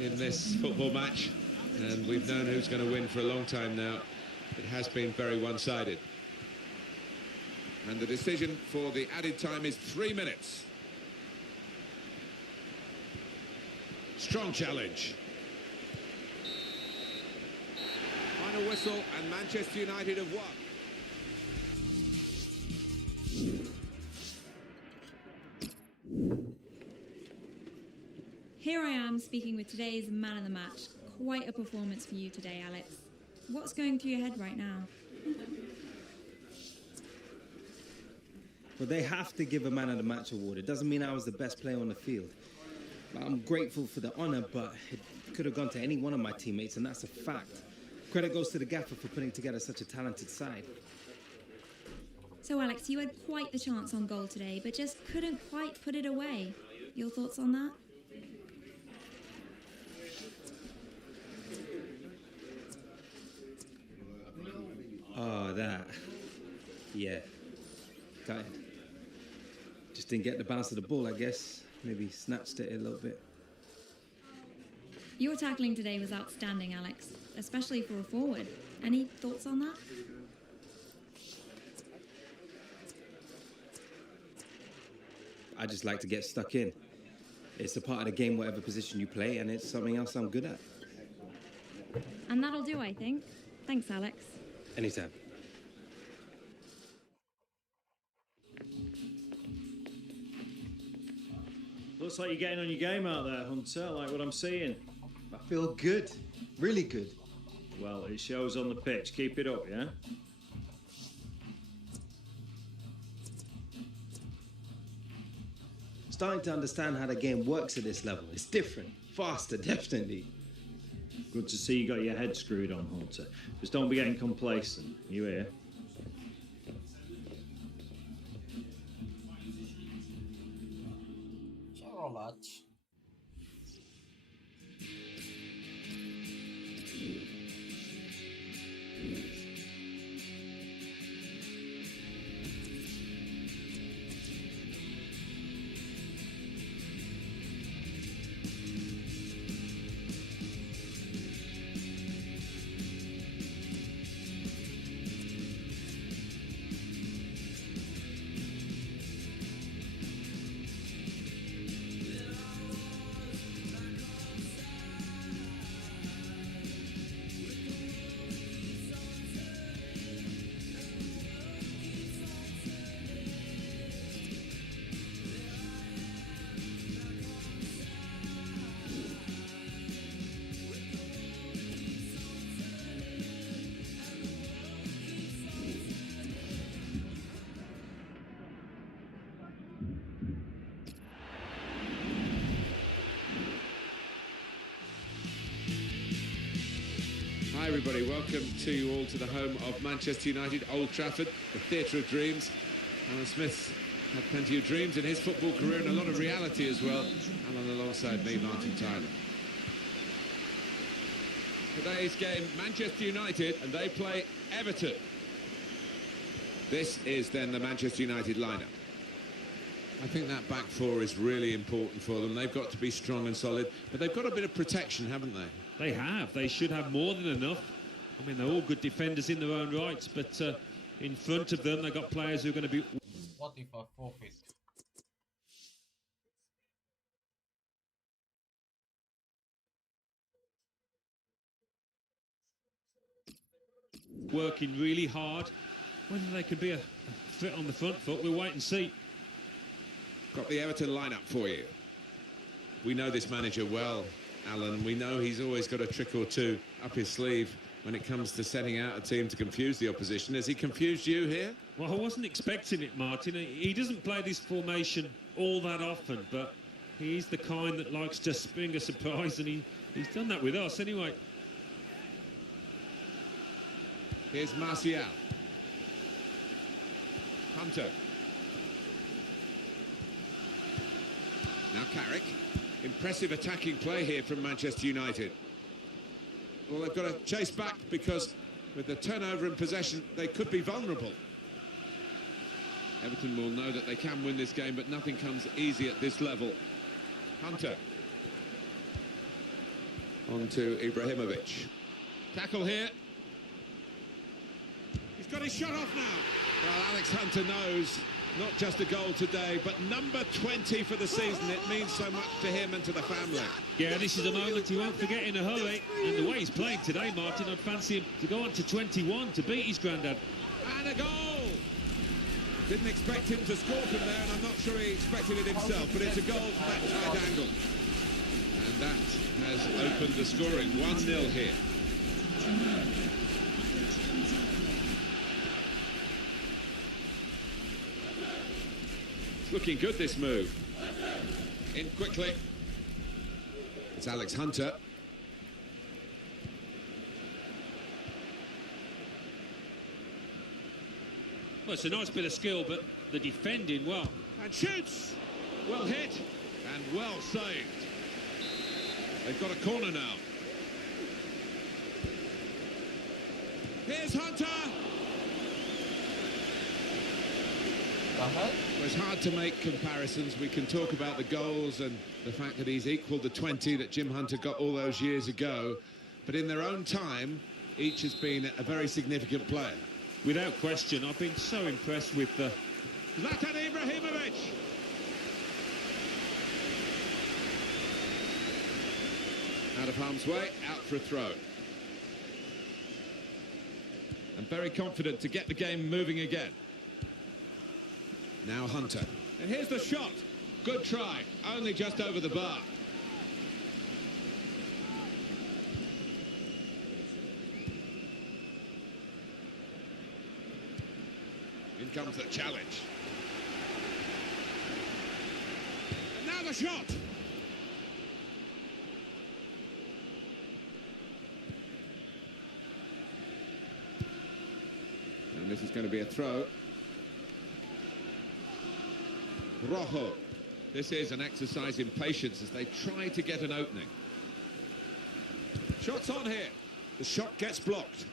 in this football match, and we've known who's going to win for a long time now. It has been very one-sided. And the decision for the added time is 3 minutes. Strong challenge. Final whistle, and Manchester United have won. Here I am speaking with today's man of the match. Quite a performance for you today, Alex. What's going through your head right now? Well, they have to give a man of the match award. It doesn't mean I was the best player on the field. I'm grateful for the honour, but it could have gone to any one of my teammates, and that's a fact. Credit goes to the gaffer for putting together such a talented side. So, Alex, you had quite the chance on goal today, but just couldn't quite put it away. Your thoughts on that? Oh, that. Yeah. Got it. Just didn't get the bounce of the ball, I guess. Maybe snatched it a little bit. Your tackling today was outstanding, Alex, especially for a forward. Any thoughts on that? I just like to get stuck in. It's a part of the game, whatever position you play, and it's something else I'm good at. And that'll do, I think. Thanks, Alex. Anytime. Looks like you're getting on your game out there, Hunter, like what I'm seeing. I feel good. Really good. Well, it shows on the pitch. Keep it up, yeah? Starting to understand how the game works at this level. It's different, faster, definitely. Good to see you got your head screwed on, Hunter. Just don't be getting complacent. You hear? much. Hi everybody, welcome to you all to the home of Manchester United, Old Trafford, the theatre of dreams. Alan Smith's had plenty of dreams in his football career and a lot of reality as well. Alan alongside me, Martin Tyler. Today's game, Manchester United, and they play Everton. This is then the Manchester United lineup. I think that back four is really important for them. They've got to be strong and solid, but they've got a bit of protection, haven't they? They have. They should have more than enough. I mean, they're all good defenders in their own rights, but in front of them, they've got players who are going to be... What if I forfeit? working really hard. Whether they could be a threat on the front foot, we'll wait and see. Got the Everton lineup for you. We know this manager well, Alan. We know he's always got a trick or two up his sleeve when it comes to setting out a team to confuse the opposition. Has he confused you here? Well, I wasn't expecting it, Martin. He doesn't play this formation all that often, but he's the kind that likes to spring a surprise, and he's done that with us anyway. Here's Martial. Hunter. Now Carrick. Impressive attacking play here from Manchester United. Well, they've got to chase back because with the turnover in possession, they could be vulnerable. Everton will know that they can win this game, but nothing comes easy at this level. Hunter. On to Ibrahimovic. Tackle here. He's got his shot off now. Well, Alex Hunter knows not just a goal today, but number 20 for the season. It means so much to him and to the family. Yeah, this is a moment he won't forget in a hurry. And the way he's playing today, Martin, I'd fancy him to go on to 21 to beat his granddad. And a goal! Didn't expect him to score from there, and I'm not sure he expected it himself, but it's a goal from that side angle. And that has opened the scoring. 1-0 here. It's looking good, this move. In quickly. It's Alex Hunter. Well, it's a nice bit of skill, but the defending, well. And shoots! Well hit and well saved. They've got a corner now. Here's Hunter! Well, it's hard to make comparisons. We can talk about the goals and the fact that he's equalled the 20 that Jim Hunter got all those years ago. But in their own time, each has been a very significant player. Without question, I've been so impressed with the... Zlatan Ibrahimovic! Out of harm's way, out for a throw. And very confident to get the game moving again. Now Hunter. And here's the shot. Good try. Only just over the bar. In comes the challenge. And now the shot. And this is going to be a throw. Rojo. This is an exercise in patience as they try to get an opening. Shots on here. The shot gets blocked.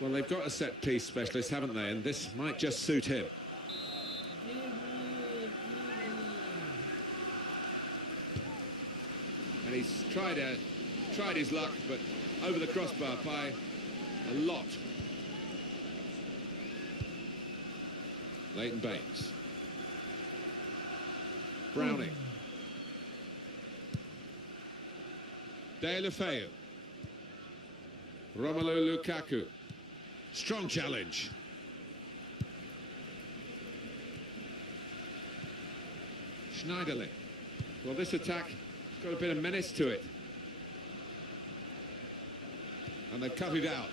Well, they've got a set-piece specialist, haven't they? And this might just suit him. And he's tried his luck, but over the crossbar by a lot. Leighton Baines. Browning. Deulofeu. Romelu Lukaku. Strong challenge. Schneiderlin. Well, this attack has got a bit of menace to it. And they've cut it out.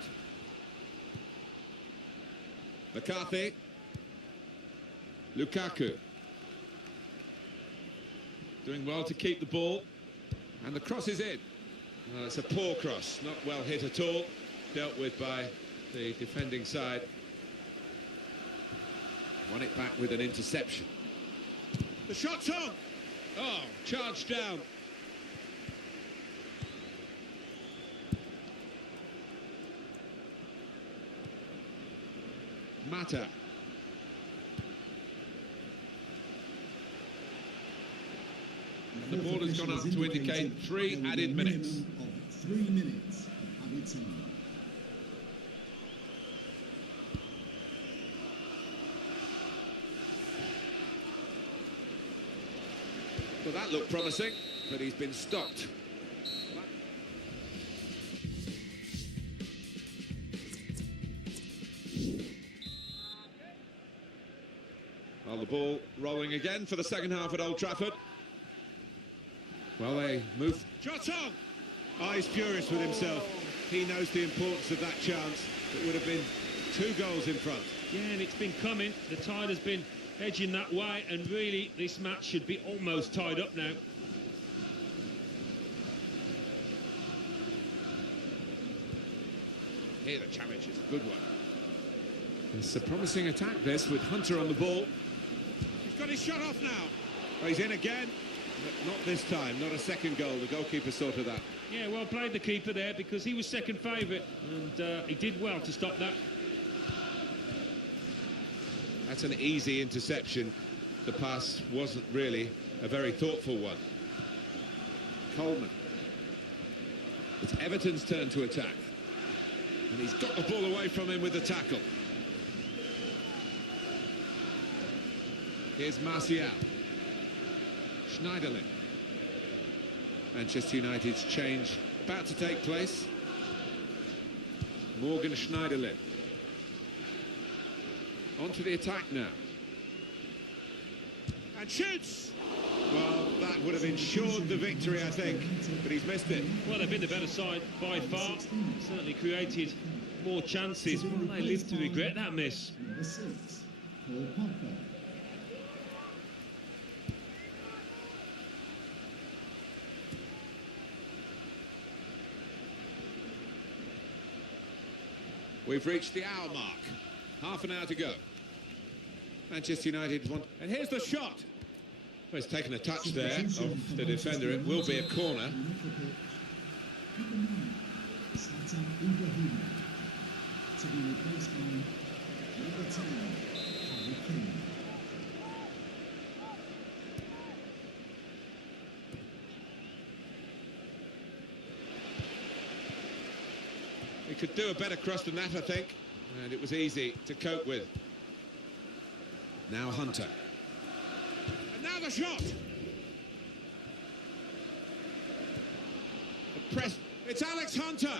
McCarthy. Lukaku. Doing well to keep the ball. And the cross is in. Well, it's a poor cross, not well hit at all. Dealt with by the defending side. Won it back with an interception. The shot's on! Oh, charged down. Mata. The ball has gone up to indicate 3 added minutes. 3 minutes added time. Well, that looked promising, but he's been stopped. Well, the ball rolling again for the second half at Old Trafford. Well, they move. Shot on! Oh, he's furious with himself. He knows the importance of that chance. It would have been 2 goals in front. Yeah, and it's been coming. The tide has been edging that way, and really this match should be almost tied up now. Here the challenge is a good one. It's a promising attack, this, with Hunter on the ball. He's got his shot off now. Oh, he's in again. But not this time, not a second goal. The goalkeeper sorted that. Yeah, well played the keeper there, because he was second favourite, and he did well to stop that. That's an easy interception. The pass wasn't really a very thoughtful one. Coleman. It's Everton's turn to attack. And he's got the ball away from him with the tackle. Here's Martial. Schneiderlin. Manchester United's change about to take place. Morgan Schneiderlin. On to the attack now. And shoots! Well, that would have ensured the victory, I think, but he's missed it. Well, they've been the better side by far. Certainly created more chances. Well, they live to regret that miss. Number 6, Paul Pogba. We've reached the hour mark. Half an hour to go. Manchester United want... And here's the shot. Well, it's taken a touch there of the defender. It will be a corner. To be replaced by number 10, Harry Kane. He could do a better cross than that, I think. And it was easy to cope with. Now Hunter. And now the shot! The press. It's Alex Hunter!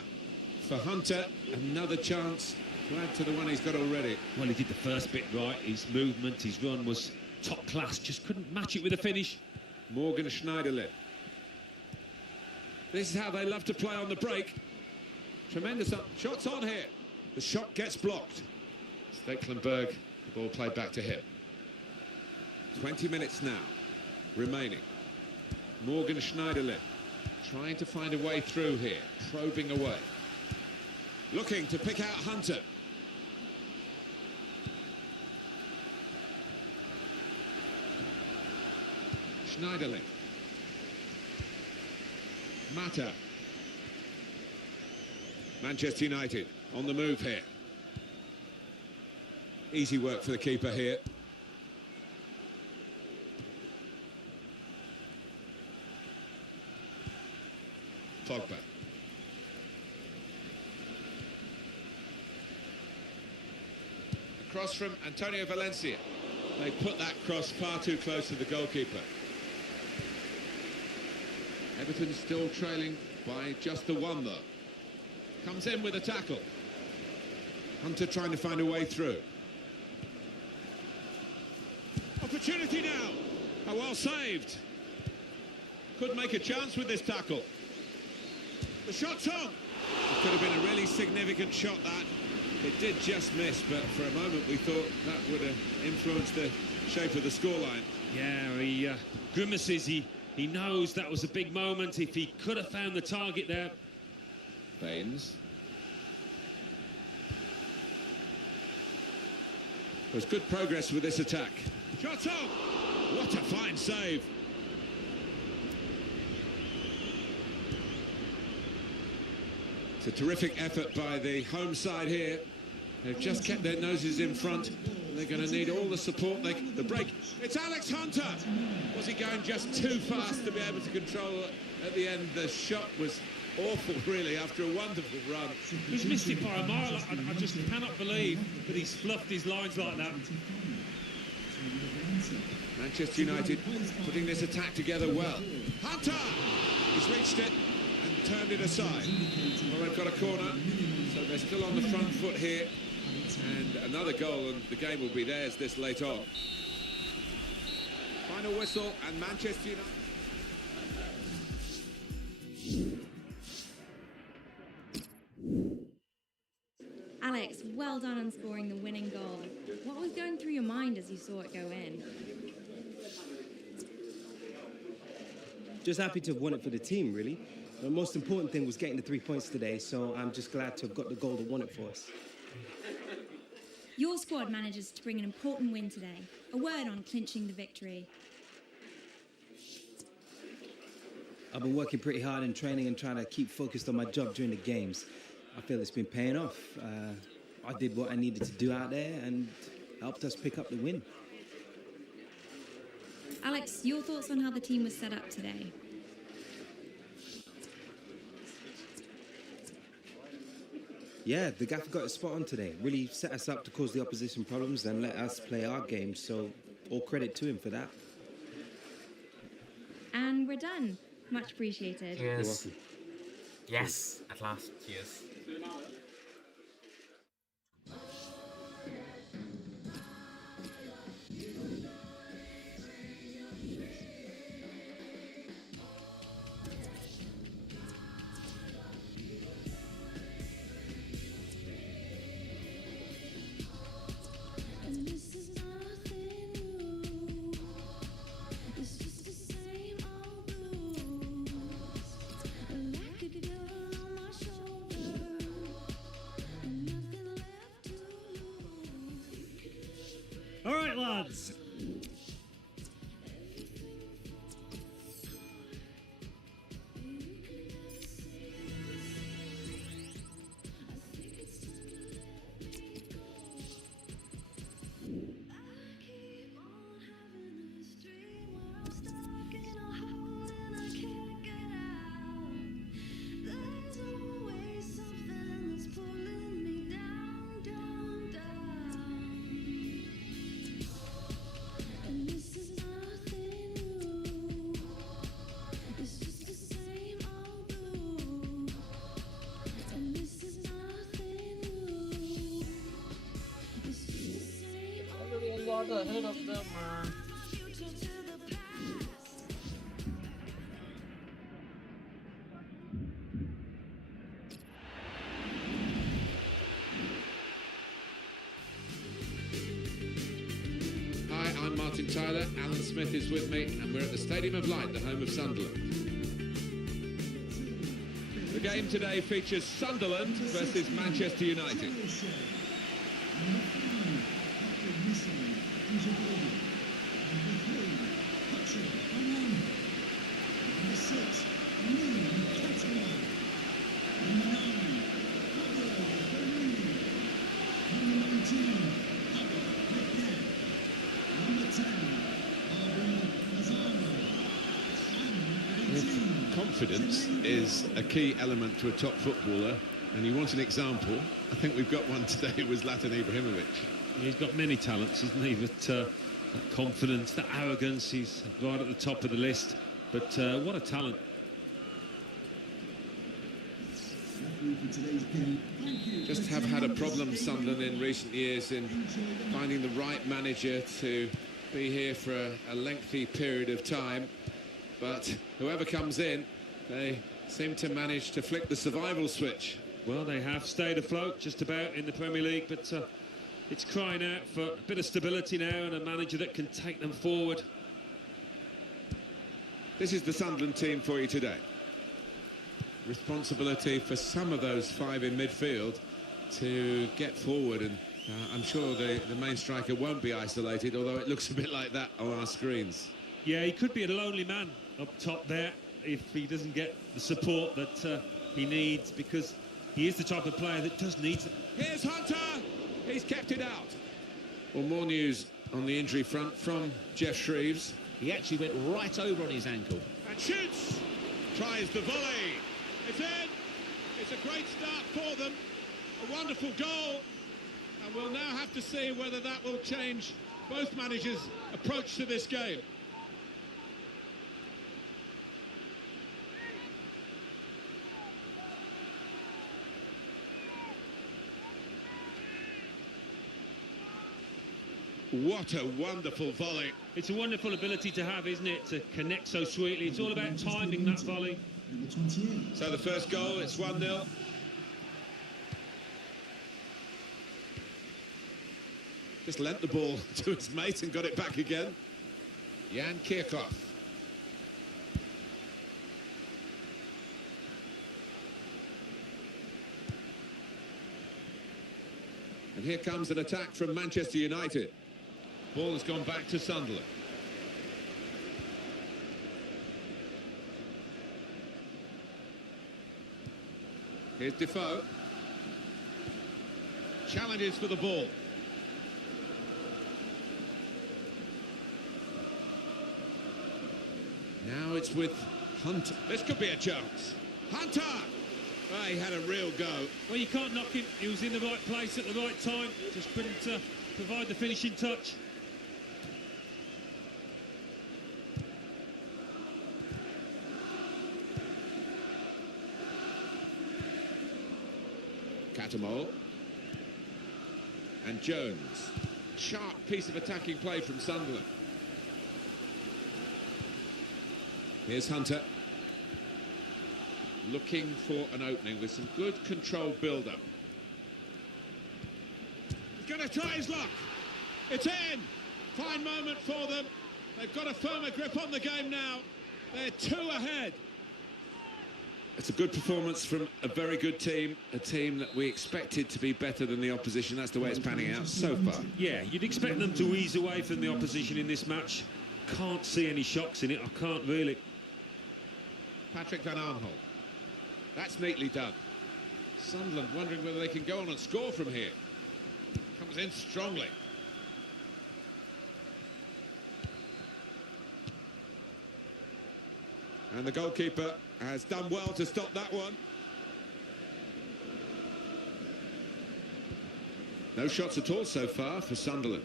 For Hunter, another chance to add to the one he's got already. Well, he did the first bit right. His movement, his run was top class. Just couldn't match it with a finish. Morgan Schneiderlin. This is how they love to play on the break. Tremendous shots on here. The shot gets blocked. Stecklenburg, the ball played back to him. 20 minutes now remaining. Morgan Schneiderlin trying to find a way through here, probing away. Looking to pick out Hunter. Schneiderlin. Mata. Manchester United on the move here. Easy work for the keeper here. Pogba. Across from Antonio Valencia. They put that cross far too close to the goalkeeper. Everton still trailing by just the one, though. Comes in with a tackle. Hunter trying to find a way through. Opportunity now. Oh, well saved. Could make a chance with this tackle. The shot's on. It could have been a really significant shot, that. It did just miss, but for a moment we thought that would have influenced the shape of the scoreline. Yeah, he grimaces. He knows that was a big moment. If he could have found the target there. Baines. There's good progress with this attack. Shot on! What a fine save. It's a terrific effort by the home side here. They've just kept their noses in front. And they're going to need all the support. The break. It's Alex Hunter. Was he going just too fast to be able to control it at the end? The shot was awful, really, after a wonderful run. He's missed it by a mile. I just cannot believe that he's fluffed his lines like that. Manchester United putting this attack together well. Hunter! He's reached it and turned it aside. Well, they've got a corner, so they're still on the front foot here. And another goal, and the game will be theirs this late on. Final whistle, and Manchester United. Alex, well done on scoring the winning goal. What was going through your mind as you saw it go in? Just happy to have won it for the team, really. The most important thing was getting the 3 points today, so I'm just glad to have got the goal that won it for us. Your squad manages to bring an important win today. A word on clinching the victory. I've been working pretty hard in training and trying to keep focused on my job during the games. I feel it's been paying off. I did what I needed to do out there and helped us pick up the win. Alex, your thoughts on how the team was set up today? Yeah, the gaffer got it spot on today. Really set us up to cause the opposition problems and let us play our game, so all credit to him for that. And we're done. Much appreciated. Yes. Yes, at last. Cheers. All right, lads. Ahead of them, man. Hi, I'm Martin Tyler. Alan Smith is with me, and we're at the Stadium of Light, the home of Sunderland. The game today features Sunderland versus Manchester United. Patrick Van Aanholt. Number 6, Lee Kettler. Number 9, Pablo Berrini. Number 19, Pablo Becker. Number 10, Harvey Lozano. And 18. Confidence is a key element to a top footballer, and you want an example. I think we've got one today. It was Zlatan Ibrahimovic. He's got many talents, isn't he? But that confidence, that arrogance, he's right at the top of the list. But what a talent. Just have had a problem, Sunderland, in recent years in finding the right manager to be here for a lengthy period of time. But whoever comes in, they seem to manage to flick the survival switch. Well, they have stayed afloat just about in the Premier League, but it's crying out for a bit of stability now and a manager that can take them forward. This is the Sunderland team for you today. Responsibility for some of those 5 in midfield to get forward, and I'm sure the main striker won't be isolated, although it looks a bit like that on our screens. Yeah, he could be a lonely man up top there if he doesn't get the support that he needs, because he is the type of player that does need it. Here's Hunter! He's kept it out. Well, more news on the injury front from Jeff Shreves. He actually went right over on his ankle. And shoots! Tries the volley. It's in. It's a great start for them. A wonderful goal. And we'll now have to see whether that will change both managers' approach to this game. What a wonderful volley. It's a wonderful ability to have, isn't it, to connect so sweetly. It's all about timing that volley. So the first goal, it's 1-0. Just lent the ball to his mate and got it back again. Jan Kirchhoff. And here comes an attack from Manchester United. Ball has gone back to Sunderland. Here's Defoe. Challenges for the ball. Now it's with Hunter. This could be a chance. Hunter! Well, he had a real go. Well, you can't knock him. He was in the right place at the right time. Just couldn't provide the finishing touch. Catamol. And Jones. Sharp piece of attacking play from Sunderland. Here's Hunter. Looking for an opening with some good controlled build-up. He's going to try his luck. It's in. Fine moment for them. They've got a firmer grip on the game now. They're 2 ahead. It's a good performance from a very good team, a team that we expected to be better than the opposition. That's the way it's panning out so far. Yeah, you'd expect them to ease away from the opposition in this match. Can't see any shocks in it, I can't really. Patrick Van Aanholt. That's neatly done. Sunderland wondering whether they can go on and score from here. Comes in strongly. And the goalkeeper has done well to stop that one. No shots at all so far for Sunderland.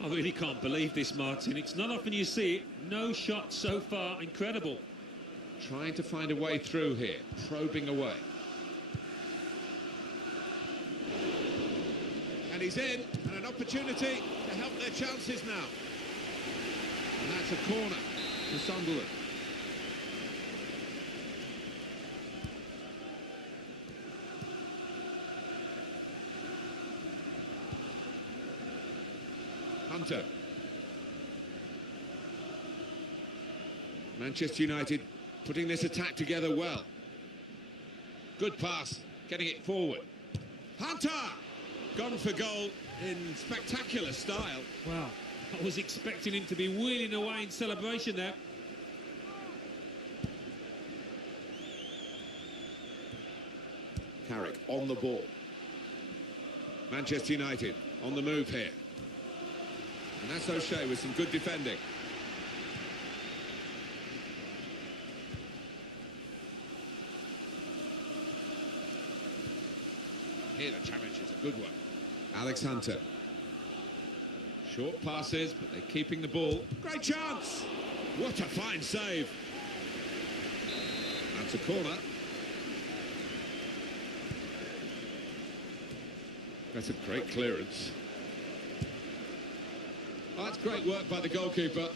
I really can't believe this, Martin. It's not often you see it. No shots so far. Incredible. Trying to find a way through here, probing away. And he's in, and an opportunity to help their chances now. And that's a corner for Sunderland. Hunter. Manchester United putting this attack together well. Good pass, getting it forward. Hunter! Gone for goal in spectacular style. Wow, I was expecting him to be wheeling away in celebration there. Carrick on the ball. Manchester United on the move here. And that's O'Shea with some good defending. Here the challenge is a good one. Alex Hunter. Short passes, but they're keeping the ball. Great chance! What a fine save. That's a corner. That's a great clearance. Oh, that's great work by the goalkeeper.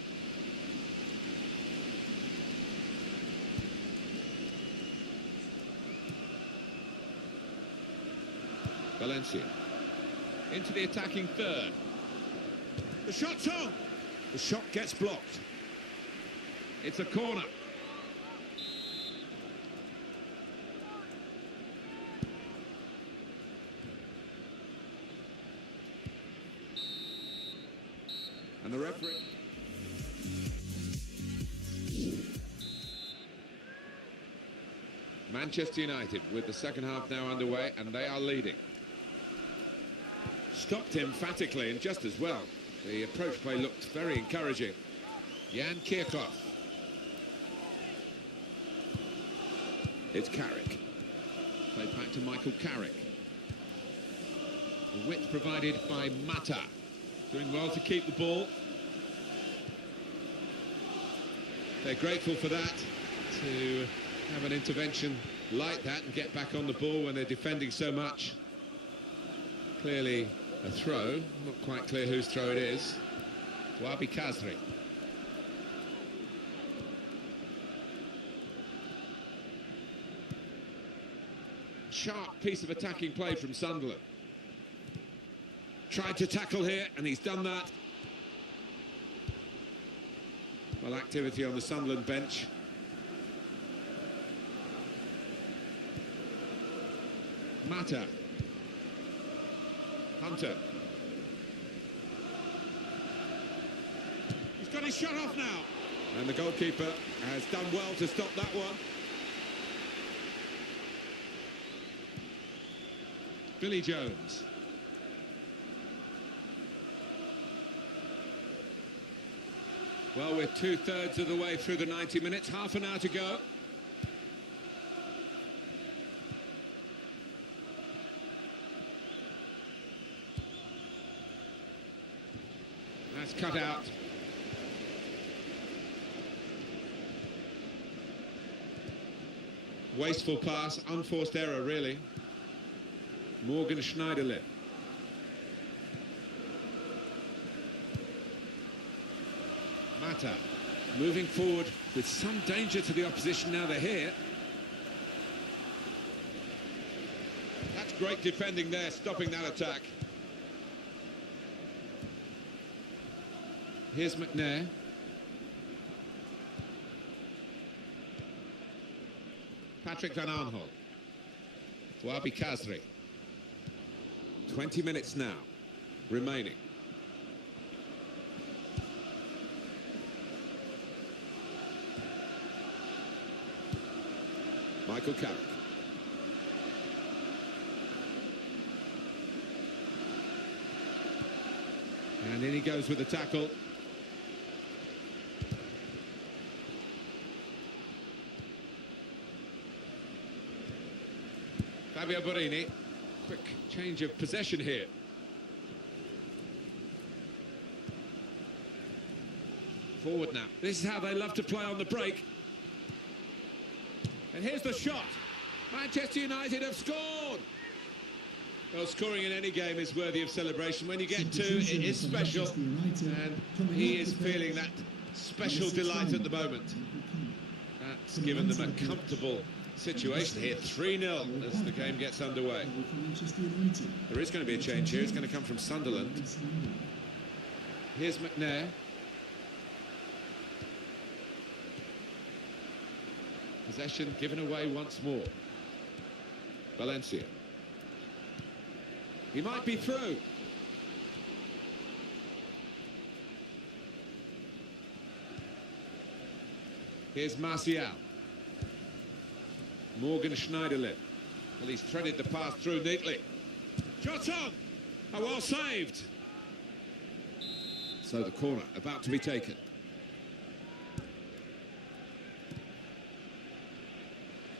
Valencia into the attacking third. The shot's on. The shot gets blocked. It's a corner. And the referee. Manchester United with the second half now underway, and they are leading. Stopped emphatically and just as well. The approach play looked very encouraging. Jan Kirchhoff. It's Carrick. Play back to Michael Carrick. The width provided by Mata. Doing well to keep the ball. They're grateful for that, to have an intervention like that and get back on the ball when they're defending so much. Clearly a throw, not quite clear whose throw it is. Wabi Kazri. Sharp piece of attacking play from Sunderland. Tried to tackle here, and he's done that. Well, activity on the Sunderland bench. Mata. Hunter. He's got his shot off now. And the goalkeeper has done well to stop that one. Billy Jones. Well, we're 2/3 of the way through the 90 minutes, half an hour to go. That's cut out. Wasteful pass, unforced error, really. Morgan Schneiderlin. Mata moving forward with some danger to the opposition now they're here. That's great defending there, stopping that attack. Here's McNair. Patrick Van Arnholt. Wabi Kazri. 20 minutes now remaining. Michael Carrick. And in he goes with the tackle. Fabio Borini. Quick change of possession here. Forward now. This is how they love to play on the break. And here's the shot. Manchester United have scored. Well, scoring in any game is worthy of celebration. When you get two, it is special. And he is feeling that special delight at the moment. That's given them a comfortable situation here. 3-0 as the game gets underway. There is going to be a change here. It's going to come from Sunderland. Here's McNair. Possession given away once more. Valencia. He might be through. Here's Martial. Morgan Schneiderlin. Well, he's threaded the pass through neatly. Shot on! Oh, well saved. So the corner about to be taken.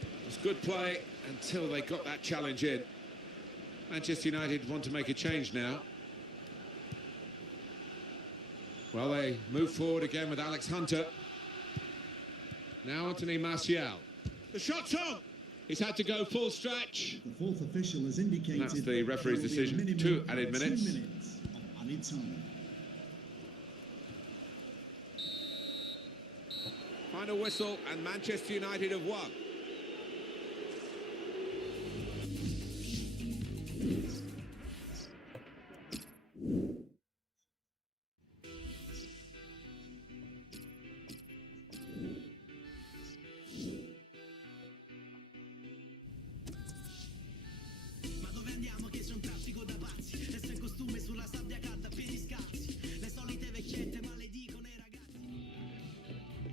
It was good play until they got that challenge in. Manchester United want to make a change now. Well, they move forward again with Alex Hunter. Now Anthony Martial. The shot's on! He's had to go full stretch. The fourth official has indicated That's the referee's there will be a decision. minimum 2 of added 2 minutes. minutes of added time. Final whistle, and Manchester United have won.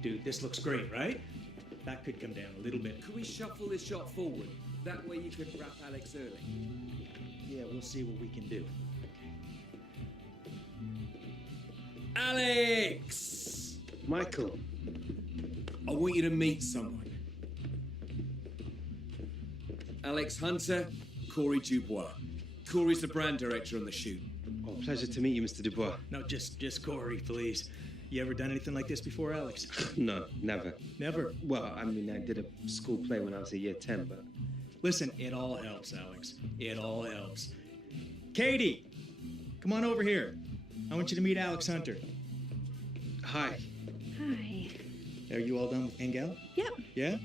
Dude, this looks great, right? That could come down a little bit. Could we shuffle this shot forward? That way you could wrap Alex early. Yeah, we'll see what we can do. Alex! Michael. I want you to meet someone. Alex Hunter, Corey Dubois. Corey's the brand director on the shoot. Oh, pleasure to meet you, Mr. Dubois. No, just Corey, please. You ever done anything like this before, Alex? No, never. Never? Well, I mean, I did a school play when I was a year 10, but... Listen, it all helps, Alex. It all helps. Katie, come on over here. I want you to meet Alex Hunter. Hi. Hi. Are you all done with Engel? Yep. Yeah?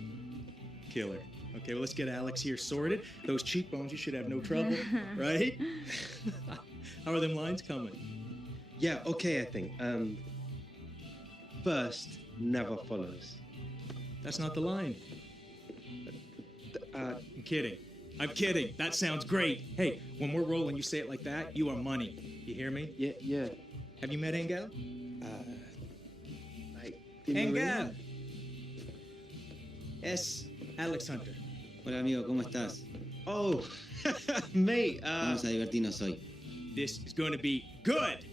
Killer. Okay, well, let's get Alex here sorted. Those cheekbones, you should have no trouble, right? How are them lines coming? Yeah, okay, I think. First never follows. That's not the line. I'm kidding. I'm kidding. That sounds great. Hey, when we're rolling, you say it like that, you are money. You hear me? Yeah. Have you met Engel? Engel. Es Alex Hunter. Hola amigo, ¿cómo estás? Oh, mate. Vamos a divertirnos hoy. This is going to be good.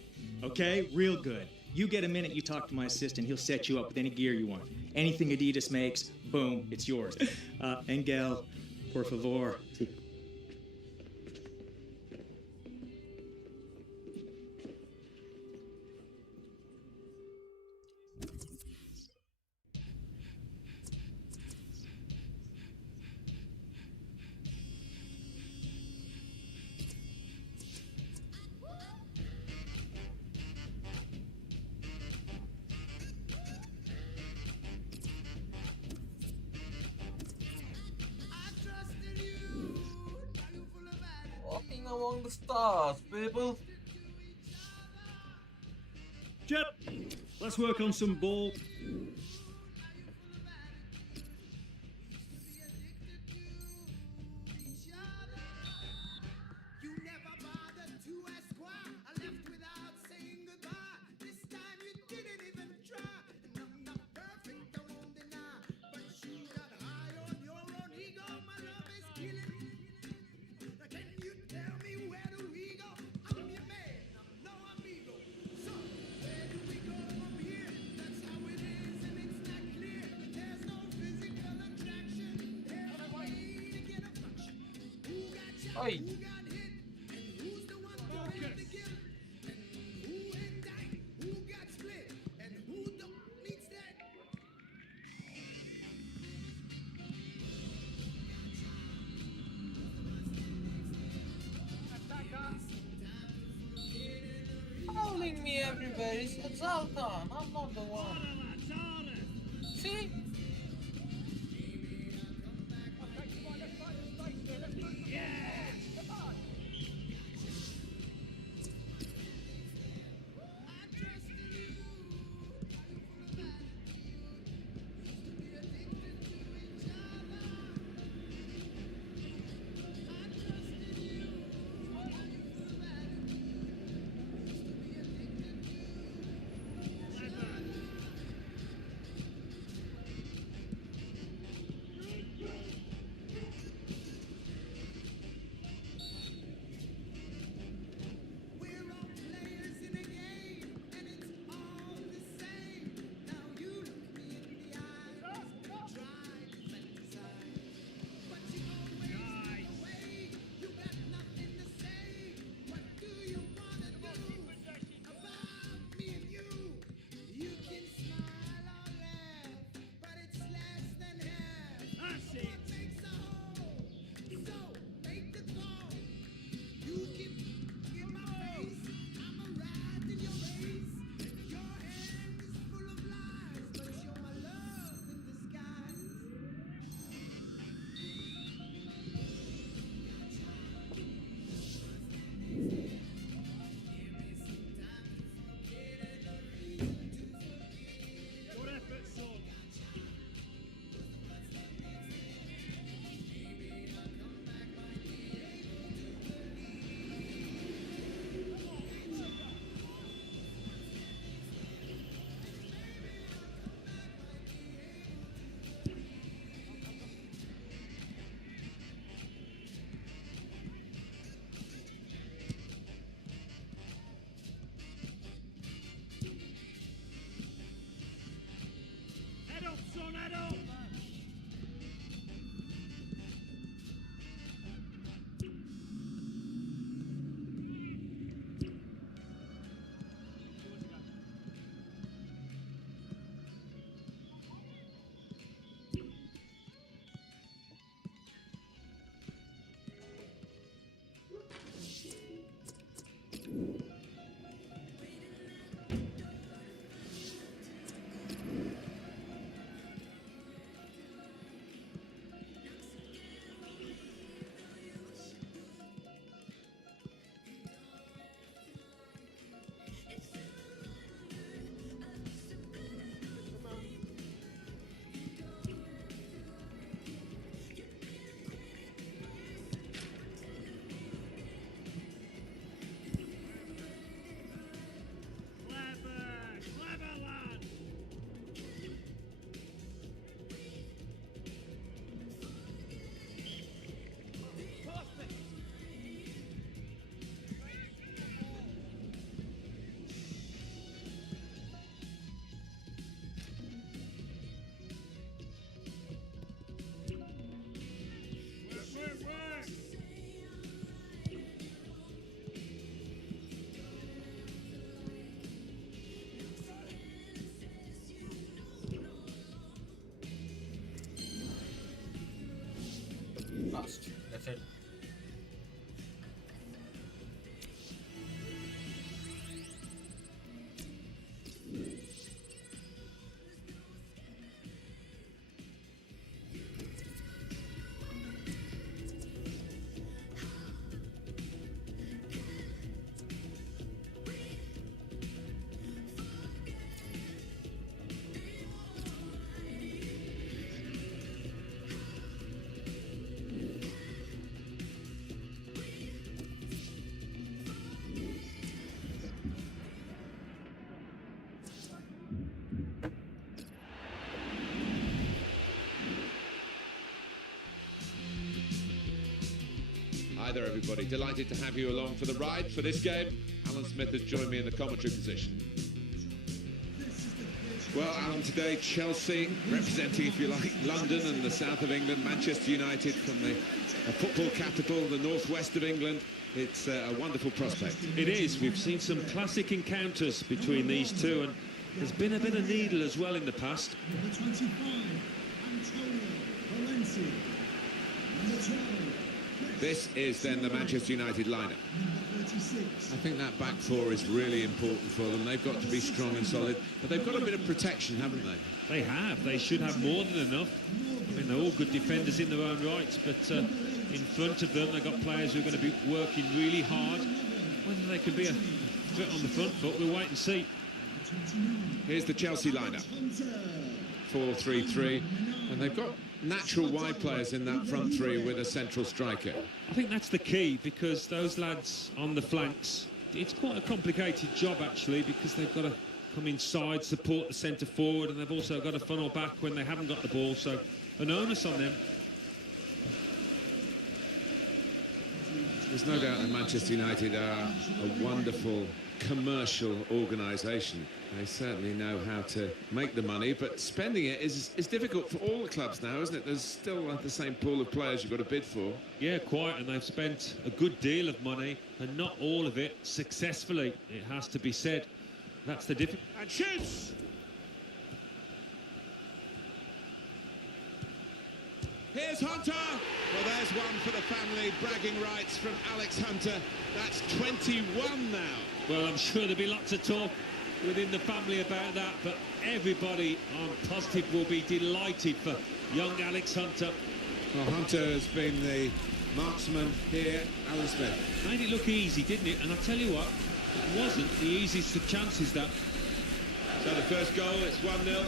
Okay? Real good. You get a minute, you talk to my assistant. He'll set you up with any gear you want. Anything Adidas makes, boom, it's yours. Engel, por favor. Walking among the stars, people. Jep, let's work on some ball. Oi. Calling me everywhere is Zaltan. I'm not the one. See? assist. That's it. Hi there, everybody. Delighted to have you along for the ride for this game. Alan Smith has joined me in the commentary position. Well, Alan, today Chelsea representing, if you like, London and the south of England, Manchester United from the football capital, the northwest of England. It's a wonderful prospect. It is. We've seen some classic encounters between these two, and there's been a bit of needle as well in the past. Number 25, Antonio Valencia. Number 12, This is then the Manchester United lineup. I think that back four is really important for them. They've got to be strong and solid, but they've got a bit of protection, haven't they? They have. They should have more than enough. I mean, they're all good defenders in their own right, but in front of them, they've got players who are going to be working really hard. Whether they can be a threat on the front foot, we'll wait and see. Here's the Chelsea lineup. 4-3-3, and they've got natural wide players in that front three with a central striker. I think that's the key, because those lads on the flanks, it's quite a complicated job actually, because they've got to come inside, support the centre forward, and they've also got to funnel back when they haven't got the ball, so an onus on them. There's no doubt that Manchester United are a wonderful commercial organisation. They certainly know how to make the money, but spending it is difficult for all the clubs now, isn't it? There's still the same pool of players you've got to bid for. Yeah, quite, and they've spent a good deal of money, and not all of it successfully, it has to be said. That's the difference. And shoots! Here's Hunter. Well, there's one for the family. Bragging rights from Alex Hunter. That's 21 now. Well, I'm sure there'll be lots of talk within the family about that, but everybody, I'm positive, will be delighted for young Alex Hunter. Well, Hunter has been the marksman here, Alan Smith. Made it look easy, didn't it? And I tell you what, it wasn't the easiest of chances, that. So the first goal, it's 1-0.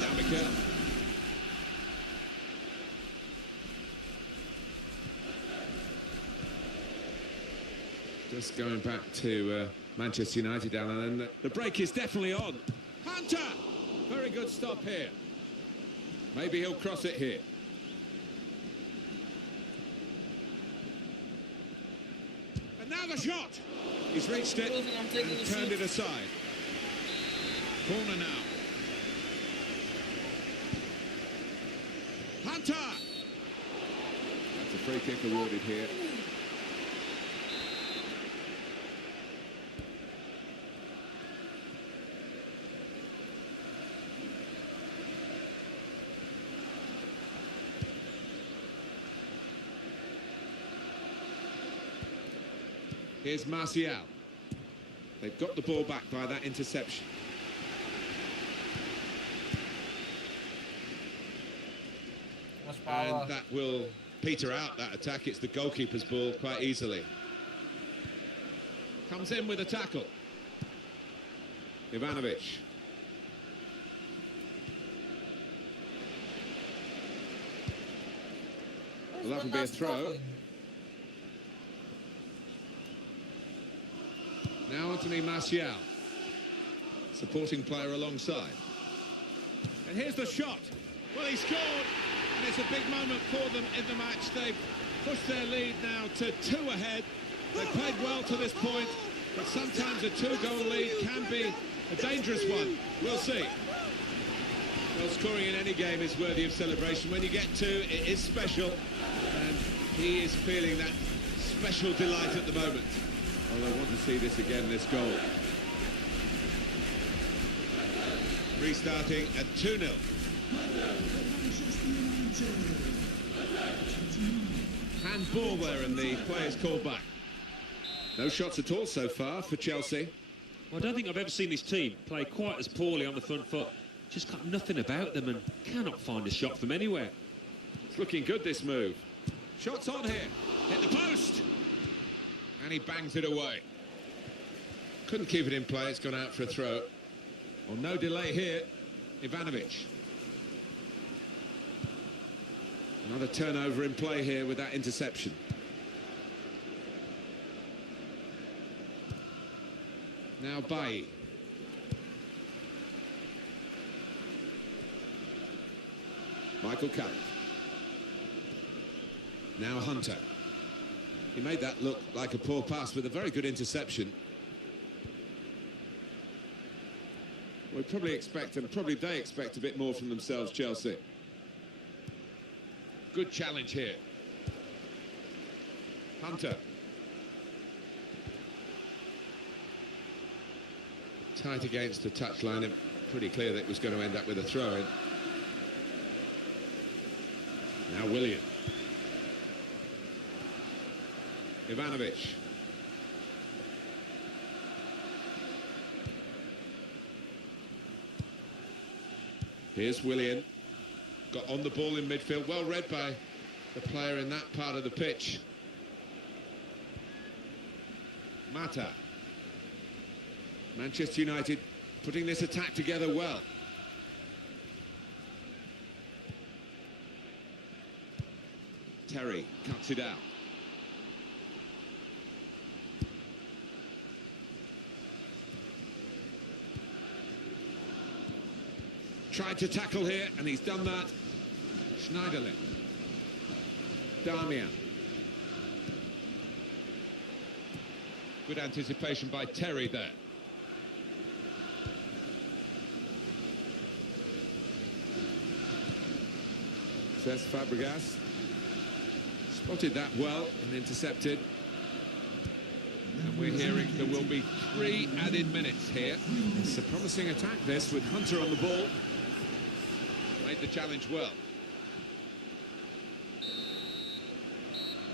Gammick. Just going back to Manchester United, Alan, and the break is definitely on. Hunter! Very good stop here. Maybe he'll cross it here. And now the shot. He's reached it and turned it aside. Corner now. Hunter! That's a free kick awarded here. Here's Martial. They've got the ball back by that interception. And that will peter out that attack. It's the goalkeeper's ball quite easily. Comes in with a tackle. Ivanovic. Well, that would be a throw. Now Anthony Martial, supporting player alongside. And here's the shot. Well, he scored, and it's a big moment for them in the match. They've pushed their lead now to 2 ahead. They've played well to this point, but sometimes a 2-goal lead can be a dangerous one. We'll see. Well, scoring in any game is worthy of celebration. When you get 2, it is special, and he is feeling that special delight at the moment. Well, I want to see this again, this goal. Restarting at 2-0. Handball there, and the player's called back. No shots at all so far for Chelsea. Well, I don't think I've ever seen this team play quite as poorly on the front foot. Just got nothing about them and cannot find a shot from anywhere. It's looking good, this move. Shots on here. Hit the post. And he bangs it away. Couldn't keep it in play. It's gone out for a throw. Well, no delay here. Ivanovic. Another turnover in play here with that interception. Now Bailly. Michael Carrick. Now Hunter. He made that look like a poor pass with a very good interception. We probably expect, and probably they expect, a bit more from themselves, Chelsea. Good challenge here. Hunter. Tight against the touchline, and pretty clear that it was going to end up with a throw-in. Now William. Ivanovic. Here's William. Got on the ball in midfield. Well read by the player in that part of the pitch. Mata. Manchester United putting this attack together well. Terry cuts it out. Tried to tackle here, and he's done that. Schneiderlin. Damian. Good anticipation by Terry there. Says Fabregas. Spotted that well and intercepted. And we're hearing there will be 3 added minutes here. It's a promising attack, this, with Hunter on the ball. Made the challenge well.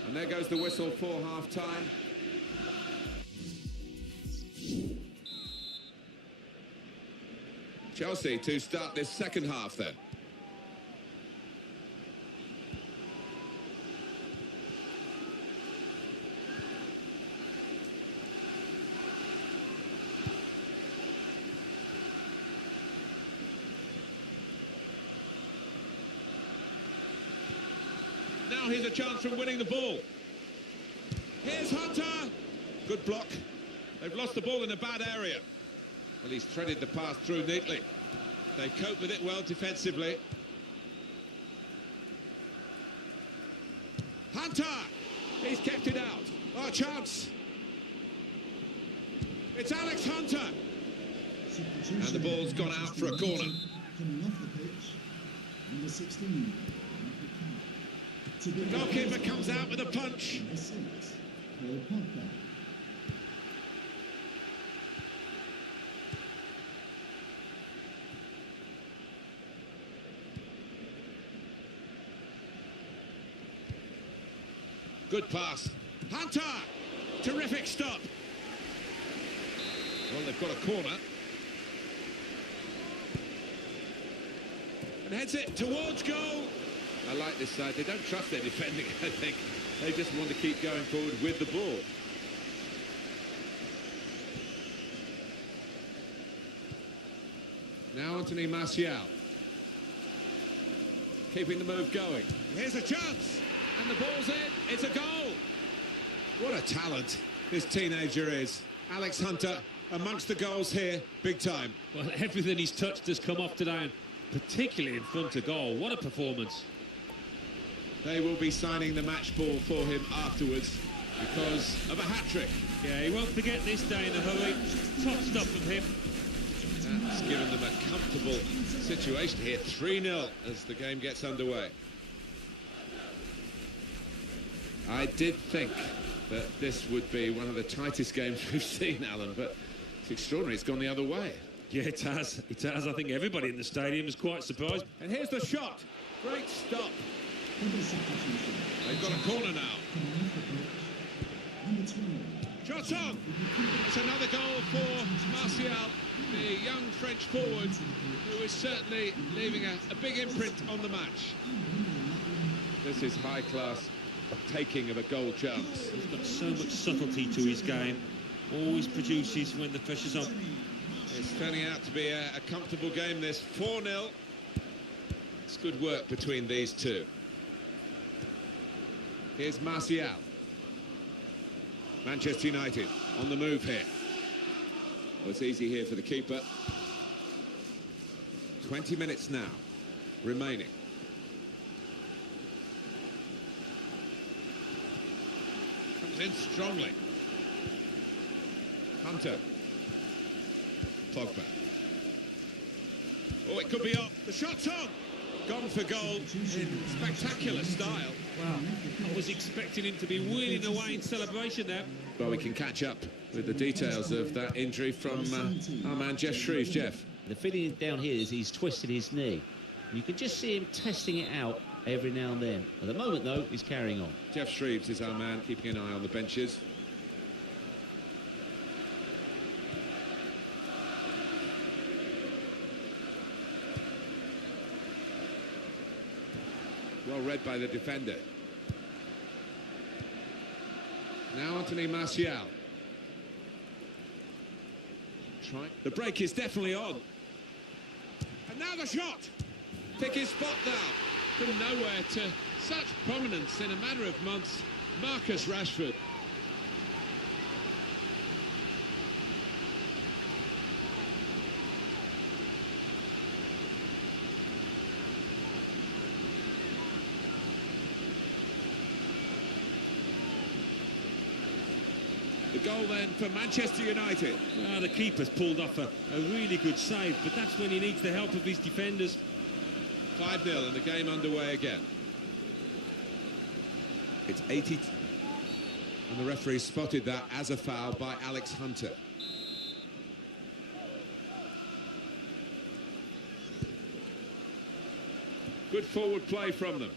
And there goes the whistle for half-time. Chelsea to start this second half then. Now here's a chance from winning the ball. Here's Hunter. Good block. They've lost the ball in a bad area. Well, he's threaded the pass through neatly. They cope with it well defensively. Hunter! He's kept it out. Oh, chance. It's Alex Hunter. And the ball's gone out for a corner. Coming off the pitch, number 16. The goalkeeper comes out with a punch. Number 6, Paul Pogba. Good pass. Hunter! Terrific stop. Well, they've got a corner. And heads it towards goal. I like this side. They don't trust their defending, I think. They just want to keep going forward with the ball. Now Anthony Martial. Keeping the move going. Here's a chance. And the ball's in. It's a goal. What a talent this teenager is. Alex Hunter amongst the goals here, big time. Well, everything he's touched has come off today, and particularly in front of goal. What a performance. They will be signing the match ball for him afterwards because of a hat-trick. Yeah, he won't forget this day in a hurry. Top stuff from him. That's given them a comfortable situation here. 3-0 as the game gets underway. I did think that this would be one of the tightest games we've seen, Alan, but it's extraordinary. It's gone the other way. Yeah, it has. It has. I think everybody in the stadium is quite surprised. And here's the shot. Great stop. Double substitution. They've got a corner now. Coming off the pitch. Number 12. Shot on. It's another goal for Martial, the young French forward, who is certainly leaving a big imprint on the match. This is high-class taking of a goal chance. He's got so much subtlety to his game. Always produces when the pressure's on. It's turning out to be a comfortable game, this 4-0. It's good work between these two. Here's Martial. Manchester United on the move here. Oh, it's easy here for the keeper. 20 minutes now remaining. Comes in strongly. Hunter. Pogba. Oh, it could be off. The shot's on. Gone for goal in spectacular style. Wow, I was expecting him to be wheeling away in celebration there. Well, we can catch up with the details of that injury from our man Jeff Shreves. Jeff. The feeling down here is he's twisted his knee. You can just see him testing it out every now and then. At the moment, though, he's carrying on. Jeff Shreves is our man, keeping an eye on the benches. Well read by the defender. Now Anthony Martial. The break is definitely on. And now the shot. Pick his spot now. From nowhere to such prominence in a matter of months. Marcus Rashford. The goal then for Manchester United. The keeper's pulled off a really good save, but that's when he needs the help of his defenders. 5-0 and the game underway again. It's 80. And the referee spotted that as a foul by Alex Hunter. Good forward play from them.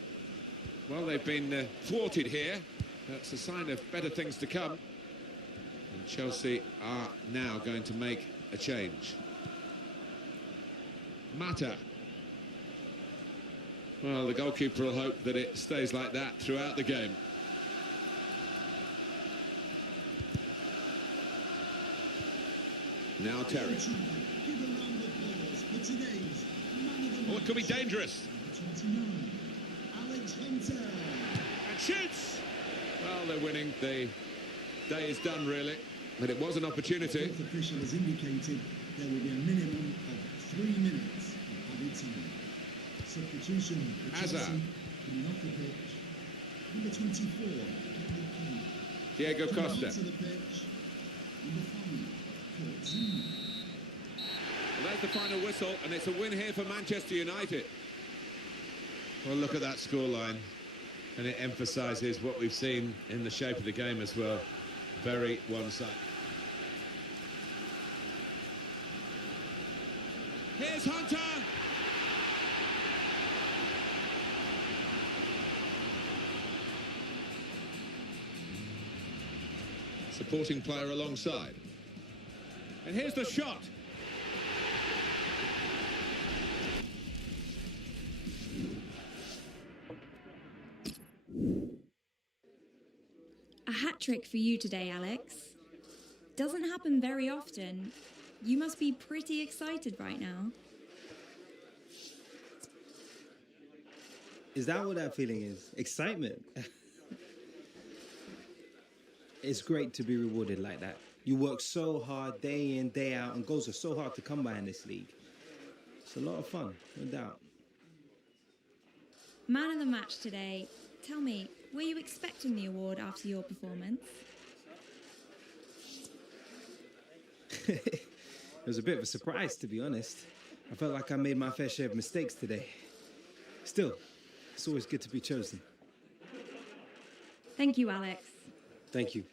Well, they've been thwarted here. That's a sign of better things to come. And Chelsea are now going to make a change. Mata. Well, the goalkeeper will hope that it stays like that throughout the game. Now Terry. Oh, it could be dangerous. 29. Alex Hunter. And shoots. Well, they're winning. The day is done, really. But it was an opportunity. The official has indicated there will be a minimum of 3 minutes of added time. Substitution for Chelsea coming off the pitch. Number 24. Diego Coming Costa. onto the pitch. Number 5. Kurt Zouma. Well, there's the final whistle, and it's a win here for Manchester United. Well, look at that scoreline, and it emphasises what we've seen in the shape of the game as well. Very one-sided. Here's Hunter. Supporting player alongside. And here's the shot. A hat-trick for you today, Alex. Doesn't happen very often. You must be pretty excited right now. Is that what that feeling is? Excitement. It's great to be rewarded like that. You work so hard day in, day out, and goals are so hard to come by in this league. It's a lot of fun, no doubt. Man of the match today. Tell me, were you expecting the award after your performance? It was a bit of a surprise, to be honest. I felt like I made my fair share of mistakes today. Still, it's always good to be chosen. Thank you, Alex. Thank you.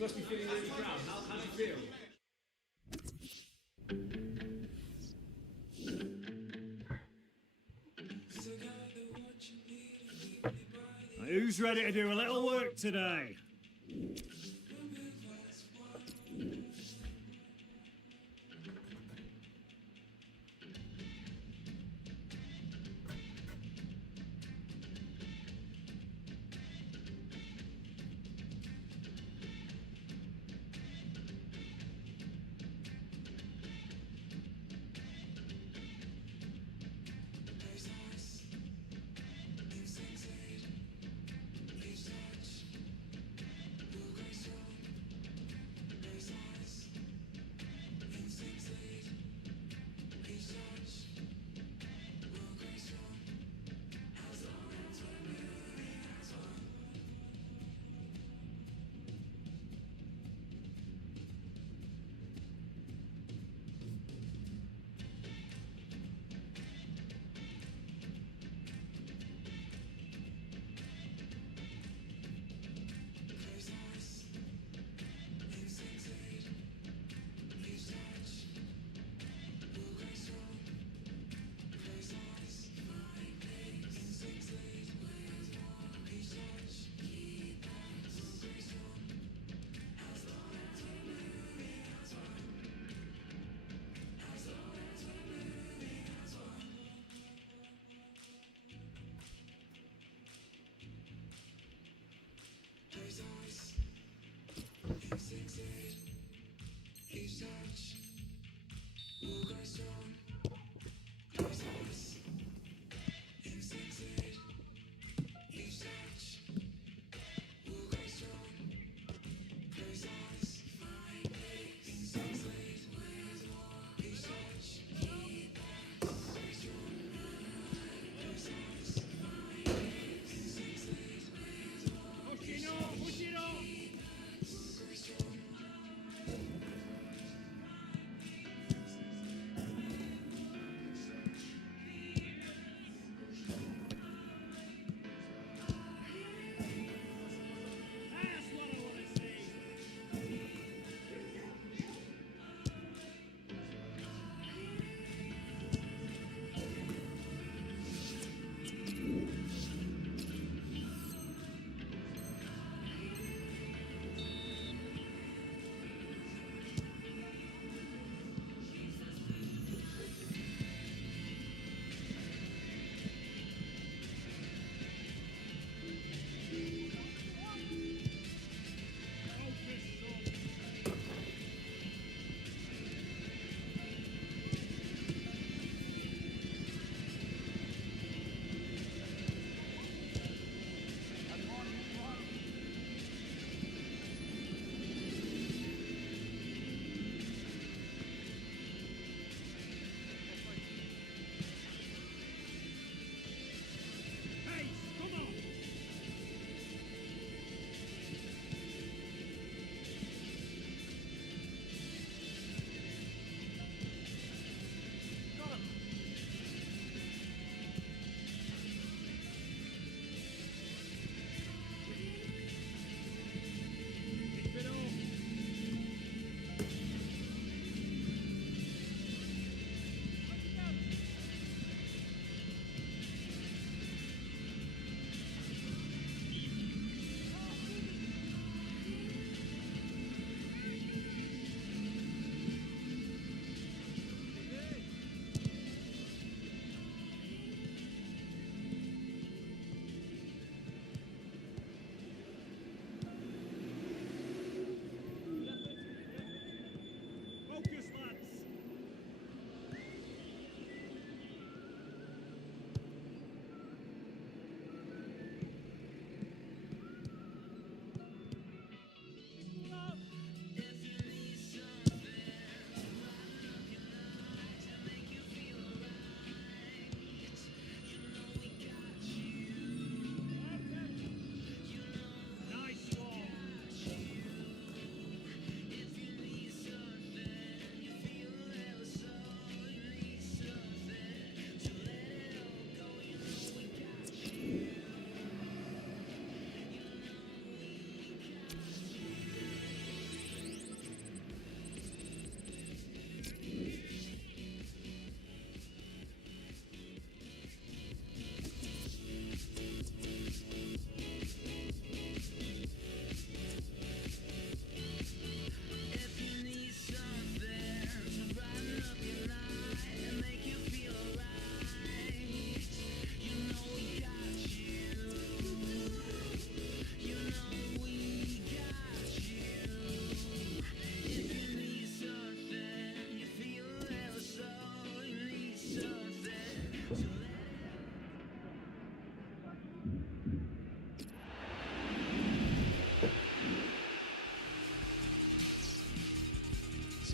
must be feeling really proud. How do you feel? Who's ready to do a little work today?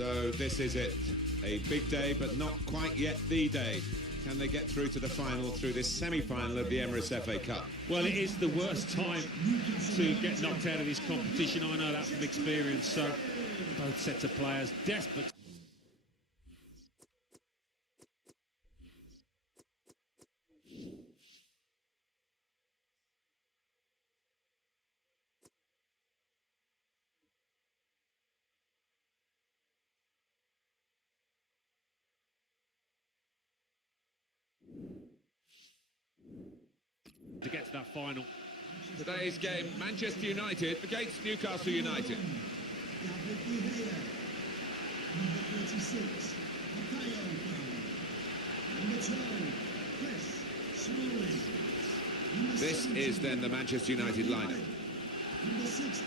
So this is it. A big day, but not quite yet the day. Can they get through to the final through this semi-final of the Emirates FA Cup? Well, it is the worst time to get knocked out of this competition. I know that from experience. So both sets of players desperate. To get to that final. Today's game, Manchester United against Newcastle United. Number 36, Number 12, Chris Smalling. This is then the Manchester United lineup.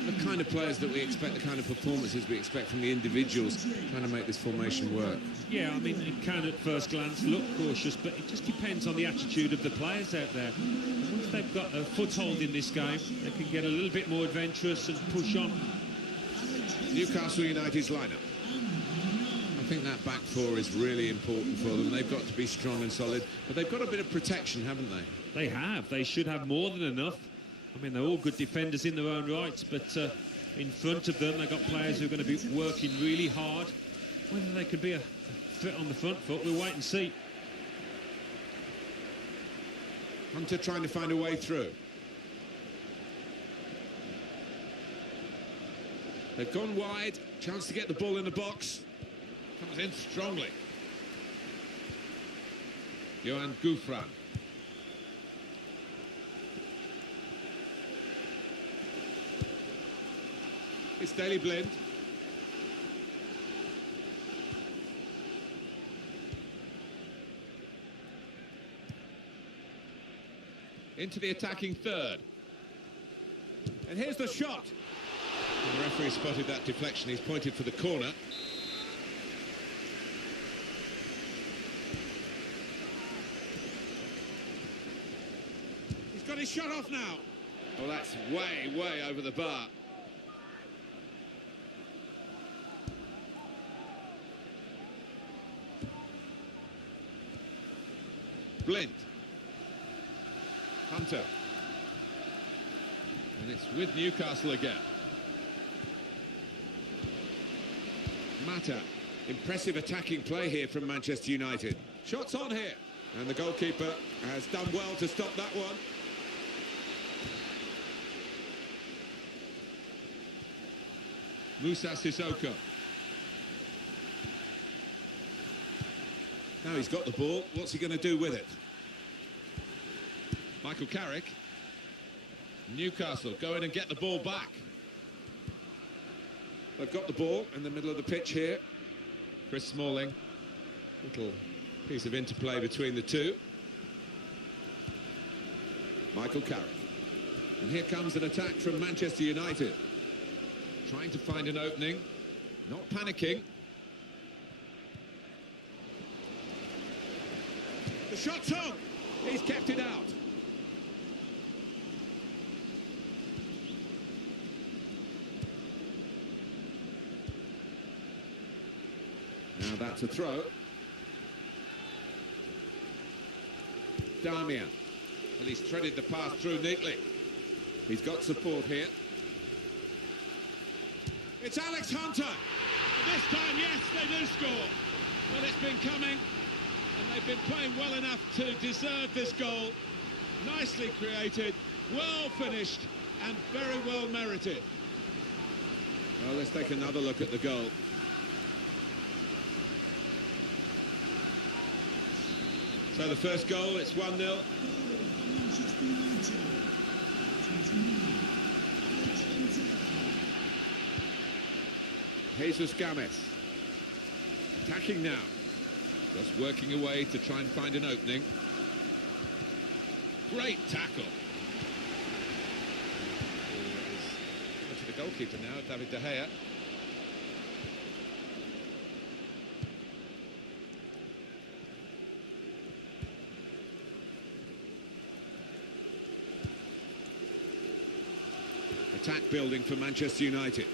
The kind of players that we expect, the kind of performances we expect from the individuals trying to make this formation work. Yeah, I mean, it can at first glance look cautious, but it just depends on the attitude of the players out there. Once they've got a foothold in this game, they can get a little bit more adventurous and push on. Newcastle United's lineup. I think that back four is really important for them. They've got to be strong and solid, but they've got a bit of protection, haven't they? They have. They should have more than enough. I mean, they're all good defenders in their own rights, but in front of them, they've got players who are going to be working really hard. Whether they could be a threat on the front foot, we'll wait and see. Hunter trying to find a way through. They've gone wide. Chance to get the ball in the box. Comes in strongly. Johan Gouffran. It's Daley Blind. Into the attacking third. And here's the shot. And the referee spotted that deflection. He's pointed for the corner. He's got his shot off now. Oh, that's way, way over the bar. Blind. Hunter. And it's with Newcastle again. Mata. Impressive attacking play here from Manchester United. Shots on here. And the goalkeeper has done well to stop that one. Moussa Sissoko. Now he's got the ball. What's he going to do with it? Michael Carrick. Newcastle go in and get the ball back. They've got the ball in the middle of the pitch here. Chris Smalling. Little piece of interplay between the two. Michael Carrick. And here comes an attack from Manchester United. Trying to find an opening. Not panicking. The shot's on. He's kept it out. Now that's a throw. Damian. Well, he's threaded the pass through neatly. He's got support here. It's Alex Hunter. And this time, yes, they do score. Well, it's been coming, and they've been playing well enough to deserve this goal. Nicely created, well finished, and very well merited. Well, let's take another look at the goal. So the first goal, it's 1-0. Jesus GAMMIX. Attacking now. Just working away to try and find an opening. Great tackle. To the goalkeeper now, David De Gea. Attack building for Manchester United.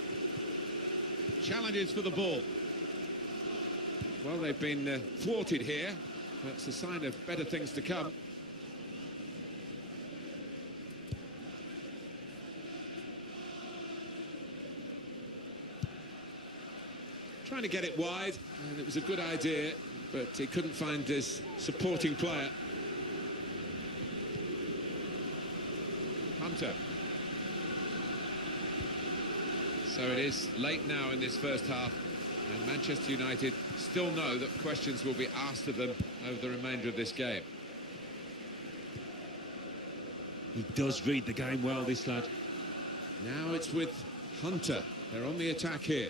Challenges for the ball. Well, they've been thwarted here. That's a sign of better things to come. Trying to get it wide, and it was a good idea, but he couldn't find his supporting player. Hunter. So it is late now in this first half, and Manchester United still know that questions will be asked of them over the remainder of this game. He does read the game well, this lad. Now it's with Hunter. They're on the attack here.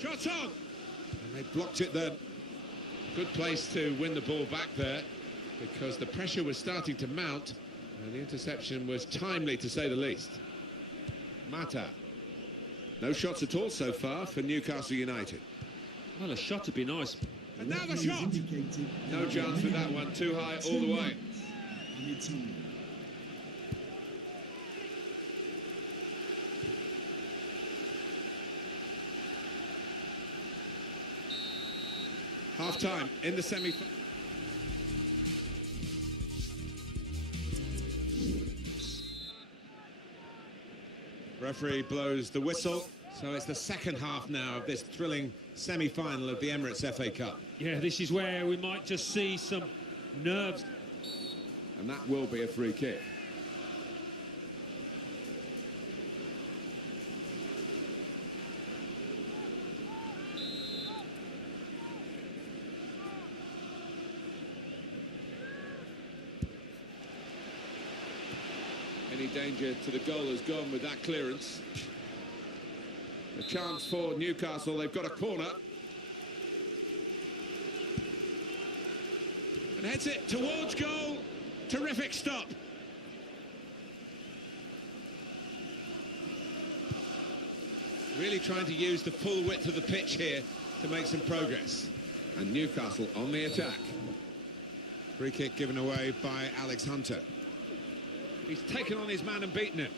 Shots on! And they blocked it then. Good place to win the ball back there, because the pressure was starting to mount, and the interception was timely, to say the least. Mata. No shots at all so far for Newcastle United. Well, a shot would be nice. And now the shot! No chance with that one, too high all the way. Half-time in the semi-final. Referee blows the whistle, so it's the second half now of this thrilling semi-final of the Emirates FA Cup. Yeah, this is where we might just see some nerves. And that will be a free kick. Any danger to the goal has gone with that clearance. A chance for Newcastle, they've got a corner. And heads it towards goal. Terrific stop. Really trying to use the full width of the pitch here to make some progress. And Newcastle on the attack. Free kick given away by Alex Hunter. He's taken on his man and beaten him.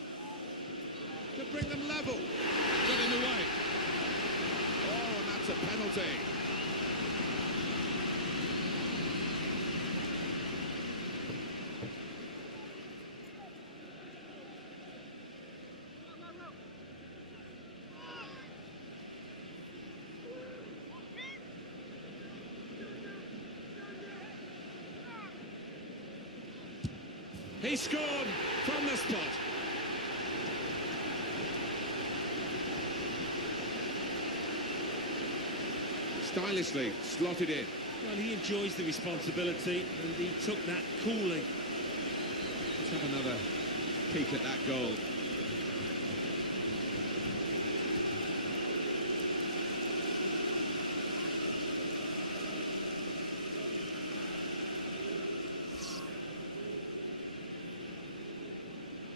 To bring them level. Got in the way. Oh, and that's a penalty. He scored from the spot. Stylishly slotted in. Well, he enjoys the responsibility, and he took that coolly. Let's have another peek at that goal.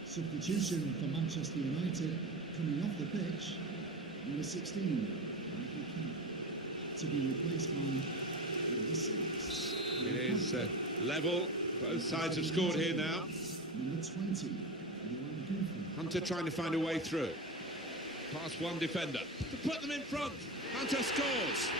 Substitution for Manchester United, coming off the pitch, number 16, to be replaced by number 6. It is level. Both sides have scored here now. Number 20, Hunter trying to find a way through. Past one defender. To put them in front. Hunter scores.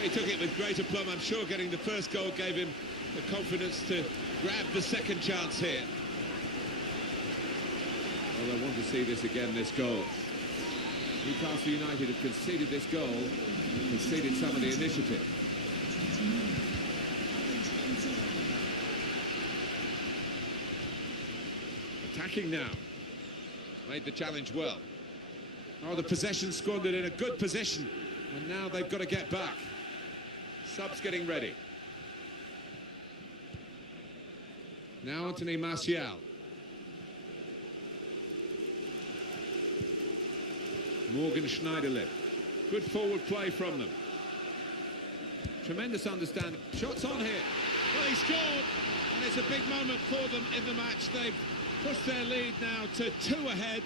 He took it with great aplomb. I'm sure getting the first goal gave him the confidence to grab the second chance here. Well, I want to see this again, this goal. Newcastle United have conceded this goal, conceded some of the initiative. Attacking now. Made the challenge well. Oh, the possession squandered in a good position. And now they've got to get back. Subs getting ready. Now Anthony Martial. Morgan Schneiderlin. Good forward play from them. Tremendous understanding. Shots on here. Well, he scored, and it's a big moment for them in the match. They've pushed their lead now to 2 ahead.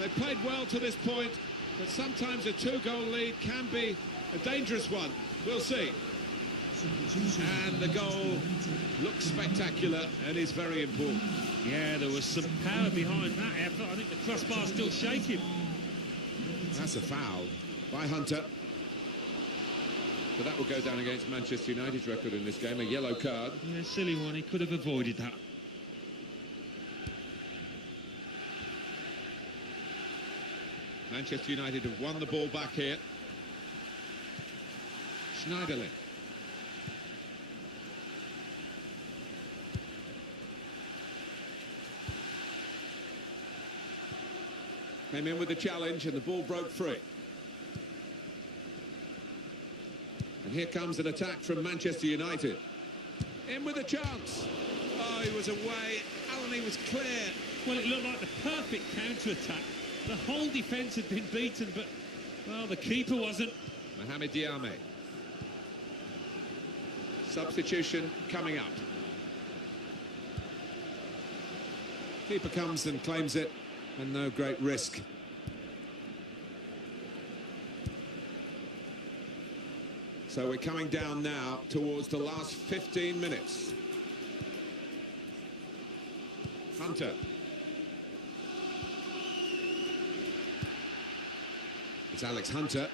They've played well to this point, but sometimes a 2-goal lead can be a dangerous one. We'll see. And the goal looks spectacular and is very important. Yeah, there was some power behind that effort. I think the crossbar's still shaking. That's a foul by Hunter. So that will go down against Manchester United's record in this game, a yellow card. Yeah, silly one. He could have avoided that. Manchester United have won the ball back here. Schneiderlin. Came in with the challenge and the ball broke free. And here comes an attack from Manchester United. In with a chance. Oh, he was away. Alan, he was clear. Well, it looked like the perfect counter-attack. The whole defence had been beaten, but, well, the keeper wasn't. Mohamed Diame. Substitution coming up. Keeper comes and claims it, and no great risk. So we're coming down now towards the last 15 minutes. Hunter. It's Alex Hunter.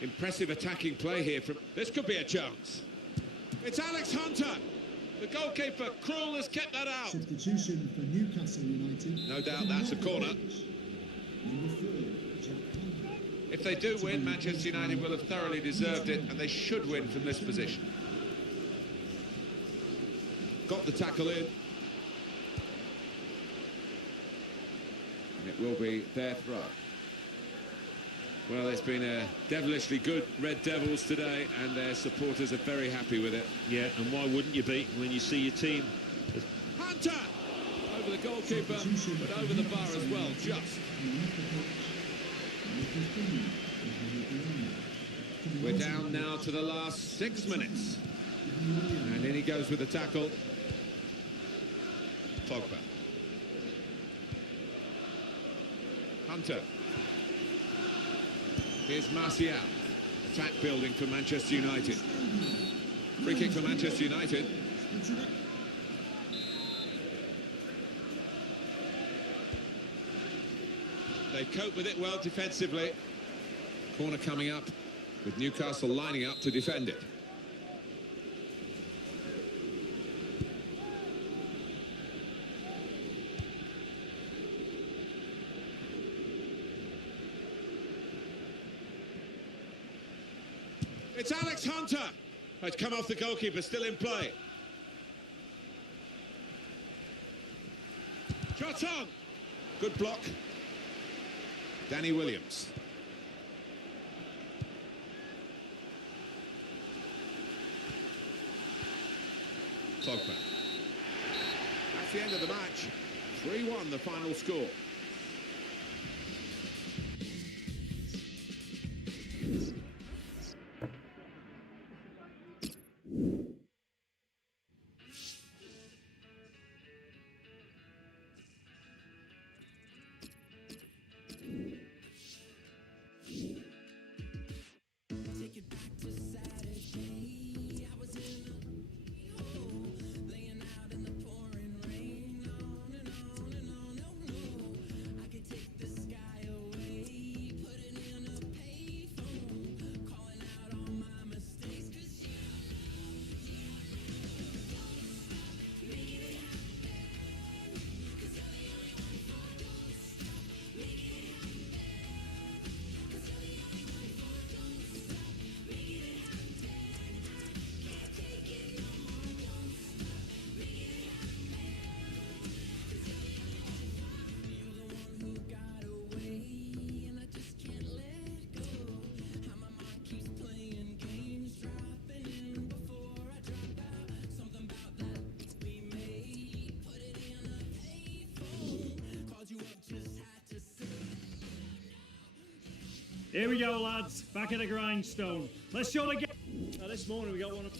Impressive attacking play here from... This could be a chance. It's Alex Hunter. The goalkeeper, Krul, has kept that out. Substitution for Newcastle United. No doubt that's a corner. Number 4, Jack Campbell. If they do win, Manchester United will have thoroughly deserved it, and they should win from this position. Got the tackle in. And it will be their throw. Well, it's been a devilishly good Red Devils today, and their supporters are very happy with it. Yeah, and why wouldn't you be when you see your team? Hunter! Over the goalkeeper, but over the bar as well, just. We're down now to the last 6 minutes. And in he goes with the tackle. Pogba. Hunter. Here's Martial. Attack building for Manchester United. Free kick for Manchester United. They cope with it well defensively. Corner coming up with Newcastle lining up to defend it. It's Alex Hunter. It's come off the goalkeeper, still in play. Shot on. Good block. Danny Williams. Pogba. That's the end of the match. 3-1 the final score. Here we go, lads. Back at the grindstone. Let's show the game. This morning we got one of...